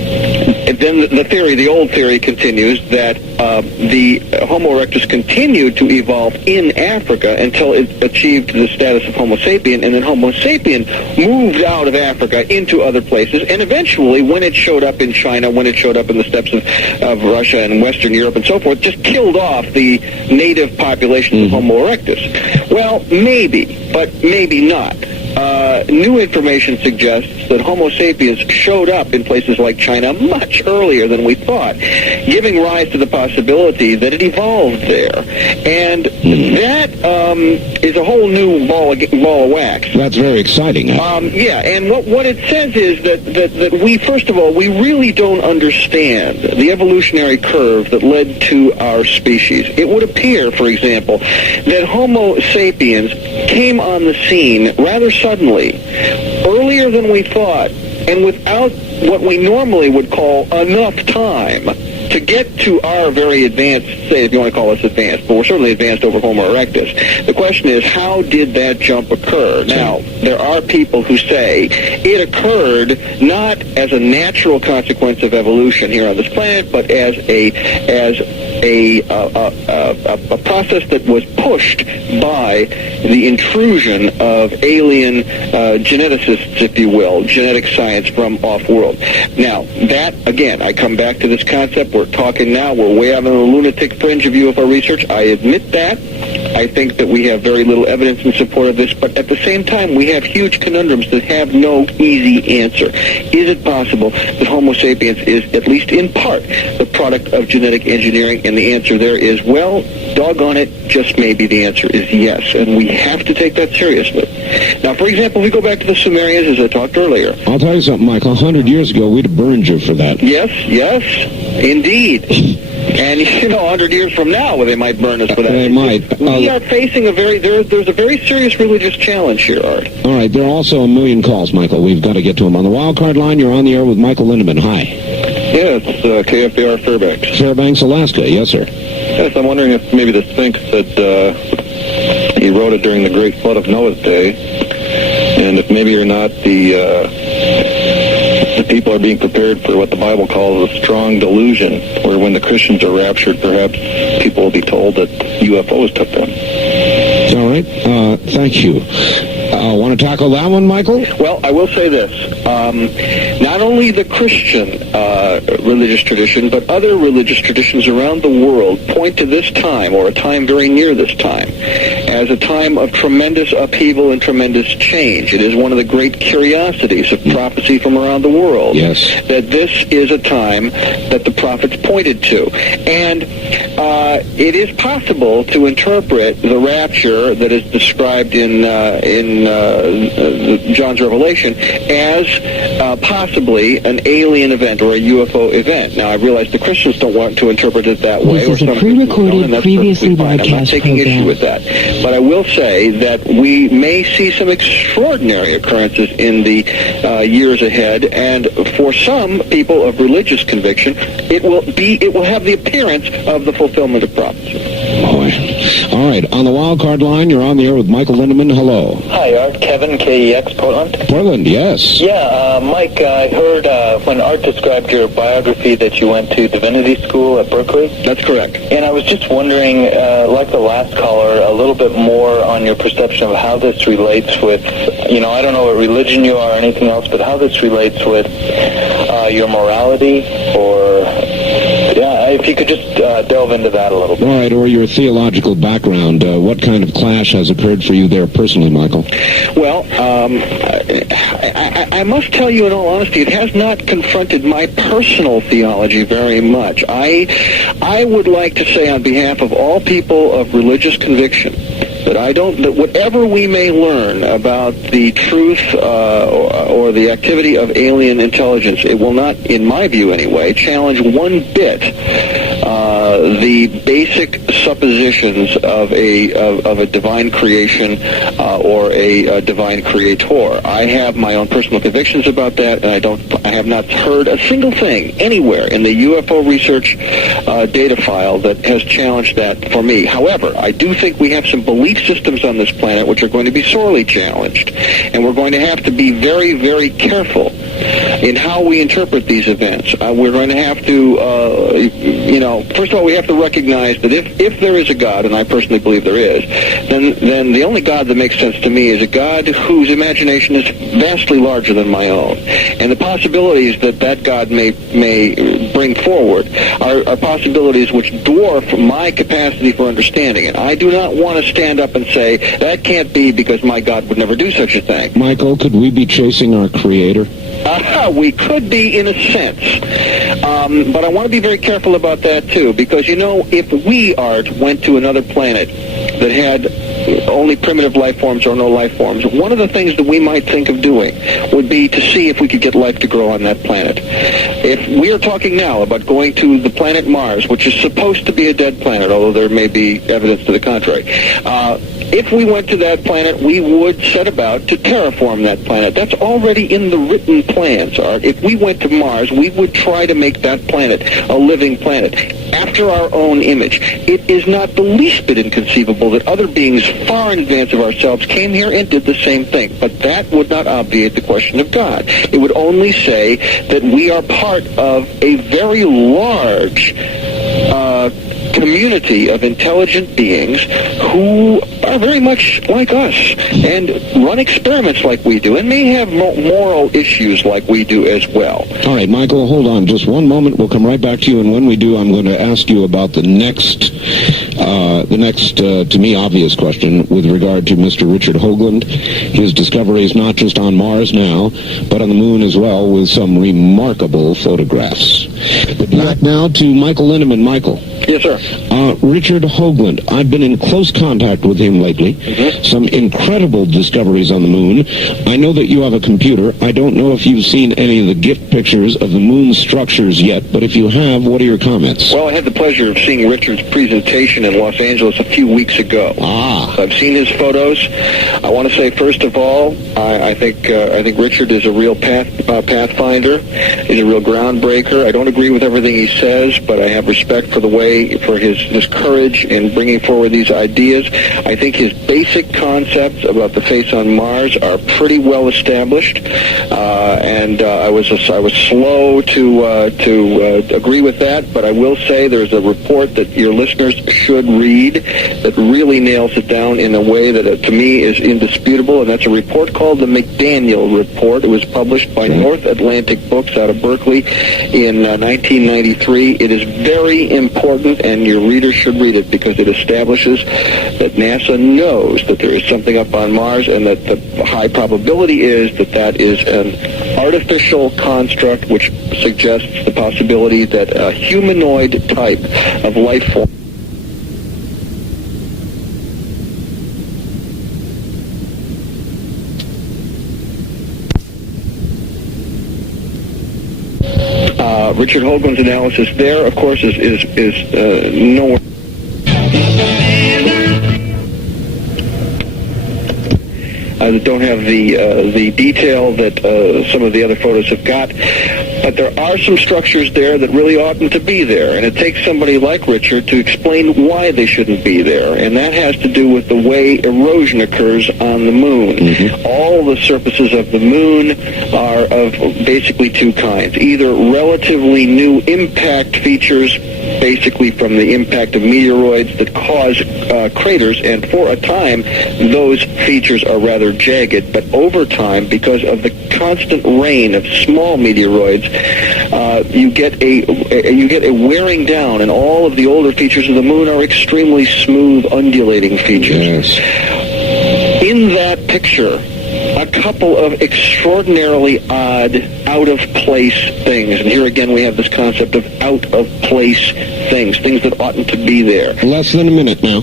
And then the old theory continues that the Homo erectus continued to evolve in Africa until it achieved the status of Homo sapien, and then Homo sapien moved out of Africa into other places, and eventually, when it showed up in China, when it showed up in the steppes of Russia and Western Europe and so forth, just killed off the native population of Homo erectus. Well, maybe, but maybe not. New information suggests that Homo sapiens showed up in places like China much earlier than we thought, giving rise to the possibility that it evolved there. And that is a whole new ball of wax. That's very exciting. Yeah, and what it says is that we, first of all, we really don't understand the evolutionary curve that led to our species. It would appear, for example, that Homo sapiens came on the scene rather suddenly, earlier than we thought, and without what we normally would call enough time to get to our very advanced state, if you want to call us advanced, but we're certainly advanced over Homo erectus. The question is, how did that jump occur? Now, there are people who say it occurred not as a natural consequence of evolution here on this planet, but as a process that was pushed by the intrusion of alien geneticists, if you will, genetic science from off-world. Now, that, again, I come back to this concept. We're talking now. We're way out on the lunatic fringe of UFO research. I admit that. I think that we have very little evidence in support of this, but at the same time, we have huge conundrums that have no easy answer. Is it possible that Homo sapiens is, at least in part, the product of genetic engineering? And the answer there is, well, doggone it, just maybe the answer is yes, and we have to take that seriously. Now, for example, if we go back to the Sumerians, as I talked earlier. I'll tell you something, Michael. 100 years ago, we'd have burned you for that. Yes, indeed. And, 100 years from now, well, they might burn us for that. They might. We are facing there's a very serious religious challenge here, Art. All right, there are also a million calls, Michael. We've got to get to them. On the wild card line, you're on the air with Michael Lindemann. Hi. Yeah, it's KFBR Fairbanks. Fairbanks, Alaska. Yes, sir. Yes, I'm wondering if maybe the Sphinx had eroded during the Great Flood of Noah's day, and if maybe or not the people are being prepared for what the Bible calls a strong delusion, where when the Christians are raptured, perhaps people will be told that UFOs took them. All right. Thank you. Want to tackle that one, Michael? Well, I will say this. Not only the Christian religious tradition, but other religious traditions around the world point to this time, or a time very near this time, as a time of tremendous upheaval and tremendous change. It is one of the great curiosities of prophecy from around the world. Yes. That this is a time that the prophets pointed to. And it is possible to interpret the rapture that is described in John's Revelation as possibly an alien event or a UFO event. Now, I realize the Christians don't want to interpret it that way. This is a pre-recorded, previously broadcast I'm not taking issue with that. But I will say that we may see some extraordinary occurrences in the years ahead, and for some people of religious conviction, it will have the appearance of the fulfillment of prophecy. All right. On the wild card line, you're on the air with Michael Lindemann. Hello. Hi, Art. Kevin, KEX, Portland. Portland, yes. Yeah, Mike, I heard when Art described your biography that you went to divinity school at Berkeley. That's correct. And I was just wondering, like the last caller, a little bit more on your perception of how this relates with, I don't know what religion you are or anything else, but how this relates with your morality, or if you could just delve into that a little bit. All right, or your theological background. What kind of clash has occurred for you there personally, Michael? Well, I must tell you in all honesty, it has not confronted my personal theology very much. I would like to say on behalf of all people of religious conviction that whatever we may learn about the truth or the activity of alien intelligence, it will not, in my view anyway, challenge one bit the basic suppositions of a divine creation or a divine creator. I have my own personal convictions about that, and I have not heard a single thing anywhere in the UFO research data file that has challenged that for me. However, I do think we have some belief systems on this planet which are going to be sorely challenged, and we're going to have to be very, very careful in how we interpret these events. We're going to have to, first of all, we have to recognize that if there is a God, and I personally believe there is, then the only God that makes sense to me is a God whose imagination is vastly larger than my own. And the possibilities that God may bring forward are possibilities which dwarf my capacity for understanding it. I do not want to stand up and say, that can't be because my God would never do such a thing. Michael, could we be chasing our Creator? We could be in a sense. But I want to be very careful about that, too, because, if we, Art, went to another planet that had only primitive life forms or no life forms, one of the things that we might think of doing would be to see if we could get life to grow on that planet. If we are talking now about going to the planet Mars, which is supposed to be a dead planet, although there may be evidence to the contrary, if we went to that planet, we would set about to terraform that planet. That's already in the written plans, Art. If we went to Mars, we would try to make that planet a living planet after our own image. It is not the least bit inconceivable that other beings far in advance of ourselves came here and did the same thing. But that would not obviate the question of God. It would only say that we are part of a very large community of intelligent beings who are very much like us and run experiments like we do and may have moral issues like we do as well. All right, Michael, hold on just one moment. We'll come right back to you, and when we do, I'm going to ask you about the next, to me, obvious question with regard to Mr. Richard Hoagland. His discoveries not just on Mars now, but on the moon as well, with some remarkable photographs. Back now to Michael Linneman. Michael. Yes, sir. Richard Hoagland, I've been in close contact with him lately. Mm-hmm. Some incredible discoveries on the moon. I know that you have a computer. I don't know if you've seen any of the gift pictures of the moon structures yet, but if you have, what are your comments? Well, I had the pleasure of seeing Richard's presentation in Los Angeles a few weeks ago. So I've seen his photos. I want to say, first of all, I think Richard is a real pathfinder. He's a real groundbreaker. I don't agree with everything he says, but I have respect for the way, for his courage in bringing forward these ideas. I think his basic concepts about the face on Mars are pretty well established, and I was slow to agree with that. But I will say there's a report that your listeners should read that really nails it down in a way that to me is indisputable, and that's a report called the McDaniel Report. It was published by North Atlantic Books out of Berkeley in 1993. It is very important, and your readers should read it because it establishes that NASA knows that there is something up on Mars, and that the high probability is that that is an artificial construct which suggests the possibility that a humanoid type of life form Richard Hoagland's analysis there, of course, is nowhere. That don't have the detail that some of the other photos have got, but there are some structures there that really oughtn't to be there, and it takes somebody like Richard to explain why they shouldn't be there, and that has to do with the way erosion occurs on the moon. Mm-hmm. All the surfaces of the moon are of basically two kinds: either relatively new impact features, basically from the impact of meteoroids that cause craters, and for a time those features are rather jagged, but over time, because of the constant rain of small meteoroids, you get a wearing down, and all of the older features of the moon are extremely smooth, undulating features. Yes. In that picture, a couple of extraordinarily odd, out-of-place things. And here again we have this concept of out-of-place things that oughtn't to be there. Less than a minute now.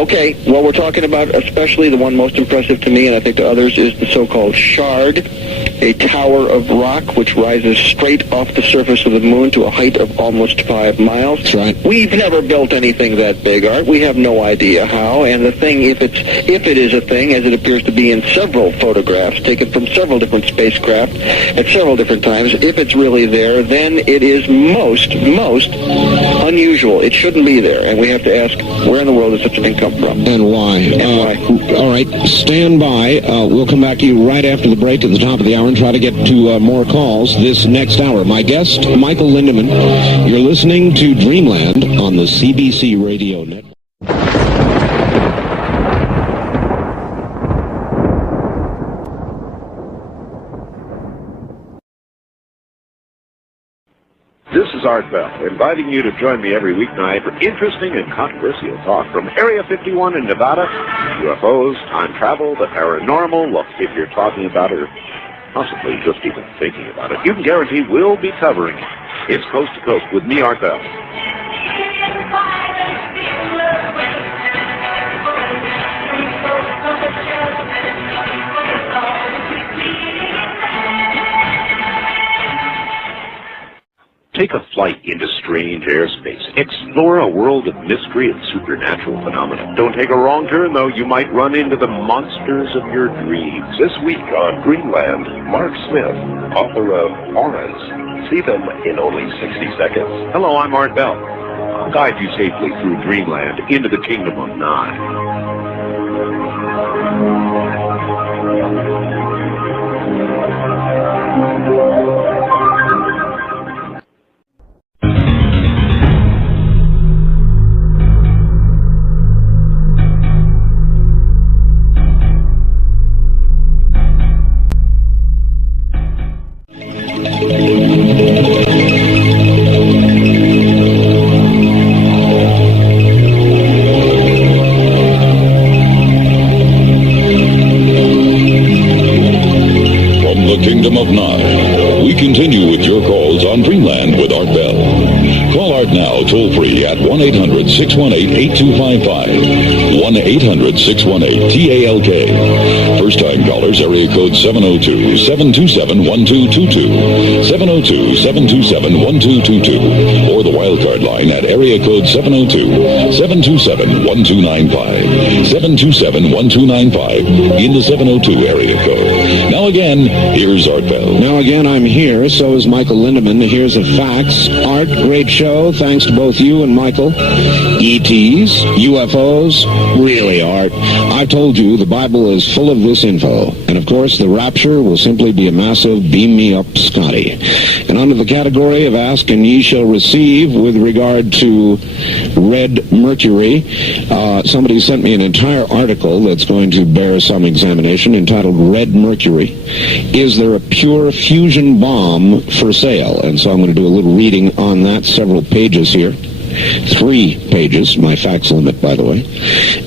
Okay, well, we're talking about especially the one most impressive to me, and I think to others, is the so-called shard, a tower of rock which rises straight off the surface of the moon to a height of almost 5 miles. That's right. We've never built anything that big, Art. We have no idea how, and the thing, if it is a thing, as it appears to be in several photographs taken from several different spacecraft at several different times, if it's really there, then it is most unusual. It shouldn't be there, and we have to ask, where in the world does such a thing come from? And why? All right, stand by. We'll come back to you right after the break at the top of the hour and try to get to more calls this next hour. My guest, Michael Lindemann. You're listening to Dreamland on the CBC Radio Network. This is Art Bell, inviting you to join me every weeknight for interesting and controversial talk from Area 51 in Nevada, UFOs, time travel, the paranormal. Look, if you're talking about it, or possibly just even thinking about it, you can guarantee we'll be covering it. It's Coast to Coast with me, Art Bell. Take a flight into strange airspace. Explore a world of mystery and supernatural phenomena. Don't take a wrong turn, though. You might run into the monsters of your dreams. This week on Dreamland, Mark Smith, author of Auras. See them in only 60 seconds. Hello, I'm Art Bell. I'll guide you safely through Dreamland into the Kingdom of Nye. Kingdom of Nye. We continue with your calls on Dreamland with Art Bell. Call Art now toll-free at 1-800-618-8255. 1-800-618-TALK. First-time callers, area code 702-727-1222. 702-727-1222. Or the wildcard line at area code 702-727-1295. 727-1295 in the 702 area code. Now again, here's Art Bell. Now again, I'm here. So is Michael Lindemann. Here's a fax. Art, great show. Thanks to both you and Michael. ETs, UFOs, really, Art. I told you the Bible is full of this info. And of course, the rapture will simply be a massive beam me up Scotty. And under the category of ask and ye shall receive with regard to red mercury, somebody sent me an entire article that's going to bear some examination entitled Red Mercury. Is there a pure fusion bomb for sale? And so I'm going to do a little reading on that, several pages here. 3 pages, my fax limit, by the way.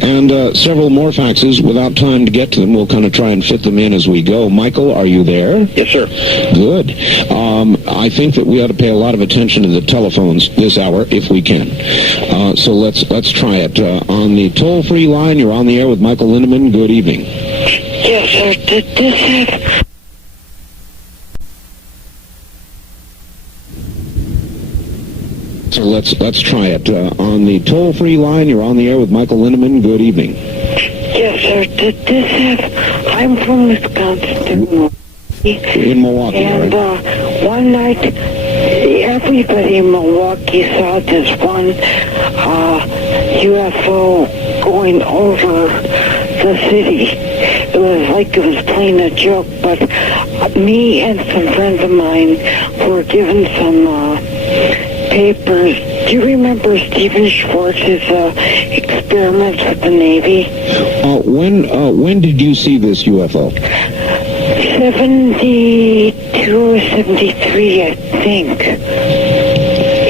And several more faxes. Without time to get to them, we'll kind of try and fit them in as we go. Michael, are you there? Yes, sir. Good. I think that we ought to pay a lot of attention to the telephones this hour, if we can. So let's try it. On the toll-free line, you're on the air with Michael Lindemann. Good evening. Yes, sir. Did this have... So let's try it. On the toll-free line, you're on the air with Michael Lindemann. Good evening. Yes, sir. Did this have... I'm from Wisconsin. In Milwaukee, and right? One night, everybody in Milwaukee saw this one UFO going over the city. It was like it was playing a joke, but me and some friends of mine were given some papers. Do you remember Stephen Schwartz's experiments with the Navy? When did you see this UFO? 72 or 73, I think.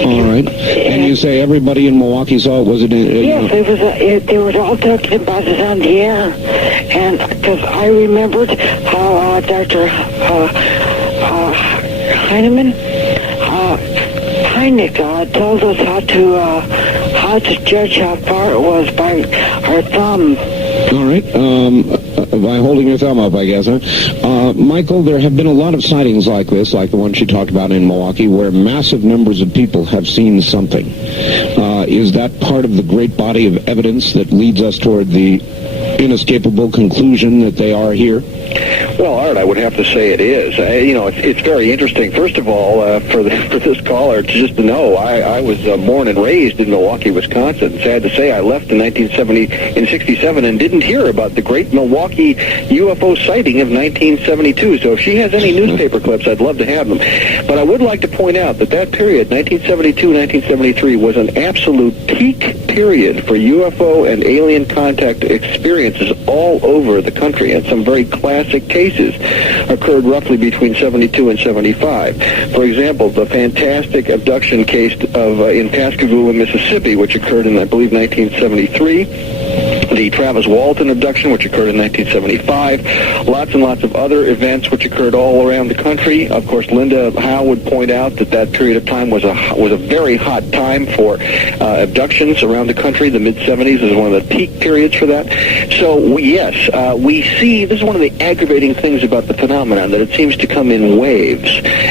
All right. And you say everybody in Milwaukee saw it? Was it? Yes, it was. They were all talking about it on the air, and because I remembered how Dr. Hynek told us how to judge how far it was by our thumb. All right. By holding your thumb up, I guess, huh? Michael, there have been a lot of sightings like this, like the one she talked about in Milwaukee, where massive numbers of people have seen something. Is that part of the great body of evidence that leads us toward the inescapable conclusion that they are here? Well, Art, I would have to say it is. It's very interesting. First of all, for this caller, just to know, I was born and raised in Milwaukee, Wisconsin. Sad to say, I left in 1967 and didn't hear about the great Milwaukee UFO sighting of 1972. So if she has any newspaper clips, I'd love to have them. But I would like to point out that period, 1972, 1973, was an absolute peak period for UFO and alien contact experiences all over the country, and some very classic cases occurred roughly between 72 and 75. For example, the fantastic abduction case in Pascagoula, Mississippi, which occurred in, I believe, 1973. the Travis Walton abduction, which occurred in 1975, lots and lots of other events which occurred all around the country. Of course, Linda Howe would point out that that period of time was a very hot time for abductions around the country. The mid-'70s is one of the peak periods for that. So, yes, we see, this is one of the aggravating things about the phenomenon, that it seems to come in waves.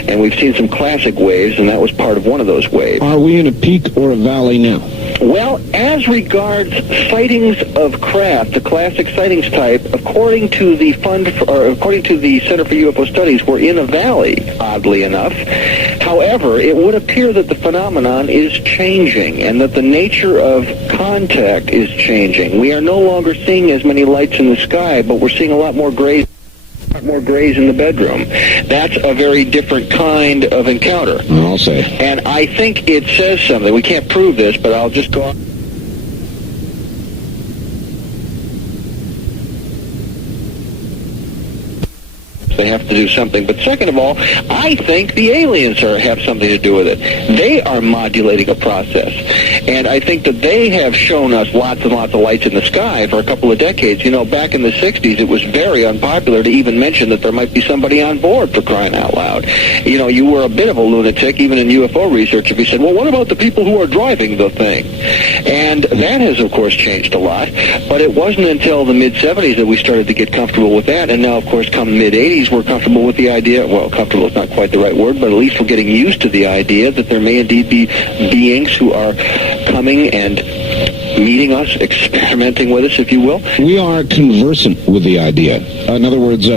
And we've seen some classic waves, and that was part of one of those waves. Are we in a peak or a valley now? Well, as regards sightings of craft, the classic sightings type, according to the Center for UFO Studies, we're in a valley, oddly enough. However, it would appear that the phenomenon is changing and that the nature of contact is changing. We are no longer seeing as many lights in the sky, but we're seeing a lot more grays in the bedroom. That's a very different kind of encounter. I'll say. And I think it says something. We can't prove this, but I'll just go on. They have to do something. But second of all, I think the aliens have something to do with it. They are modulating a process. And I think that they have shown us lots and lots of lights in the sky for a couple of decades. You know, back in the 60s, it was very unpopular to even mention that there might be somebody on board, for crying out loud. You know, you were a bit of a lunatic, even in UFO research, if you said, well, what about the people who are driving the thing? And that has, of course, changed a lot. But it wasn't until the mid-'70s that we started to get comfortable with that. And now, of course, come mid-'80s, we're comfortable with the idea, well, comfortable is not quite the right word, but at least we're getting used to the idea that there may indeed be beings who are coming and meeting us, experimenting with us, if you will. We are conversant with the idea. In other words,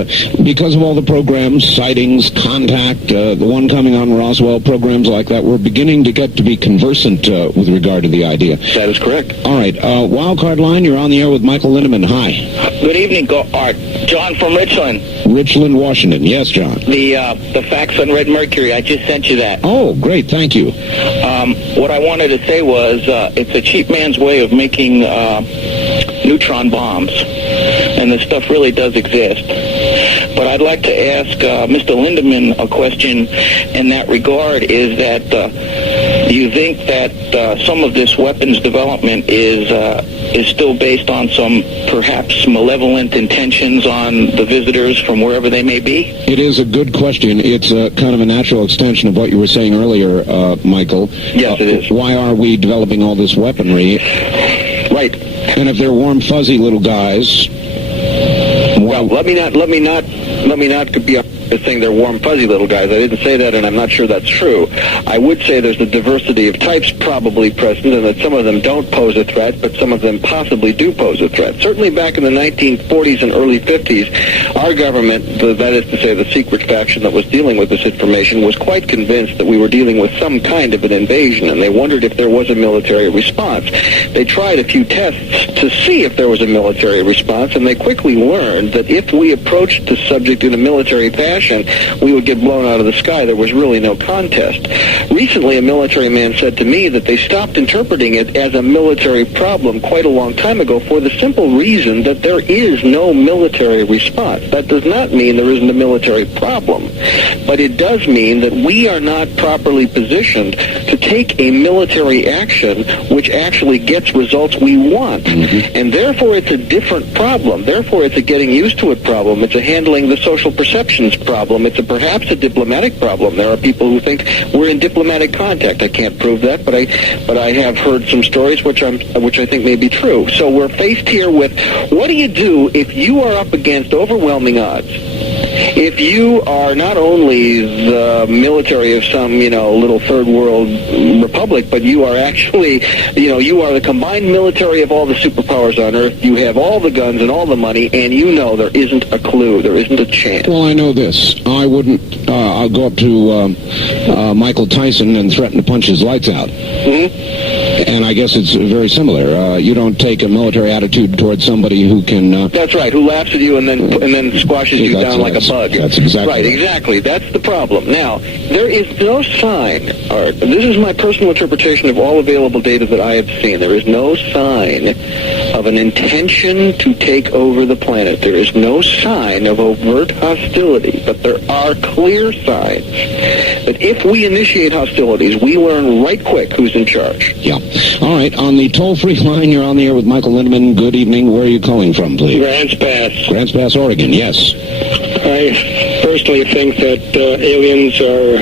because of all the programs, sightings, contact, the one coming on Roswell, programs like that, we're beginning to get to be conversant with regard to the idea. That is correct. All right. Wildcard line, you're on the air with Michael Lindemann. Hi. Good evening, Art. John from Richland. Richland, Washington. Yes, John. The facts on Red Mercury, I just sent you that. Oh, great. Thank you. What I wanted to say was it's a cheap man's way of making neutron bombs, and this stuff really does exist. But I'd like to ask Mr. Lindemann a question in that regard, is that do you think that some of this weapons development is still based on some perhaps malevolent intentions on the visitors from wherever they may be? It is a good question. It's kind of a natural extension of what you were saying earlier, Michael. Yes, it is. Why are we developing all this weaponry? Right. And if they're warm, fuzzy little guys... Well, let me not be saying they're warm, fuzzy little guys. I didn't say that, and I'm not sure that's true. I would say there's a diversity of types probably present, and that some of them don't pose a threat, but some of them possibly do pose a threat. Certainly back in the 1940s and early 50s, our government, that is to say the secret faction that was dealing with this information, was quite convinced that we were dealing with some kind of an invasion, and they wondered if there was a military response. They tried a few tests to see if there was a military response, and they quickly learned that if we approached the subject in a military fashion, we would get blown out of the sky. There was really no contest. Recently, a military man said to me that they stopped interpreting it as a military problem quite a long time ago for the simple reason that there is no military response. That does not mean there isn't a military problem, but it does mean that we are not properly positioned to take a military action which actually gets results we want. Mm-hmm. And therefore, it's a different problem. Therefore, it's a getting used to it problem. It's a handling the social perceptions problem. It's perhaps a diplomatic problem. There are people who think we're in diplomatic contact. I can't prove that, but I have heard some stories which I think may be true. So we're faced here with, what do you do if you are up against overwhelming odds? If you are not only the military of some, little third world republic, but you are actually, you are the combined military of all the superpowers on Earth. You have all the guns and all the money, and there isn't a clue. There isn't a chance. Well, I know this. I wouldn't, I'll go up to Michael Tyson and threaten to punch his lights out. Mm-hmm. And I guess it's very similar. You don't take a military attitude towards somebody who can... That's right, who laughs at you and then squashes you down like a bug. That's exactly right. Exactly. That's the problem. Now, there is no sign, Art, this is my personal interpretation of all available data that I have seen. There is no sign of an intention to take over the planet. There is no sign of overt hostility, but there are clear signs that if we initiate hostilities, we learn right quick who's in charge. Yeah. All right, on the toll-free line, you're on the air with Michael Lindemann. Good evening. Where are you calling from, please? Grants Pass. Grants Pass, Oregon, yes. I personally think that aliens are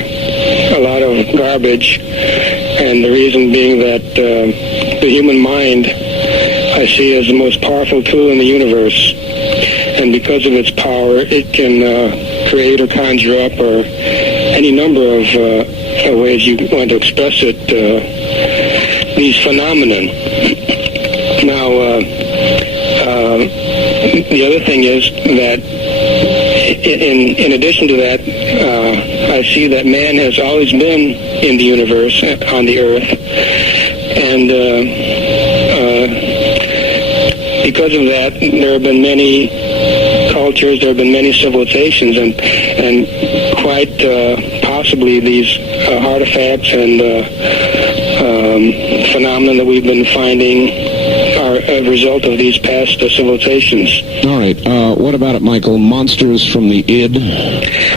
a lot of garbage, and the reason being that the human mind I see as the most powerful tool in the universe, and because of its power, it can create or conjure up or any number of ways you want to express it, these phenomenon. Now, the other thing is that in addition to that, I see that man has always been in the universe, on the earth, and because of that, there have been many cultures, there have been many civilizations, and quite possibly these artifacts and phenomena that we've been finding are a result of these past civilizations. All right. What about it, Michael? Monsters from the id?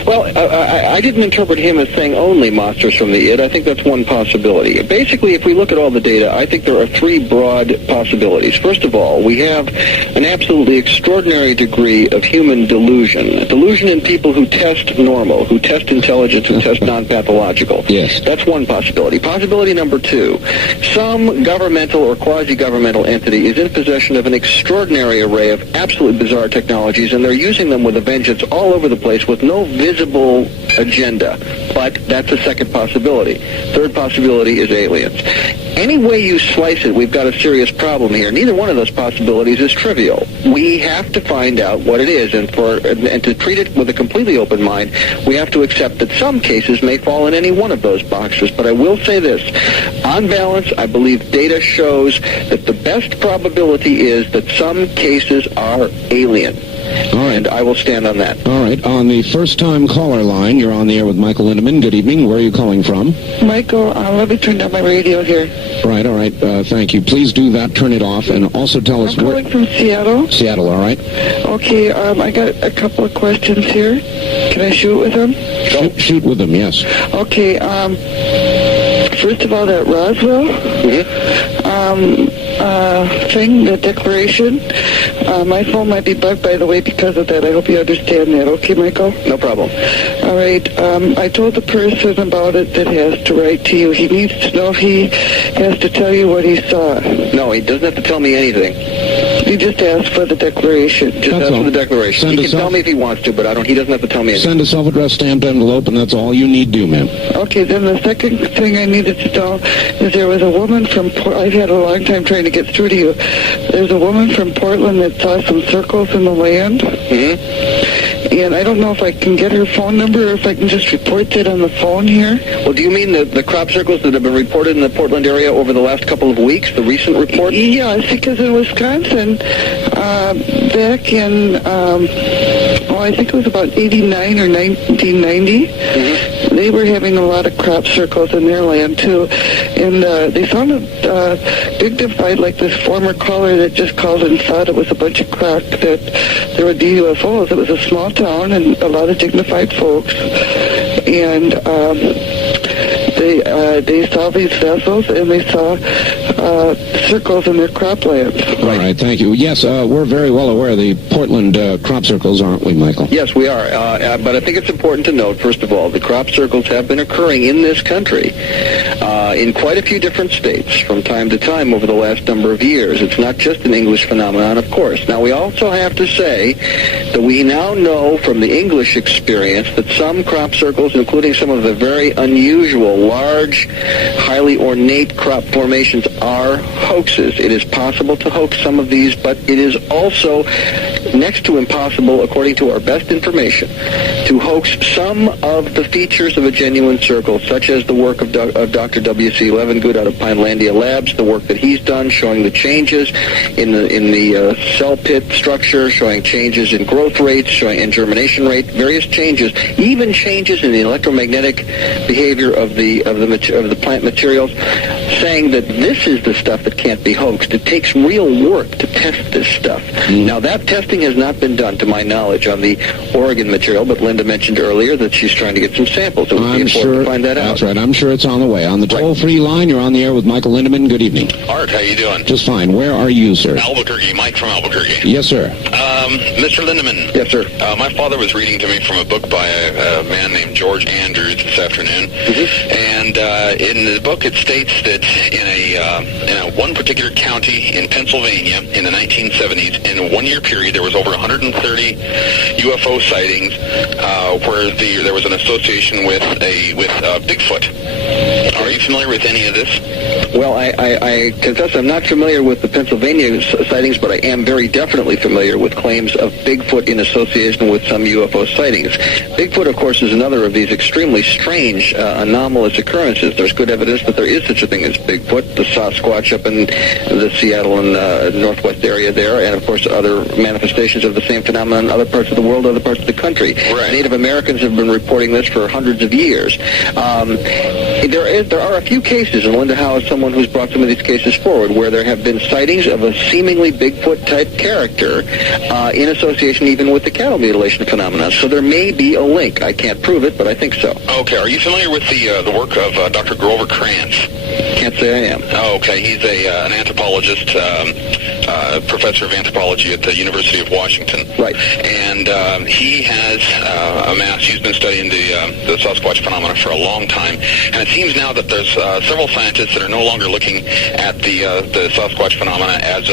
Well, I didn't interpret him as saying only monsters from the id. I think that's one possibility. Basically, if we look at all the data, I think there are three broad possibilities. First of all, we have an absolutely extraordinary degree of human delusion. Delusion in people who test normal, who test intelligence, who test non-pathological. Yes. That's one possibility. Possibility number two, some governmental or quasi-governmental entity is in possession of an extraordinary array of absolutely bizarre technologies, and they're using them with a vengeance all over the place with no visible agenda. But that's a second possibility. Third possibility is aliens. Any way you slice it, we've got a serious problem here. Neither one of those possibilities is trivial. We have to find out what it is, and to treat it with a completely open mind, we have to accept that some cases may fall in any one of those boxes. But I will say this. On balance, I believe data shows that the best probability is that some cases are alien. All right. And I will stand on that. All right. On the first-time caller line, you're on the air with Michael Lindemann. Good evening. Where are you calling from? Michael, let me turn down my radio here. Right. All right. Thank you. Please do that. Turn it off, and also tell us I'm calling from Seattle. Seattle. All right. Okay. I got a couple of questions here. Can I shoot with them? Shoot with them. Yes. Okay. First of all, that Roswell thing, the declaration. My phone might be bugged, by the way, because of that. I hope you understand that. Okay, Michael? No problem. All right. I told the person about it that has to write to you. He needs to know if he has to tell you what he saw. No, he doesn't have to tell me anything. You just asked for the declaration. Just ask for the declaration. He can tell me if he wants to, but he doesn't have to tell me anything. Send a self-addressed stamped envelope, and that's all you need do, ma'am. Okay, then the second thing I needed to know is there was a woman from I've had a long time trying to get through to you. There's a woman from Portland that saw some circles in the land. And I don't know if I can get her phone number or if I can just report that on the phone here. Well, do you mean the crop circles that have been reported in the Portland area over the last couple of weeks, the recent report? Yes, because in Wisconsin, back in, I think it was about 89 or 1990, they were having a lot of crop circles in their land, too. And they sounded dignified, like this former caller that just called and thought it was a bunch of crap, that there were UFOs. It was a small town and a lot of dignified folks. And they saw these vessels and they saw circles in their croplands. All right, thank you. Yes, we're very well aware of the Portland crop circles, aren't we, Michael? Yes, we are. But I think it's important to note, first of all, the crop circles have been occurring in this country in quite a few different states from time to time over the last number of years. It's not just an English phenomenon, of course. Now, we also have to say that we now know from the English experience that some crop circles, including some of the very unusual, large, highly ornate crop formations, are hoaxes. It is possible to hoax some of these, but it is also next to impossible, according to our best information, to hoax some of the features of a genuine circle, such as the work of Dr. W.C. Levengood out of Pinelandia Labs, the work that he's done showing the changes in the cell pit structure, showing changes in growth rates, showing in germination rate, various changes, even changes in the electromagnetic behavior of the plant materials, saying that this is the stuff that can't be hoaxed. It takes real work to test this stuff. Now, that testing has not been done, to my knowledge, on the Oregon material, but Linda Linda mentioned earlier that she's trying to get some samples. It would be important to find that out. That's right. I'm sure it's on the way. On the toll-free line, you're on the air with Michael Lindemann. Good evening. Art, how you doing? Just fine. Where are you, sir? Albuquerque. Mike from Albuquerque. Yes, sir. Mr. Lindemann. Yes, sir. My father was reading to me from a book by a man named George Andrews this afternoon, and in the book it states that in a one particular county in Pennsylvania in the 1970s, in a one-year period, there was over 130 UFO sightings where there was an association with Bigfoot. Are you familiar with any of this? Well, I confess I'm not familiar with the Pennsylvania sightings, but I am very definitely familiar with claims of Bigfoot in association with some UFO sightings. Bigfoot, of course, is another of these extremely strange, anomalous occurrences. There's good evidence that there is such a thing as Bigfoot, the Sasquatch up in the Seattle and northwest area there, and, of course, other manifestations of the same phenomenon in other parts of the world, other parts of the country. Right. Native Americans have been reporting this for hundreds of years. There are a few cases, and Linda Howe is someone who's brought some of these cases forward, where there have been sightings of a seemingly Bigfoot-type character in association even with the cattle mutilation phenomenon. So there may be a link. I can't prove it, but I think so. Okay. Are you familiar with the work of Dr. Grover Krantz? Can't say I am. Oh, okay. He's an anthropologist, professor of anthropology at the University of Washington. Right. And he has he's been studying the Sasquatch phenomena for a long time. And it seems now that there's several scientists that are no longer looking at the Sasquatch phenomena as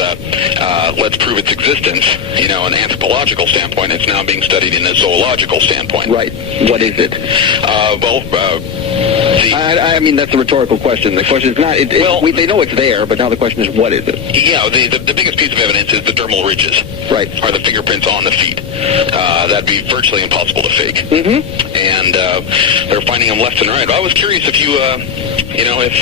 let's prove its existence, an anthropological standpoint. It's now being studied in a zoological standpoint. Right. What is it? I mean, that's a rhetorical question. The question is not, they know it's there, but now the question is, what is it? Yeah, the biggest piece of evidence is the dermal ridges. Right. Are the fingerprints on the feet. That'd be virtually impossible to fake. Mm-hmm. And they're finding them left and right. I was curious if if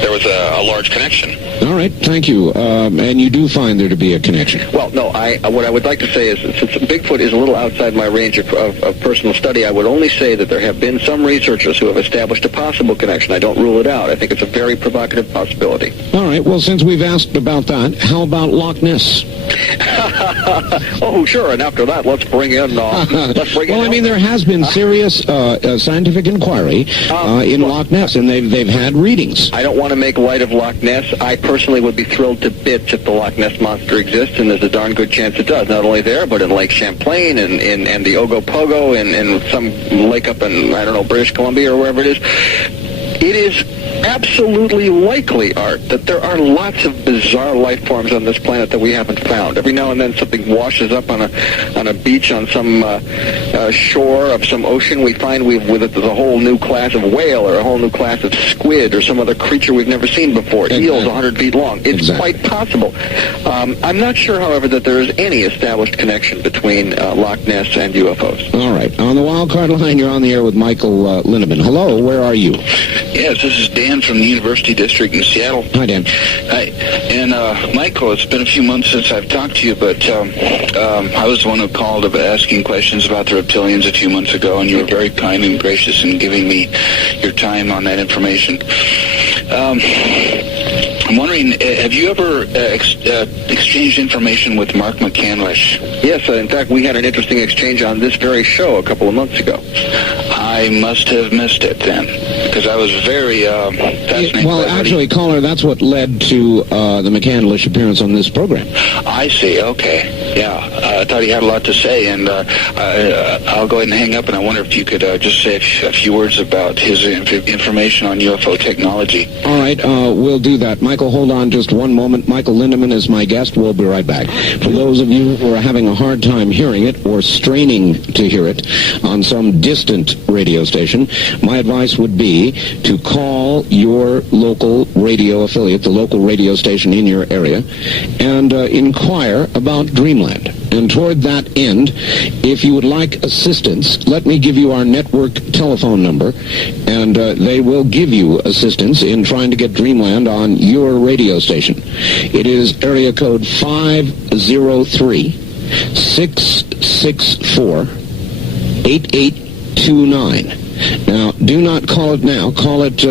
there was a large connection. All right, thank you. And you do find there to be a connection. Well, no, what I would like to say is, since Bigfoot is a little outside my range of personal study, I would only say that there have been some researchers who have established a possible connection. I don't rule it out. I think it's a very provocative possibility. All right, well, since we've asked about that, how about Loch Ness? Oh, sure, and after that, let's bring in... Well, I mean, there has been serious scientific inquiry in Loch Ness, and they've had readings. I don't want to make light of Loch Ness. I personally would be thrilled to bits if the Loch Ness Monster exists, and there's a darn good chance it does. Not only there, but in Lake Champlain and the Ogopogo and some lake up in, British Columbia or wherever it is. It is absolutely likely, Art, that there are lots of bizarre life forms on this planet that we haven't found. Every now and then something washes up on a beach on some shore of some ocean. We find with it there's a whole new class of whale or a whole new class of squid or some other creature we've never seen before. Eels 100 feet long. It's quite possible. I'm not sure, however, that there is any established connection between Loch Ness and UFOs. All right. On the wild card line, you're on the air with Michael Lindemann. Hello, where are you? Yes, this is Dan from the University District in Seattle. Hi, Dan. Hi. And, Michael, it's been a few months since I've talked to you, but I was the one who called about asking questions about the reptilians a few months ago, and you were very kind and gracious in giving me your time on that information. I'm wondering, have you ever exchanged information with Mark McCandlish? Yes, in fact, we had an interesting exchange on this very show a couple of months ago. I must have missed it then, because I was very fascinated. Well, actually, caller, that's what led to the McCandlish appearance on this program. I see. Okay. Yeah. I thought he had a lot to say, and I'll go ahead and hang up, and I wonder if you could just say a few words about his information on UFO technology. All right. We'll do that. Michael, hold on just one moment. Michael Lindemann is my guest. We'll be right back. For those of you who are having a hard time hearing it or straining to hear it on some distant radio station, my advice would be to call your local radio affiliate, the local radio station in your area, and inquire about Dreamland. And toward that end, if you would like assistance, let me give you our network telephone number, and they will give you assistance in trying to get Dreamland on your radio station. It is area code 503-664-8829. Now, do not call it now. Call it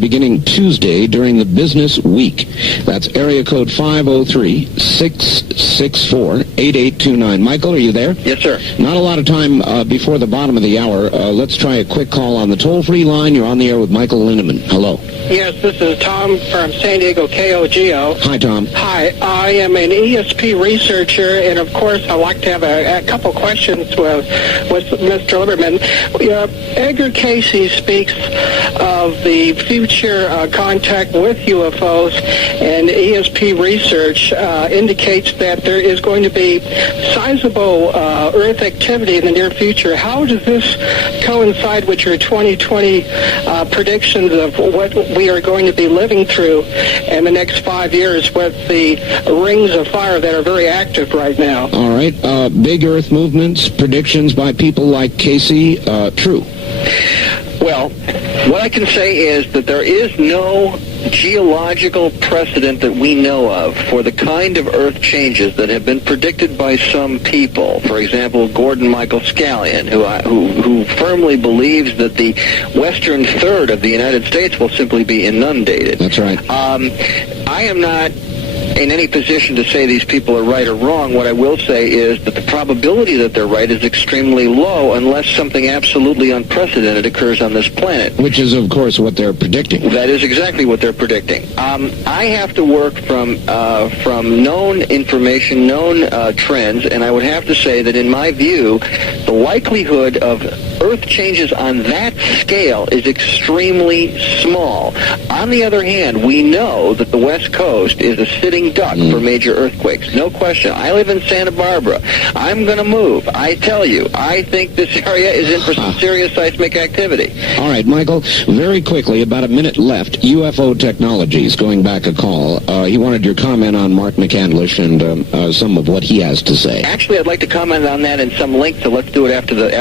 beginning Tuesday during the business week. That's area code 503-664-8829. 888-8829. Michael, are you there? Yes, sir. Not a lot of time before the bottom of the hour. Let's try a quick call on the toll-free line. You're on the air with Michael Lindemann. Hello. Yes, this is Tom from San Diego KOGO. Hi, Tom. Hi, I am an ESP researcher, and of course I'd like to have a couple questions with Mr. Lieberman. Edgar Casey speaks of the future contact with UFOs, and ESP research indicates that there is going to be sizable Earth activity in the near future. How does this coincide with your 2020 predictions of what we are going to be living through in the next 5 years with the rings of fire that are very active right now? All right. Big Earth movements, predictions by people like Casey, true. Well, what I can say is that there is no geological precedent that we know of for the kind of Earth changes that have been predicted by some people. For example, Gordon Michael Scallion, who firmly believes that the western third of the United States will simply be inundated. That's right. I am not in any position to say these people are right or wrong. What I will say is that the probability that they're right is extremely low unless something absolutely unprecedented occurs on this planet. Which is, of course, what they're predicting. That is exactly what they're predicting. I have to work from known information, known trends, and I would have to say that in my view, the likelihood of Earth changes on that scale is extremely small. On the other hand, we know that the West Coast is a sitting duck for major earthquakes. No question. I live in Santa Barbara. I'm going to move. I tell you, I think this area is in for some serious seismic activity. All right, Michael, very quickly, about a minute left, UFO Technologies, going back a call. He wanted your comment on Mark McCandlish and some of what he has to say. Actually, I'd like to comment on that in some length, so let's do it after the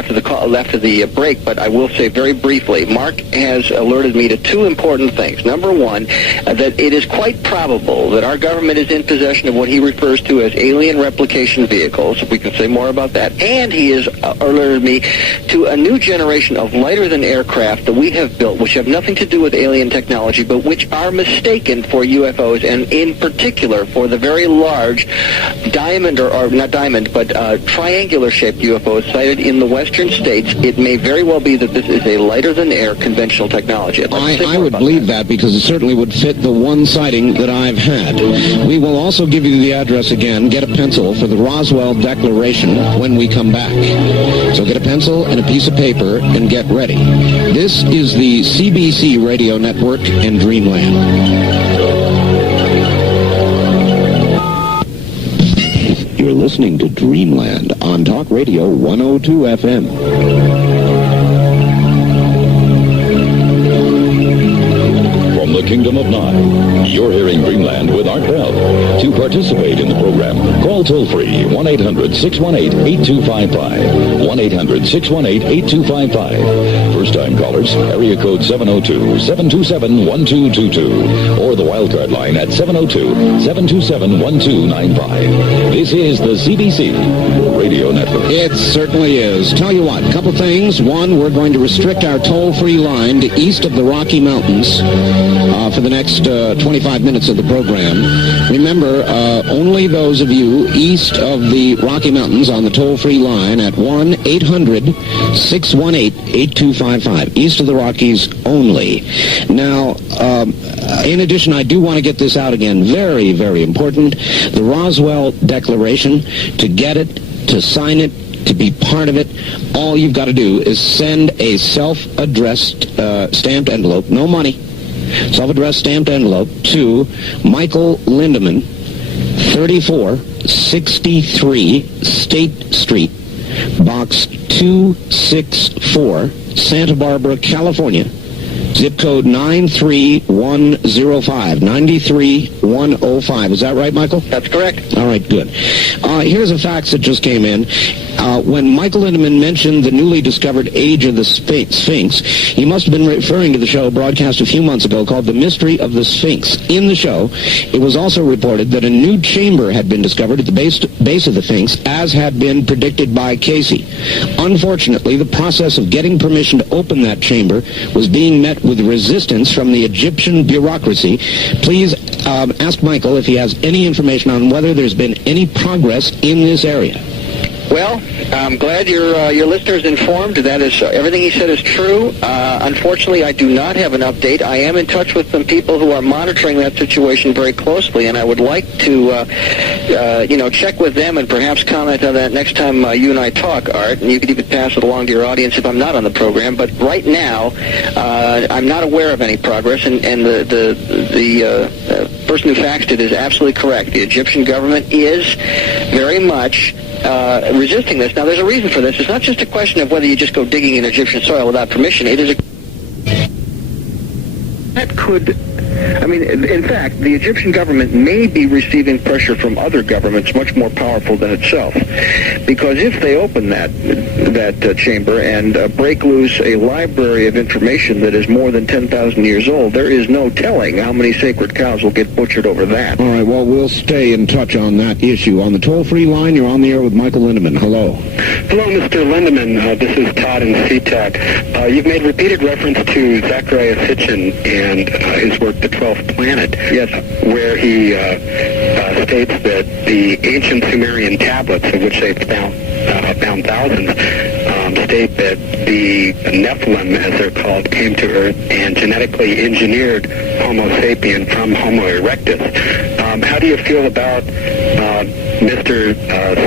break, but I will say very briefly, Mark has alerted me to two important things. Number one, that it is quite probable that our government is in possession of what he refers to as alien replication vehicles. We can say more about that. And he has alerted me to a new generation of lighter-than-air craft that we have built, which have nothing to do with alien technology, but which are mistaken for UFOs, and in particular for the very large diamond, or not diamond, but triangular-shaped UFOs sighted in the western states. It may very well be that this is a lighter-than-air conventional technology. I would believe that because it certainly would fit the one sighting that I've had. We will also give you the address again. Get a pencil for the Roswell Declaration when we come back. So get a pencil and a piece of paper and get ready. This is the CBC Radio Network and Dreamland. You're listening to Dreamland on Talk Radio 102 FM. From the Kingdom of Nye, you're hearing Dreamland with Art Bell. To participate in the program, call toll-free 1-800-618-8255. 1-800-618-8255. First-time callers, area code 702-727-1222. Or the wildcard line at 702-727-1295. This is the CBC Radio Network. It certainly is. Tell you what, a couple things. One, we're going to restrict our toll-free line to east of the Rocky Mountains for the next 25 minutes of the program. Remember, only those of you east of the Rocky Mountains on the toll-free line at 1-800-618-8255. East of the Rockies only. Now, in addition, I do want to get this out again. Very, very important. The Roswell Declaration, to get it, to sign it, to be part of it, all you've got to do is send a self-addressed stamped envelope, no money, self-addressed stamped envelope to Michael Lindemann, 3463 State Street, Box 264, Santa Barbara, California. Zip code 93105. 93105. Is that right, Michael? That's correct. All right, good. Here's a fax that just came in. When Michael Lindemann mentioned the newly discovered age of the Sphinx, he must have been referring to the show broadcast a few months ago called The Mystery of the Sphinx. In the show, it was also reported that a new chamber had been discovered at the base of the Sphinx, as had been predicted by Casey. Unfortunately, the process of getting permission to open that chamber was being met with resistance from the Egyptian bureaucracy. Please ask Michael if he has any information on whether there's been any progress in this area. Well, I'm glad your listeners informed. That is everything he said is true. Unfortunately, I do not have an update. I am in touch with some people who are monitoring that situation very closely, and I would like to, check with them and perhaps comment on that next time you and I talk, Art. And you could even pass it along to your audience if I'm not on the program. But right now, I'm not aware of any progress, and the person who faxed it is absolutely correct. The Egyptian government is very much resisting this. Now, there's a reason for this. It's not just a question of whether you just go digging in Egyptian soil without permission. It is that could... I mean, in fact, the Egyptian government may be receiving pressure from other governments much more powerful than itself. Because if they open that chamber and break loose a library of information that is more than 10,000 years old, there is no telling how many sacred cows will get butchered over that. All right, well, we'll stay in touch on that issue. On the toll-free line, you're on the air with Michael Lindemann. Hello. Hello, Mr. Lindemann. This is Todd in SeaTac. You've made repeated reference to Zecharia Sitchin and his work, The 12th Planet. Yes. Where he states that the ancient Sumerian tablets, of which they've found thousands, state that the Nephilim, as they're called, came to Earth and genetically engineered Homo sapien from Homo erectus. How do you feel about Mr.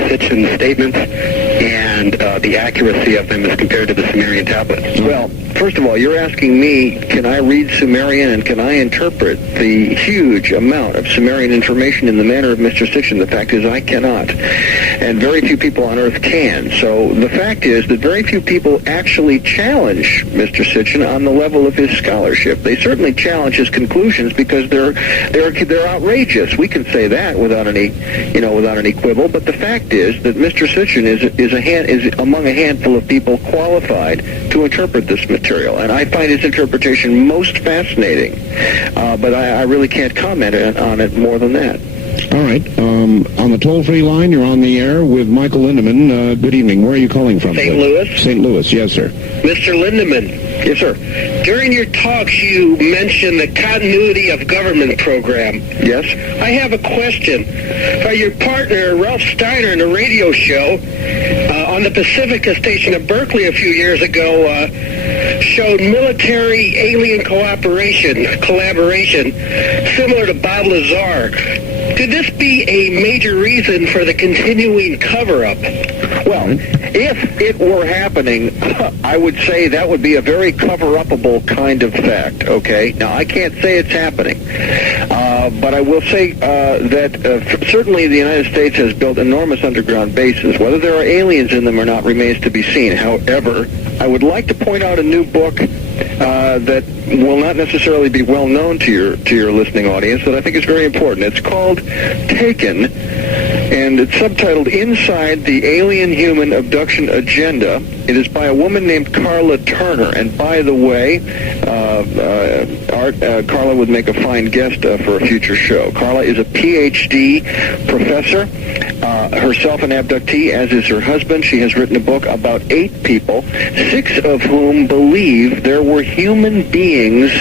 Sitchin's statements and the accuracy of them as compared to the Sumerian tablets? Well, first of all, you're asking me, can I read Sumerian and can I interpret the huge amount of Sumerian information in the manner of Mr. Sitchin? The fact is I cannot. And very few people on Earth can. So the fact is that very few people actually challenge Mr. Sitchin on the level of his scholarship. They certainly challenge his conclusions because they're outrageous. We can say that without any quibble. But the fact is that Mr. Sitchin is among a handful of people qualified to interpret this material, and I find his interpretation most fascinating. But I really can't comment on it more than that. All right. On the toll-free line, you're on the air with Michael Lindemann. Good evening. Where are you calling from? St. Louis. St. Louis, yes, sir. Mr. Lindemann. Yes, sir. During your talks, you mentioned the continuity of government program. Yes. I have a question. Your partner, Ralph Steiner, in a radio show on the Pacifica station of Berkeley a few years ago, showed military alien collaboration similar to Bob Lazar. Could this be a major reason for the continuing cover-up? Well, if it were happening, I would say that would be a very cover-upable kind of fact, okay? Now, I can't say it's happening, but I will say that certainly the United States has built enormous underground bases. Whether there are aliens in them or not remains to be seen. However, I would like to point out a new book that will not necessarily be well known to your listening audience that I think is very important. It's called Taken, and it's subtitled Inside the Alien Human Abduction Agenda. It is by a woman named Carla Turner, and by the way, Carla would make a fine guest for a future show. Carla is a PhD professor, herself an abductee, as is her husband. She has written a book about 8 people, 6 of whom believe there were human beings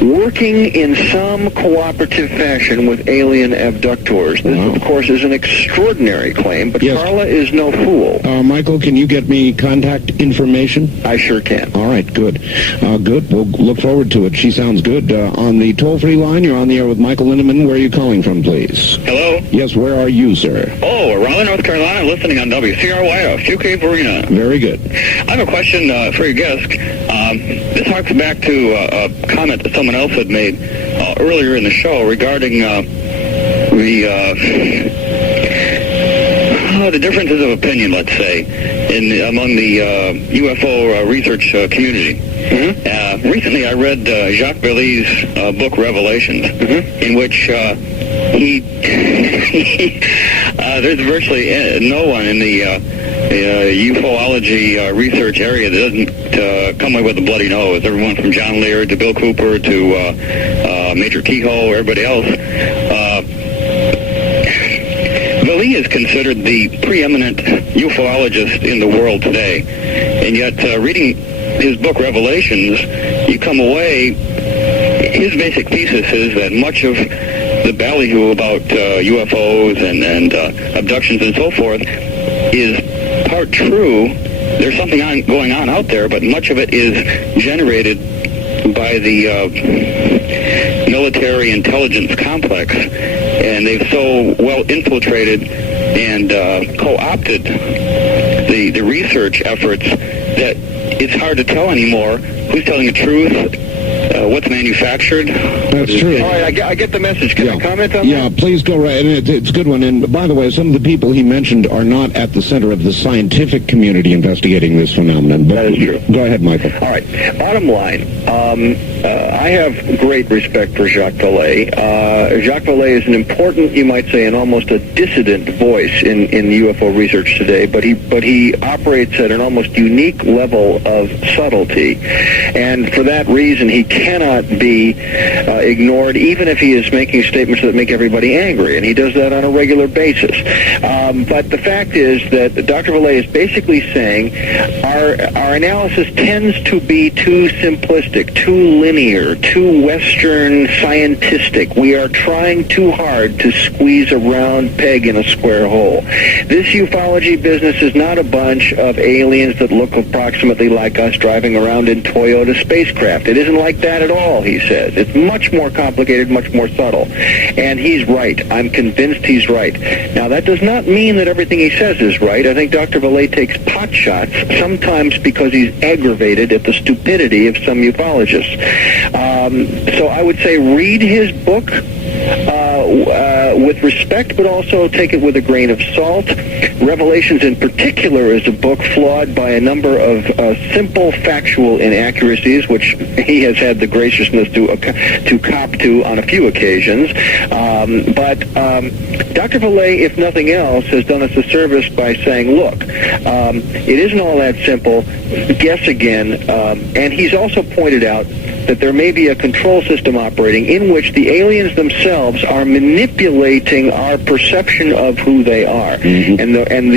working in some cooperative fashion with alien abductors. This, of course, is an extraordinary claim, but yes. Carla is no fool. Michael, can you get me contact information? I sure can. All right, good. Good. We'll look forward to it. She sounds good. On the toll-free line, you're on the air with Michael Lindemann. Where are you calling from, please? Hello? Yes, where are you, sir? Oh, Raleigh, North Carolina, listening on WCRY, UK Arena. Very good. I have a question for your guest. This harks back to a comment that someone else had made earlier in the show regarding the differences of opinion, let's say, among the UFO research community. Mm-hmm. Recently, I read Jacques Vallée's book Revelations, in which there's virtually no one in the ufology research area that doesn't come away with a bloody nose. Everyone from John Lear to Bill Cooper to Major Keyhole, everybody else. Vallee is considered the preeminent ufologist in the world today, and yet reading his book Revelations, you come away, his basic thesis is that much of the ballyhoo about UFOs and abductions and so forth is part true. There's something going on out there, but much of it is generated by the military intelligence complex, and they've so well infiltrated and co-opted the research efforts that it's hard to tell anymore who's telling the truth, what's manufactured. That's true. All right, I get the message. Can I comment on that? Yeah, please go right. And it's a good one. And by the way, some of the people he mentioned are not at the center of the scientific community investigating this phenomenon. But that is true. Go ahead, Michael. All right. Bottom line, I have great respect for Jacques Vallée. Jacques Vallée is an important, you might say, and almost a dissident voice in UFO research today. But he operates at an almost unique level of subtlety, and for that reason, he cannot be ignored, even if he is making statements that make everybody angry, and he does that on a regular basis. But the fact is that Dr. Vallée is basically saying our analysis tends to be too simplistic, too linear, too Western scientistic. We are trying too hard to squeeze a round peg in a square hole. This ufology business is not a bunch of aliens that look approximately like us driving around in Toyota spacecraft. It isn't like that at all, he says. It's much more complicated, much more subtle. And he's right. I'm convinced he's right. Now, that does not mean that everything he says is right. I think Dr. Vallée takes pot shots, sometimes because he's aggravated at the stupidity of some ufologists. So I would say read his book with respect, but also take it with a grain of salt. Revelations in particular is a book flawed by a number of simple factual inaccuracies, which he has had the graciousness to cop to on a few occasions. But Dr. Vallée, if nothing else, has done us a service by saying, look, it isn't all that simple. Guess again. And he's also pointed out that there may be a control system operating in which the aliens themselves are manipulating our perception of who they are. Mm-hmm. And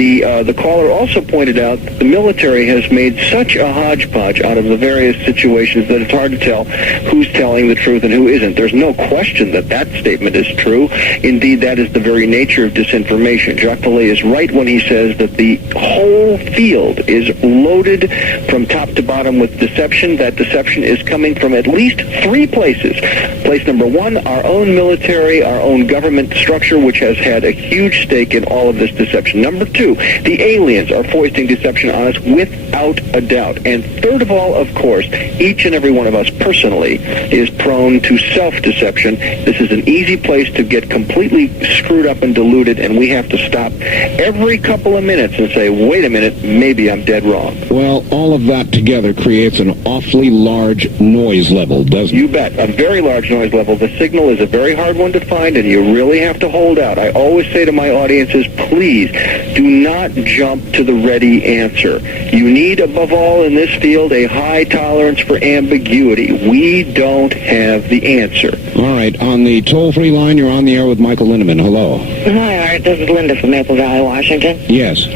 the caller also pointed out that the military has made such a hodgepodge out of the various situations that it's hard to tell who's telling the truth and who isn't. There's no question that that statement is true. Indeed, that is the very nature of disinformation. Jacques Vallée is right when he says that the whole field is loaded from top to bottom with deception. That deception is coming from at least three places. Place number one, our own military, our own government structure, which has had a huge stake in all of this deception. Number two, the aliens are foisting deception on us without a doubt. And third of all, of course, each and every one of us personally is prone to self-deception. This is an easy place to get completely screwed up and deluded, and we have to stop every couple of minutes and say, wait a minute, maybe I'm dead wrong. Well, all of that together creates an awfully large noise level, doesn't it? You bet. A very large noise level. The signal is a very hard one to find, and you really have to hold out. I always say to my audiences, please do not jump to the ready answer. You need, above all in this field, a high tolerance for ambiguity. We don't have the answer. All right. On the toll-free line, you're on the air with Michael Lindemann. Hello. Hi, Art. This is Linda from Maple Valley, Washington. Yes.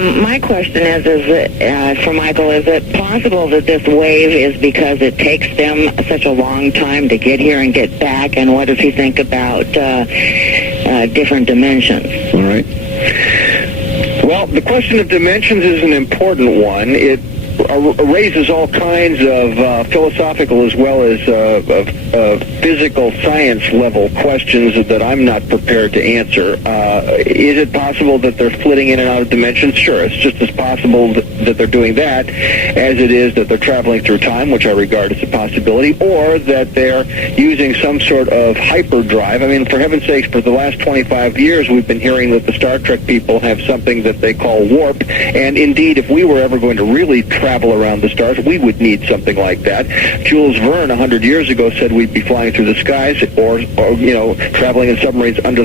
My question is for Michael, is it possible that this wave is because it takes them such a long time to get here and get back? And what does he think about different dimensions? All right. Well, the question of dimensions is an important one. It raises all kinds of philosophical as well as physical science level questions that I'm not prepared to answer. Is it possible that they're flitting in and out of dimensions? Sure, it's just as possible that they're doing that as it is that they're traveling through time, which I regard as a possibility, or that they're using some sort of hyperdrive. I mean, for heaven's sakes, for the last 25 years, we've been hearing that the Star Trek people have something that they call warp, and indeed, if we were ever going to really travel around the stars, we would need something like that. Jules Verne, 100 years ago, said we'd be flying through the skies or traveling in submarines under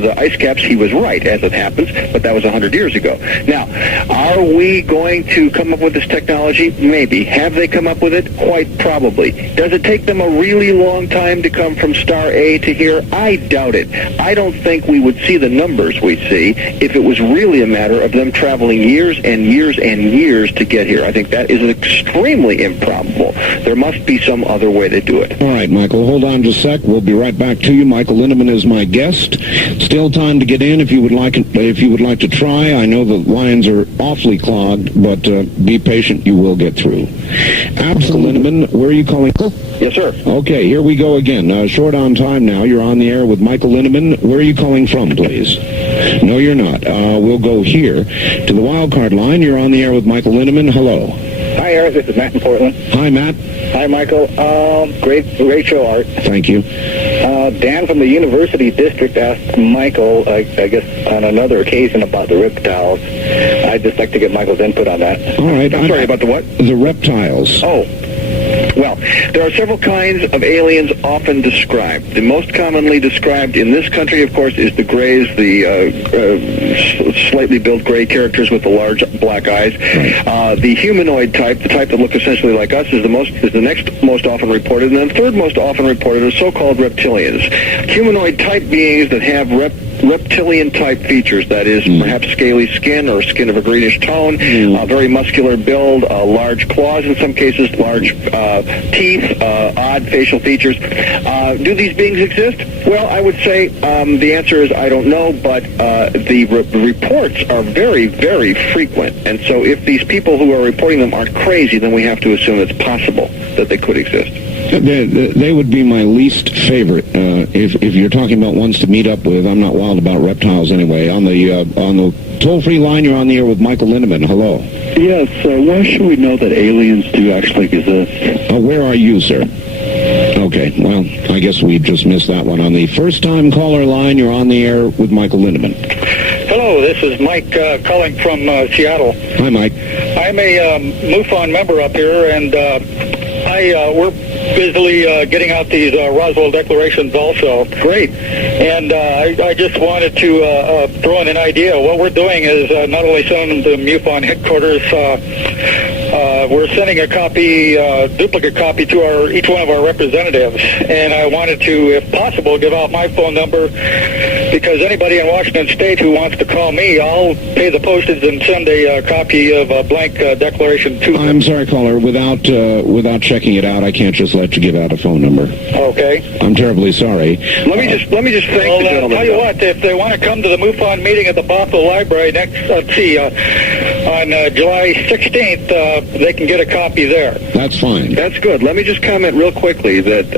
the ice caps. He was right, as it happens, but that was 100 years ago. Now, are we going to come up with this technology? Maybe. Have they come up with it? Quite probably. Does it take them a really long time to come from star A to here? I doubt it. I don't think we would see the numbers we see if it was really a matter of them traveling years and years and years to get here. I think think that is extremely improbable. There must be some other way to do it. All right, Michael, hold on just a sec. We'll be right back to you. Michael Lindemann is my guest. Still time to get in if you would like to try. I know the lines are awfully clogged, but be patient. You will get through. Michael Lindemann, where are you calling? Yes, sir. Okay, here we go again. Short on time now. You're on the air with Michael Lindemann. Where are you calling from, please? No, you're not. We'll go here to the wild card line. You're on the air with Michael Lindemann. Hello. Hi, Eric. This is Matt in Portland. Hi, Matt. Hi, Michael. Great show, Art. Thank you. Dan from the University District asked Michael, I guess on another occasion, about the reptiles. I'd just like to get Michael's input on that. All right. I'm sorry, about the what? The reptiles. Oh. Well, there are several kinds of aliens often described. The most commonly described in this country, of course, is the grays, the slightly built gray characters with the large black eyes. The humanoid type, the type that look essentially like us, is the next most often reported, and then third most often reported are so-called reptilians. Humanoid type beings that have reptilian-type features, that is, perhaps scaly skin or skin of a greenish tone, very muscular build, large claws in some cases, large teeth, odd facial features. Do these beings exist? Well, I would say the answer is I don't know, but the reports are very, very frequent. And so if these people who are reporting them aren't crazy, then we have to assume it's possible that they could exist. They would be my least favorite. If you're talking about ones to meet up with, I'm not wild about reptiles anyway. On the toll-free line, you're on the air with Michael Lindemann. Hello. Yes, why should we know that aliens do actually exist? Where are you, sir? Okay, well, I guess we just missed that one. On the first-time caller line, you're on the air with Michael Lindemann. Hello, this is Mike calling from Seattle. Hi, Mike. I'm a MUFON member up here, and we're busily getting out these Roswell declarations also. Great. And I just wanted to throw in an idea. What we're doing is not only sending the MUFON headquarters, we're sending a copy, duplicate copy to each one of our representatives. And I wanted to, if possible, give out my phone number, because anybody in Washington State who wants to call me, I'll pay the postage and send a copy of a blank declaration to them. I'm sorry, caller. Without checking it out, I can't just let you give out a phone number. Okay. I'm terribly sorry. Let me just thank the gentleman. Tell you what, if they want to come to the MUFON meeting at the Bothell Library on July 16th, they can get a copy there. That's fine. That's good. Let me just comment real quickly that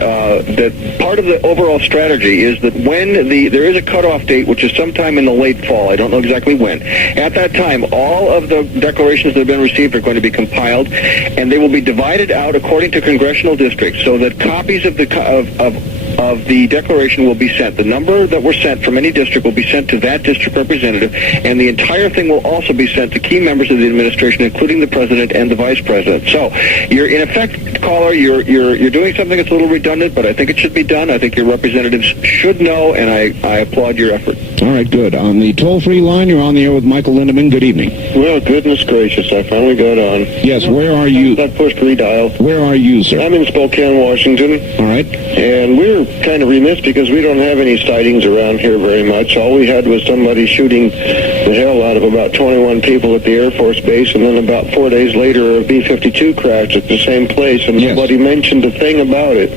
part of the overall strategy is that when there is a cutoff date, which is sometime in the late fall, I don't know exactly when, at that time, all of the declarations that have been received are going to be compiled, and they will be divided out according to congressional districts, so that copies of the declaration will be sent. The number that were sent from any district will be sent to that district representative, and the entire thing will also be sent to key members of the administration, including the president and the vice president. So, you're in effect, caller, you're doing something that's a little redundant, but I think it should be done. I think your representatives should know, and I applaud your effort. All right, good. On the toll-free line, you're on the air with Michael Lindemann. Good evening. Well, goodness gracious, I finally got on. Yes, where are you? I pushed redial. Where are you, sir? I'm in Spokane, Washington. All right. And we're kind of remiss because we don't have any sightings around here very much. All we had was somebody shooting the hell out of about 21 people at the Air Force Base, and then about 4 days later a B-52 crashed at the same place, and nobody mentioned a thing about it.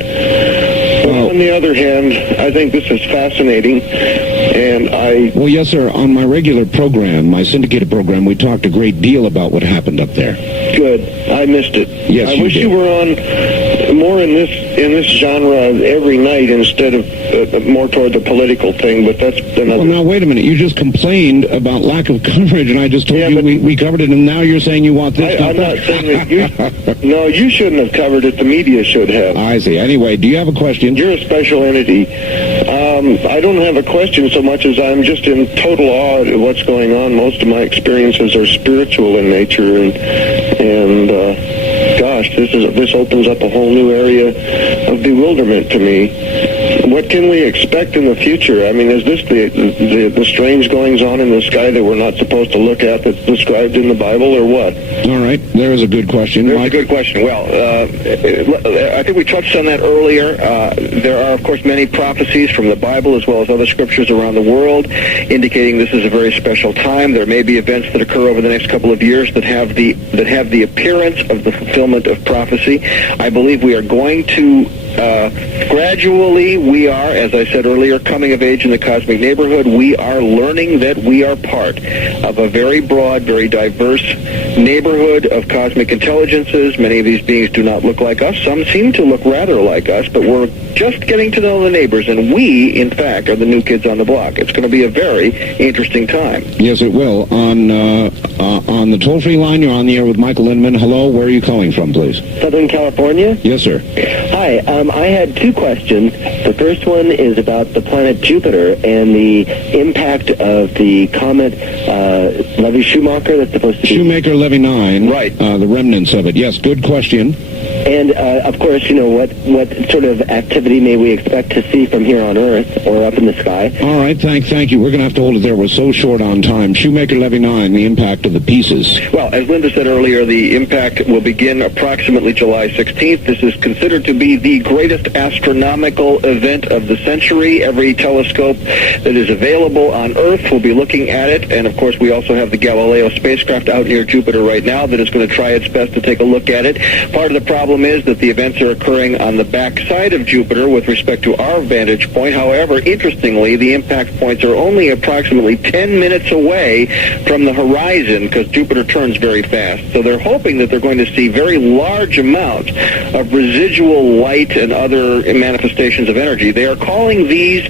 But on the other hand, I think this is fascinating, and Well, yes, sir. On my regular program, my syndicated program, we talked a great deal about what happened up there. Good. I missed it. Yes, I wish you were on more in this genre every night instead of more toward the political thing, but that's another... Well, now, wait a minute. You just complained about lack of coverage, and I just told you we covered it, and now you're saying you want this. I'm not saying that you... No, you shouldn't have covered it. The media should have. I see. Anyway, do you have a question? You're a special entity. I don't have a question so much as I'm just in total awe at what's going on. Most of my experiences are spiritual in nature, and gosh, this opens up a whole new area of bewilderment to me. What can we expect in the future? I mean, is this the strange goings on in the sky that we're not supposed to look at that's described in the Bible, or what? All right. There is a good question. There's a good question. Well, I think we touched on that earlier. There are, of course, many prophecies from the Bible as well as other scriptures around the world indicating this is a very special time. There may be events that occur over the next couple of years that have the appearance of the fulfillment of prophecy. I believe we are going to gradually, we are, as I said earlier, coming of age in the cosmic neighborhood. We are learning that we are part of a very broad, very diverse neighborhood of cosmic intelligences. Many of these beings do not look like us. Some seem to look rather like us, but we're just getting to know the neighbors, and we, in fact, are the new kids on the block. It's going to be a very interesting time. Yes, it will. On the toll-free line, you're on the air with Michael Lindemann. Hello, where are you calling from, please? Southern California? Yes, sir. Hi, I had two questions. The first one is about the planet Jupiter and the impact of the comet Levy-Schumacher that's supposed to be... Shoemaker-Levy 9. Right. The remnants of it. Yes, good question. And, of course, you know, what sort of activity may we expect to see from here on Earth or up in the sky? All right, thank you. We're going to have to hold it there. We're so short on time. Shoemaker-Levy 9, the impact of the pieces. Well, as Linda said earlier, the impact will begin approximately July 16th. This is considered to be the greatest astronomical event of the century. Every telescope that is available on Earth will be looking at it. And, of course, we also have the Galileo spacecraft out near Jupiter right now that is going to try its best to take a look at it. Part of the problem is that the events are occurring on the back side of Jupiter with respect to our vantage point. However, interestingly, the impact points are only approximately 10 minutes away from the horizon because Jupiter turns very fast. So they're hoping that they're going to see very large amounts of residual light and other manifestations of energy. They are calling these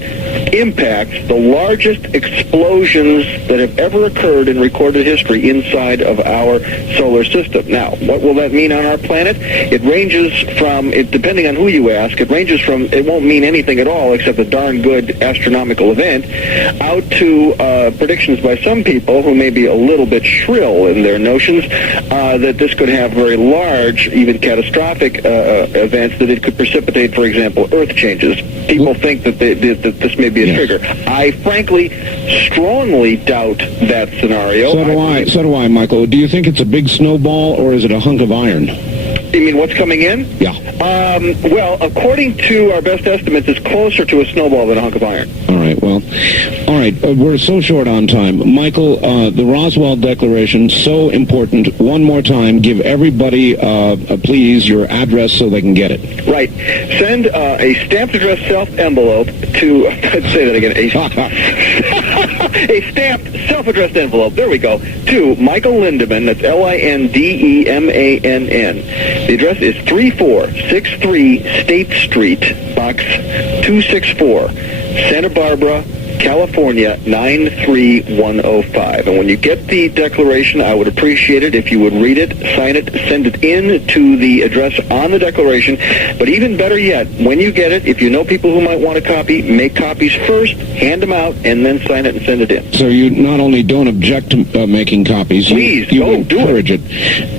impacts the largest explosions that have ever occurred in recorded history inside of our solar system. Now, what will that mean on our planet? It ranges from, depending on who you ask, it ranges from, it won't mean anything at all except a darn good astronomical event, out to predictions by some people who may be a little bit shrill in their notions that this could have very large, even catastrophic events, that it could precipitate, for example, Earth changes. People think that this may be a trigger. I frankly strongly doubt that scenario. So do I, Michael. Do you think it's a big snowball or is it a hunk of iron? You mean what's coming in? Yeah. Well, according to our best estimates, it's closer to a snowball than a hunk of iron. All right, well, we're so short on time. Michael, the Roswell Declaration, so important. One more time, give everybody, please, your address so they can get it. Right. Send a stamped address self-envelope to, let's say that again, a stamped self-addressed envelope, there we go, to Michael Lindemann, that's Lindemann. The address is 3463 State Street, Box 264, Santa Barbara, California, 93105. And when you get the declaration, I would appreciate it if you would read it, sign it, send it in to the address on the declaration. But even better yet, when you get it, if you know people who might want a copy, make copies first, hand them out, and then sign it and send it in. So you not only don't object to making copies, please, you encourage it.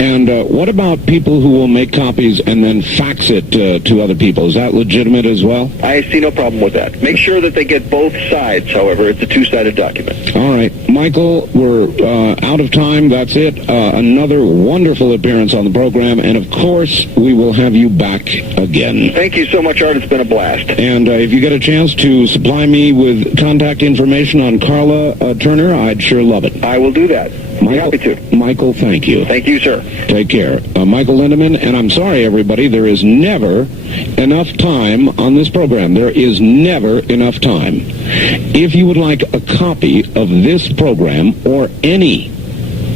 And what about people who will make copies and then fax it to other people? Is that legitimate as well? I see no problem with that. Make sure that they get both sides. However, it's a two-sided document. All right. Michael, we're out of time. That's it. Another wonderful appearance on the program. And, of course, we will have you back again. Thank you so much, Art. It's been a blast. And if you get a chance to supply me with contact information on Carla Turner, I'd sure love it. I will do that. Michael, happy to. Michael, thank you. Thank you, sir. Take care. Michael Lindemann, and I'm sorry, everybody, there is never enough time on this program. There is never enough time. If you would like a copy of this program or any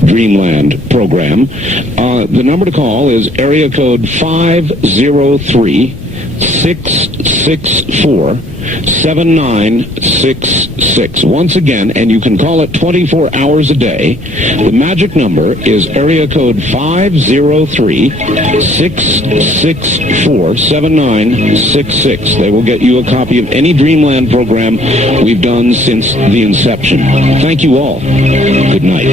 Dreamland program, the number to call is area code 503-664-7966. Once again, and you can call it 24 hours a day. The magic number is area code 503-664-7966. They will get you a copy of any Dreamland program we've done since the inception. Thank you all. Good night.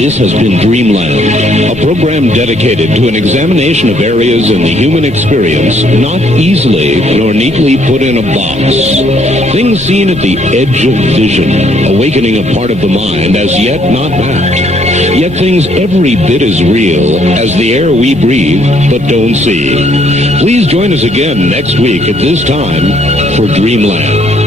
This has been Dreamland, a program dedicated to an examination of areas in the human experience not easily nor neatly put in a box. Things seen at the edge of vision, awakening a part of the mind as yet not mapped. Yet things every bit as real as the air we breathe but don't see. Please join us again next week at this time for Dreamland.